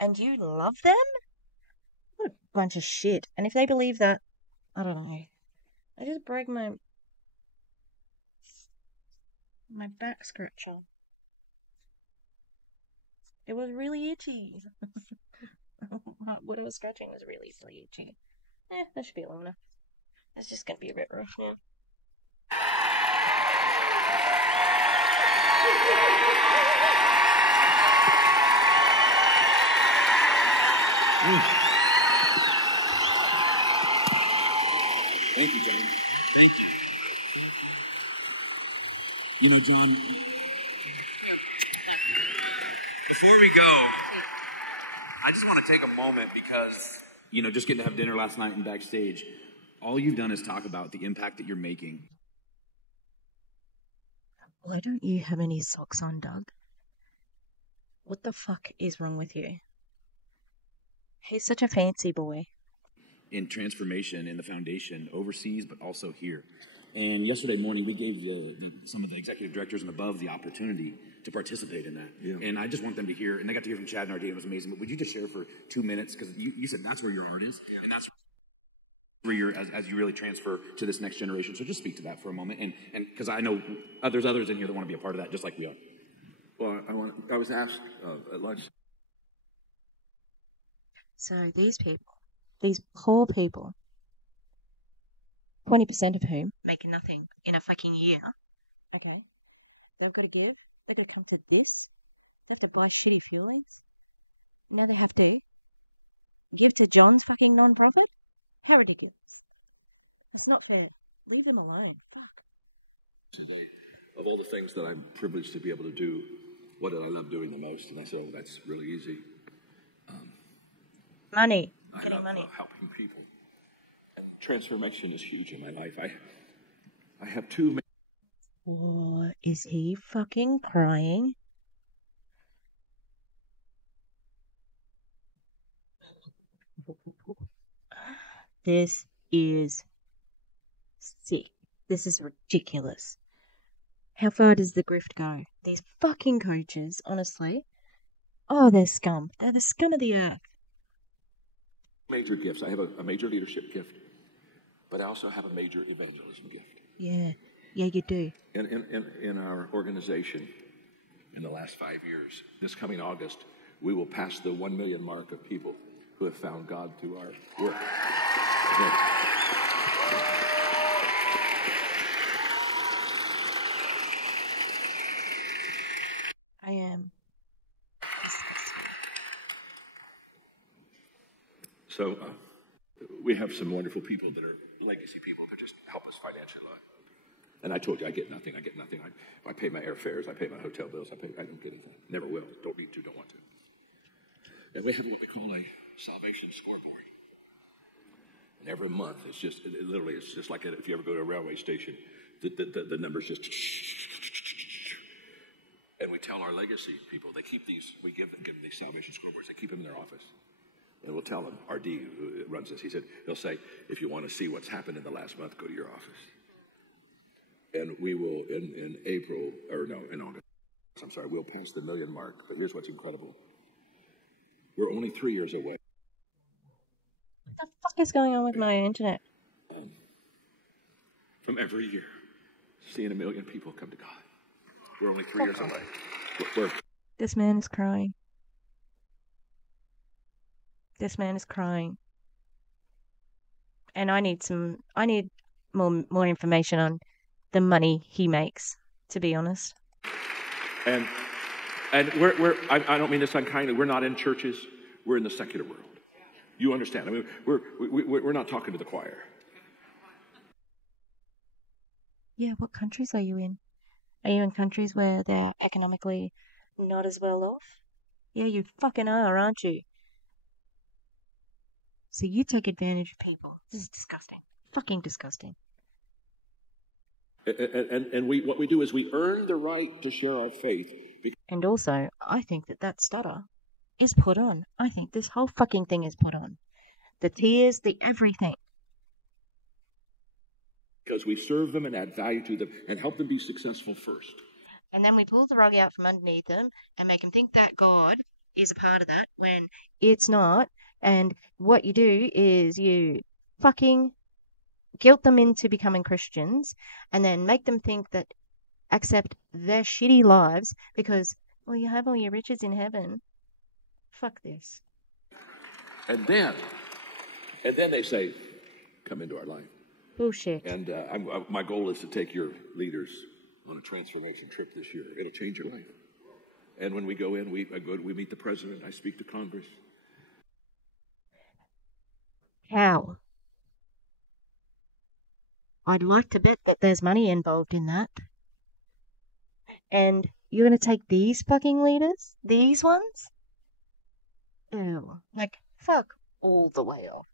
And you love them? What a bunch of shit. And if they believe that, I don't know. I just broke my back scratcher. It was really itchy. What I was scratching was really itchy. That should be long enough. That's just gonna be a bit rough now. Thank you, John. Thank you. You know, John, before we go, I just want to take a moment because, just getting to have dinner last night and backstage, all you've done is talk about the impact that you're making. Why don't you have any socks on, Doug? What the fuck is wrong with you? He's such a fancy boy. In transformation in the foundation overseas, but also here. And yesterday morning, we gave some of the executive directors and above the opportunity to participate in that. Yeah. And I just want them to hear, and they got to hear from Chad and Ardeen. It was amazing. But would you just share for 2 minutes? Because you said that's where your art is, and that's where you're, as you really transfer to this next generation. So just speak to that for a moment. And because I know there's others in here that want to be a part of that, just like we are. Well, I was asked at lunch. So these people, these poor people, 20% of whom make nothing in a fucking year, okay, they've got to give, they've got to come to this, they have to buy shitty fuelings, now they have to give to John's fucking non-profit? How ridiculous. It's not fair. Leave them alone. Fuck. Today, of all the things that I'm privileged to be able to do, what did I love doing the most? And I said, oh, that's really easy. Money. I love helping people. Transformation is huge in my life. I have two. What? Is he fucking crying? This is sick. This is ridiculous. How far does the grift go? These fucking coaches, honestly. Oh, they're scum. They're the scum of the earth. Major gifts. I have a major leadership gift, but I also have a major evangelism gift. Yeah, you do. In our organization, in the last 5 years, this coming August, we will pass the 1 million mark of people who have found God through our work. I am. So we have some wonderful people that are legacy people that just help us financially. And I told you, I get nothing. I pay my airfares, I pay my hotel bills, I don't get anything. Never will. Don't need to, don't want to. And we have what we call a salvation scoreboard. And every month, it's just, literally, it's just like if you ever go to a railway station, the numbers just, And we tell our legacy people, they keep these, we give them these celebration scoreboards, they keep them in their office. And we'll tell them, RD, who runs this, he'll say, if you want to see what's happened in the last month, go to your office. And we will, in August, I'm sorry, we'll pass the 1 million mark. But here's what's incredible. We're only 3 years away. What the fuck is going on with my internet? From every year, seeing 1 million people come to God. We're only 3 years away. We're This man is crying. This man is crying. And I need more information on the money he makes, to be honest. And I don't mean this unkindly. We're not in churches. We're in the secular world. You understand? I mean, we're not talking to the choir. Yeah, what countries are you in? Are you in countries where they're economically not as well off? Yeah, you fucking are, aren't you? So you take advantage of people. This is disgusting. Fucking disgusting. And what we do is we earn the right to share our faith. And also, I think that stutter is put on. I think this whole fucking thing is put on. The tears, the everything. Because we serve them and add value to them and help them be successful first. And then we pull the rug out from underneath them and make them think that God is a part of that when it's not. And what you do is you fucking guilt them into becoming Christians and then make them think that accept their shitty lives because, well, you have all your riches in heaven. Fuck this. And then they say, come into our life. Bullshit. And my goal is to take your leaders on a transformation trip this year. It'll change your life. And when we go in, we meet the president. I speak to Congress. How? I'd like to bet that there's money involved in that. And you're going to take these fucking leaders? These ones? Ew. Like, fuck all the way off.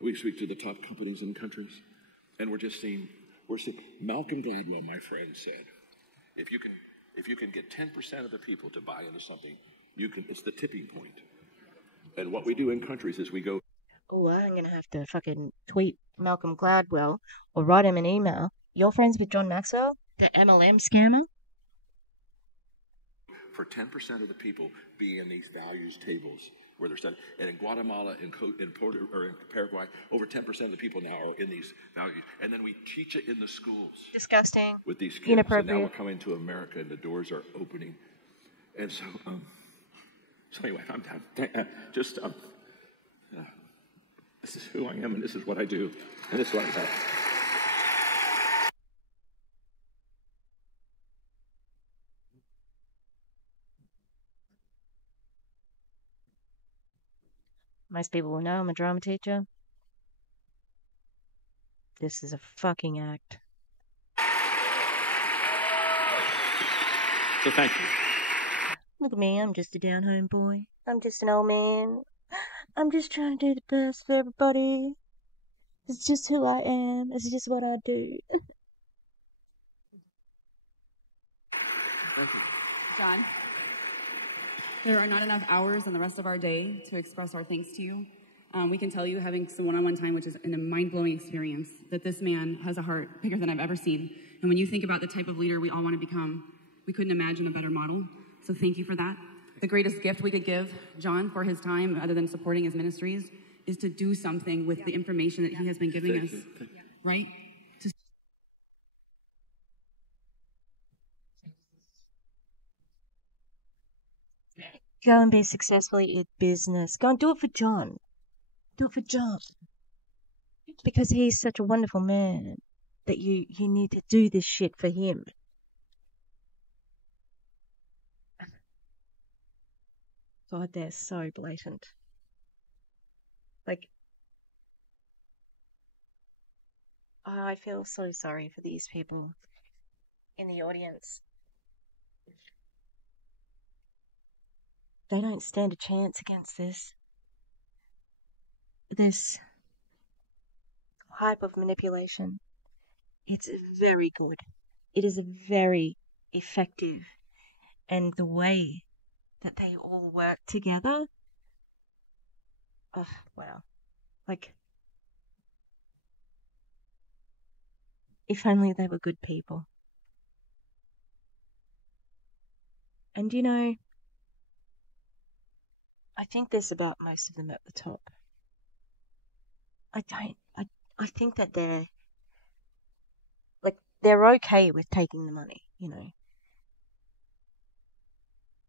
We speak to the top companies and countries, and we're seeing Malcolm Gladwell, my friend, said, if you can get 10% of the people to buy into something, it's the tipping point. And what we do in countries is we go, oh, I'm going to have to fucking tweet Malcolm Gladwell or write him an email. You're friends with John Maxwell, the MLM scammer? For 10% of the people being in these values tables where they're studying. And in Guatemala, in Paraguay, over 10% of the people now are in these values. And then we teach it in the schools. Disgusting. With these kids. Inappropriate. And now we're coming to America and the doors are opening. And so anyway, this is who I am and this is what I do. And this is what I have. Most people will know I'm a drama teacher. This is a fucking act. So thank you. Look at me, I'm just a down-home boy. I'm just an old man. I'm just trying to do the best for everybody. It's just who I am. It's just what I do. Thank you. John, there are not enough hours in the rest of our day to express our thanks to you. We can tell you, having some one-on-one time, which is a mind-blowing experience, that this man has a heart bigger than I've ever seen. And when you think about the type of leader we all want to become, we couldn't imagine a better model. So thank you for that. The greatest gift we could give John for his time, other than supporting his ministries, is to do something with the information that he has been giving us, right? Go and be successfully in business. Go and do it for John. Do it for John. Because he's such a wonderful man that you need to do this shit for him. God, they're so blatant. Like, oh, I feel so sorry for these people in the audience. They don't stand a chance against this type of manipulation. It's very good. It is a very effective and the way that they all work together. Oh, wow. Like, if only they were good people. And you know, I think there's about most of them at the top. I think that they're okay with taking the money, you know.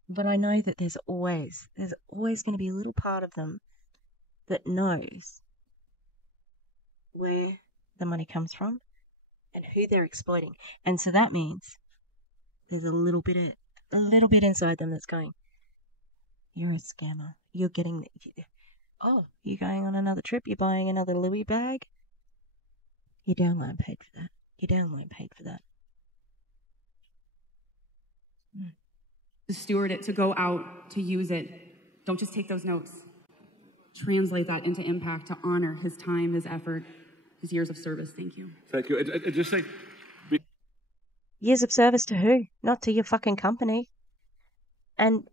But I know that there's always going to be a little part of them that knows where the money comes from and who they're exploiting. And so that means there's a little bit inside them that's going, you're a scammer. You're getting, you're going on another trip. You're buying another Louis bag. Your downline paid for that. Your downline paid for that. To steward it, to go out, to use it. Don't just take those notes. Translate that into impact, to honor his time, his effort, his years of service. Thank you. Thank you. Just say... Years of service to who? Not to your fucking company. And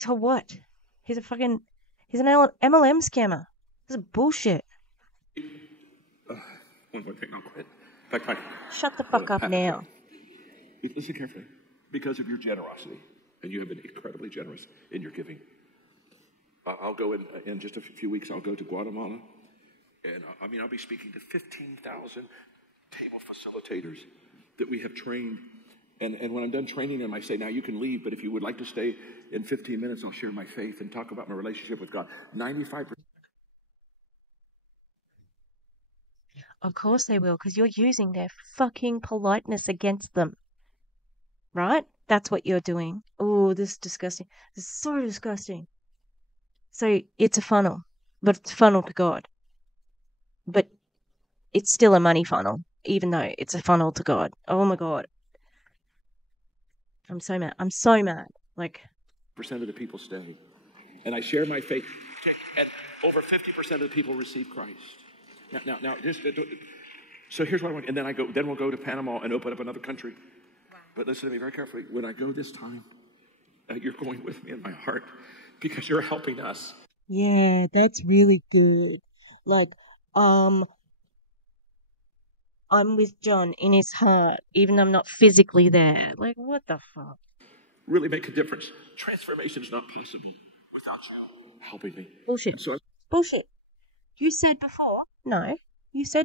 to what? He's an MLM scammer. This is bullshit. One more thing, I'll quit. Fine. Shut the fuck up now. Listen carefully. Because of your generosity, and you have been incredibly generous in your giving, I'll go in just a few weeks, I'll go to Guatemala, and I'll be speaking to 15,000 table facilitators that we have trained. And when I'm done training them, I say, now you can leave, but if you would like to stay in 15 minutes, I'll share my faith and talk about my relationship with God. 95%. Of course they will, because you're using their fucking politeness against them. Right? That's what you're doing. Oh, this is disgusting. This is so disgusting. So it's a funnel, but it's a funnel to God. But it's still a money funnel, even though it's a funnel to God. Oh my God. I'm so mad. Like, % of the people stay. And I share my faith. And over 50% of the people receive Christ. Now, so here's what I want. And then we'll go to Panama and open up another country. Wow. But listen to me very carefully. When I go this time, you're going with me in my heart because you're helping us. Yeah, that's really good. Like, I'm with John in his heart, even though I'm not physically there. Like, what the fuck? Really make a difference. Transformation is not possible without you helping me. Bullshit. Bullshit. You said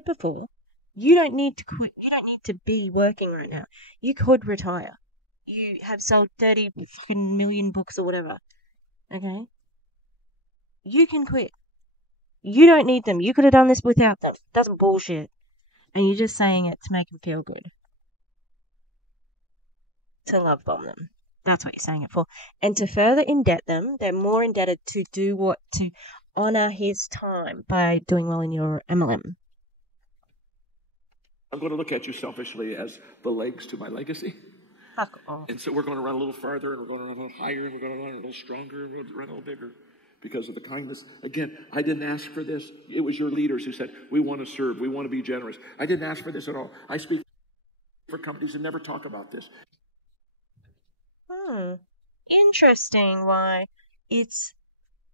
before, you don't need to quit. You don't need to be working right now. You could retire. You have sold 30 fucking million books or whatever. Okay? You can quit. You don't need them. You could have done this without them. That's bullshit. And you're just saying it to make them feel good. To love bomb them. That's what you're saying it for. And to further indebt them, they're more indebted to do what? To honor his time by doing well in your MLM. I'm going to look at you selfishly as the legs to my legacy. Fuck off. And so we're going to run a little farther, and we're going to run a little higher, and we're going to run a little stronger, and we're going to run a little bigger. Because of the kindness. Again, I didn't ask for this. It was your leaders who said, we want to serve. We want to be generous. I didn't ask for this at all. I speak for companies that never talk about this. Interesting why it's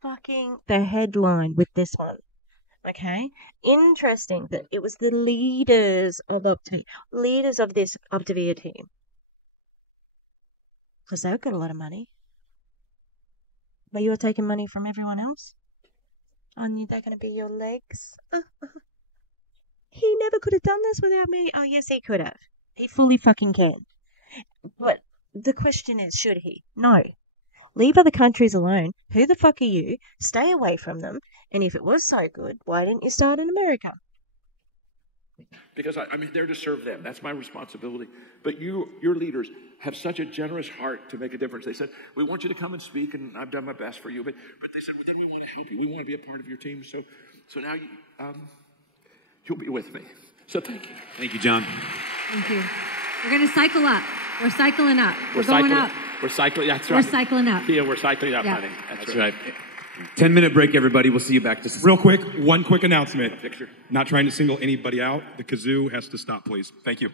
fucking the headline with this one. Okay? Interesting that it was the leaders of Optavia. Leaders of this Optavia team. Because they've got a lot of money. But you're taking money from everyone else? And they're going to be your legs? He never could have done this without me. Oh, yes, he could have. He fully fucking can. But the question is, should he? No. Leave other countries alone. Who the fuck are you? Stay away from them. And if it was so good, why didn't you start in America? Because I'm there to serve them. That's my responsibility. But your leaders have such a generous heart to make a difference. They said, we want you to come and speak, and I've done my best for you. But they said, well, then we want to help you. We want to be a part of your team. So now you'll be with me. So thank you. Thank you, John. Thank you. We're going to cycle up. We're cycling up. We're going up. We're cycling. That's right. We're cycling up. Thea, we're cycling up, yeah. honey. That's right. 10-minute break, everybody. We'll see you back. Real quick, one quick announcement. Not trying to single anybody out. The kazoo has to stop, please. Thank you.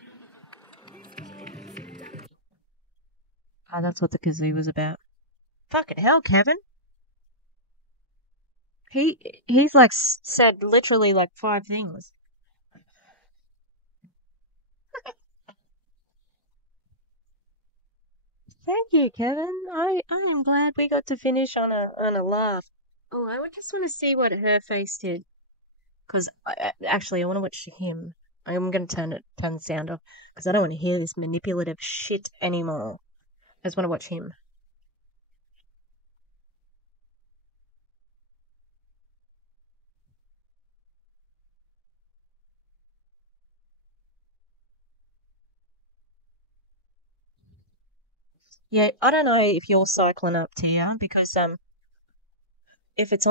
Oh, that's what the kazoo was about. Fucking hell, Kevin. He's like said literally like 5 things. Thank you, Kevin. I am glad we got to finish on a laugh. Oh, I would just want to see what her face did. Because actually, I want to watch him. I'm going to turn the sound off because I don't want to hear this manipulative shit anymore. I just want to watch him. Yeah, I don't know if you're cycling up, Tia, because if it's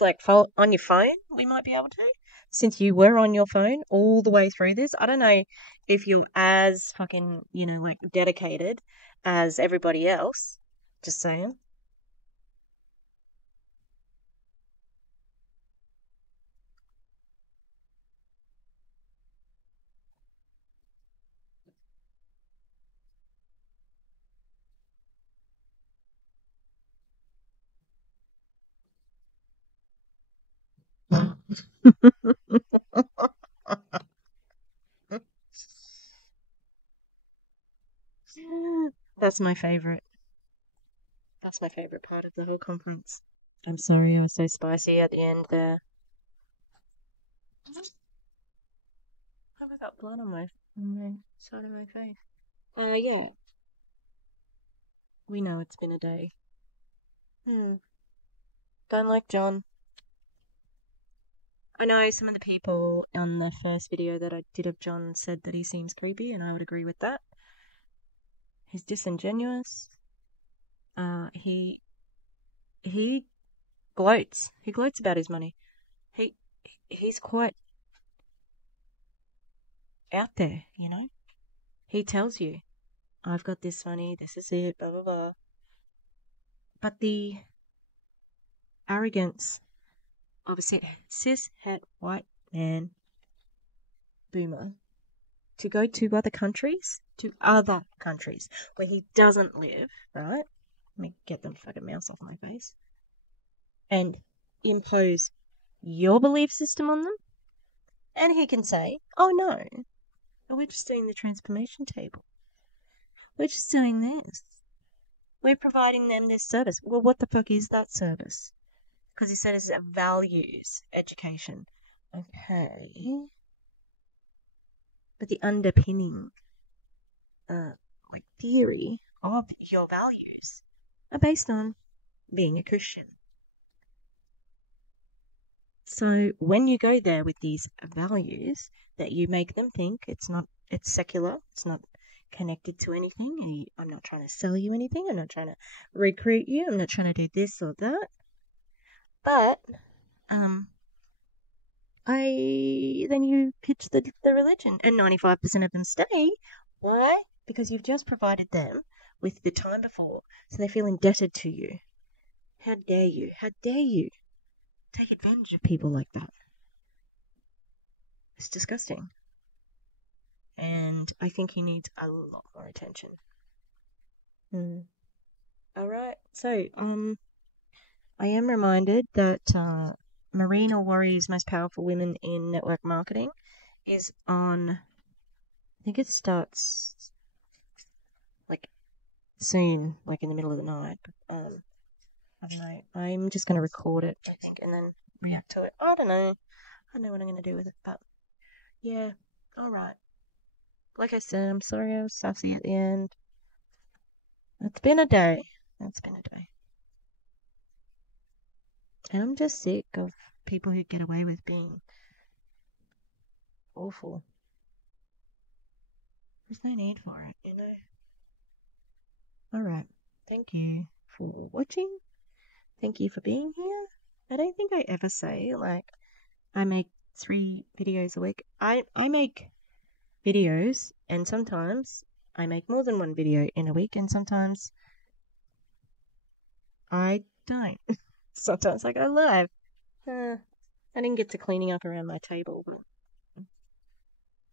like on your phone, we might be able to. Since you were on your phone all the way through this, I don't know if you're as fucking, like dedicated as everybody else. Just saying. That's my favorite. That's my favorite part of the whole conference. I'm sorry I was so spicy at the end there. Have I got blood on my side of my face? Yeah. We know it's been a day. Don't like John. I know some of the people on the first video that I did of John said that he seems creepy, and I would agree with that. He's disingenuous. He gloats. He gloats about his money. He's quite out there, He tells you, I've got this money, this is it, blah, blah, blah. But the arrogance of a cis-het white man boomer to go to other countries where he doesn't live, right? Let me get the fucking mouse off my face. And impose your belief system on them. And he can say, oh no, we're just doing the transformation table. We're just doing this. We're providing them this service. Well, what the fuck is that service? Because he said it's a values education. Okay. But the underpinning, theory of your values are based on being a Christian. So when you go there with these values that you make them think it's secular, it's not connected to anything. I'm not trying to sell you anything. I'm not trying to recruit you. I'm not trying to do this or that. But, then you pitch the religion, and 95% of them stay. Why? Because you've just provided them with the time before, so they feel indebted to you. How dare you? How dare you take advantage of people like that? It's disgusting. And I think he needs a lot more attention. Alright, so, I am reminded that Marina Worry's Most Powerful Women in Network Marketing is on, I think it starts soon, in the middle of the night. I don't know. I'm just going to record it, I think, and then react to it. I don't know. I don't know what I'm going to do with it, but yeah, alright. Like I said, I'm sorry I was sassy at the end. It's been a day. And I'm just sick of people who get away with being awful. There's no need for it, Alright. Thank you for watching. Thank you for being here. I don't think I ever say, I make 3 videos a week. I make videos, and sometimes I make more than 1 video in a week, and sometimes I don't. Sometimes I go live. I didn't get to cleaning up around my table, but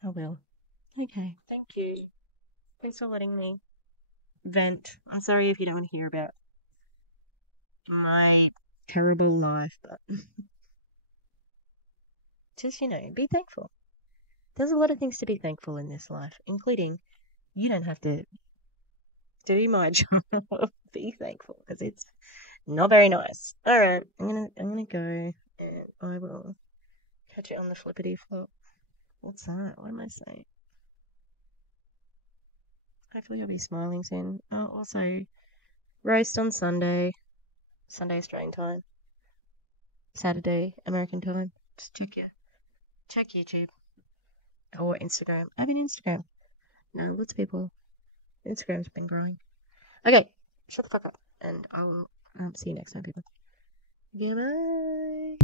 I will. Okay, thank you. Thanks for letting me vent. I'm sorry if you don't want to hear about my terrible life, but just, be thankful. There's a lot of things to be thankful in this life, including you don't have to do my job. Be thankful, because it's not very nice. All right, I'm gonna go, and I will catch it on the flippity flop. What's that? What am I saying? Hopefully I'll be smiling soon. Oh, also, roast on Sunday Australian time, Saturday American time. Just check YouTube or Instagram. I have an Instagram. No, lots of people. Instagram's been growing. Okay, shut the fuck up, and I will see you next time, people. Goodbye.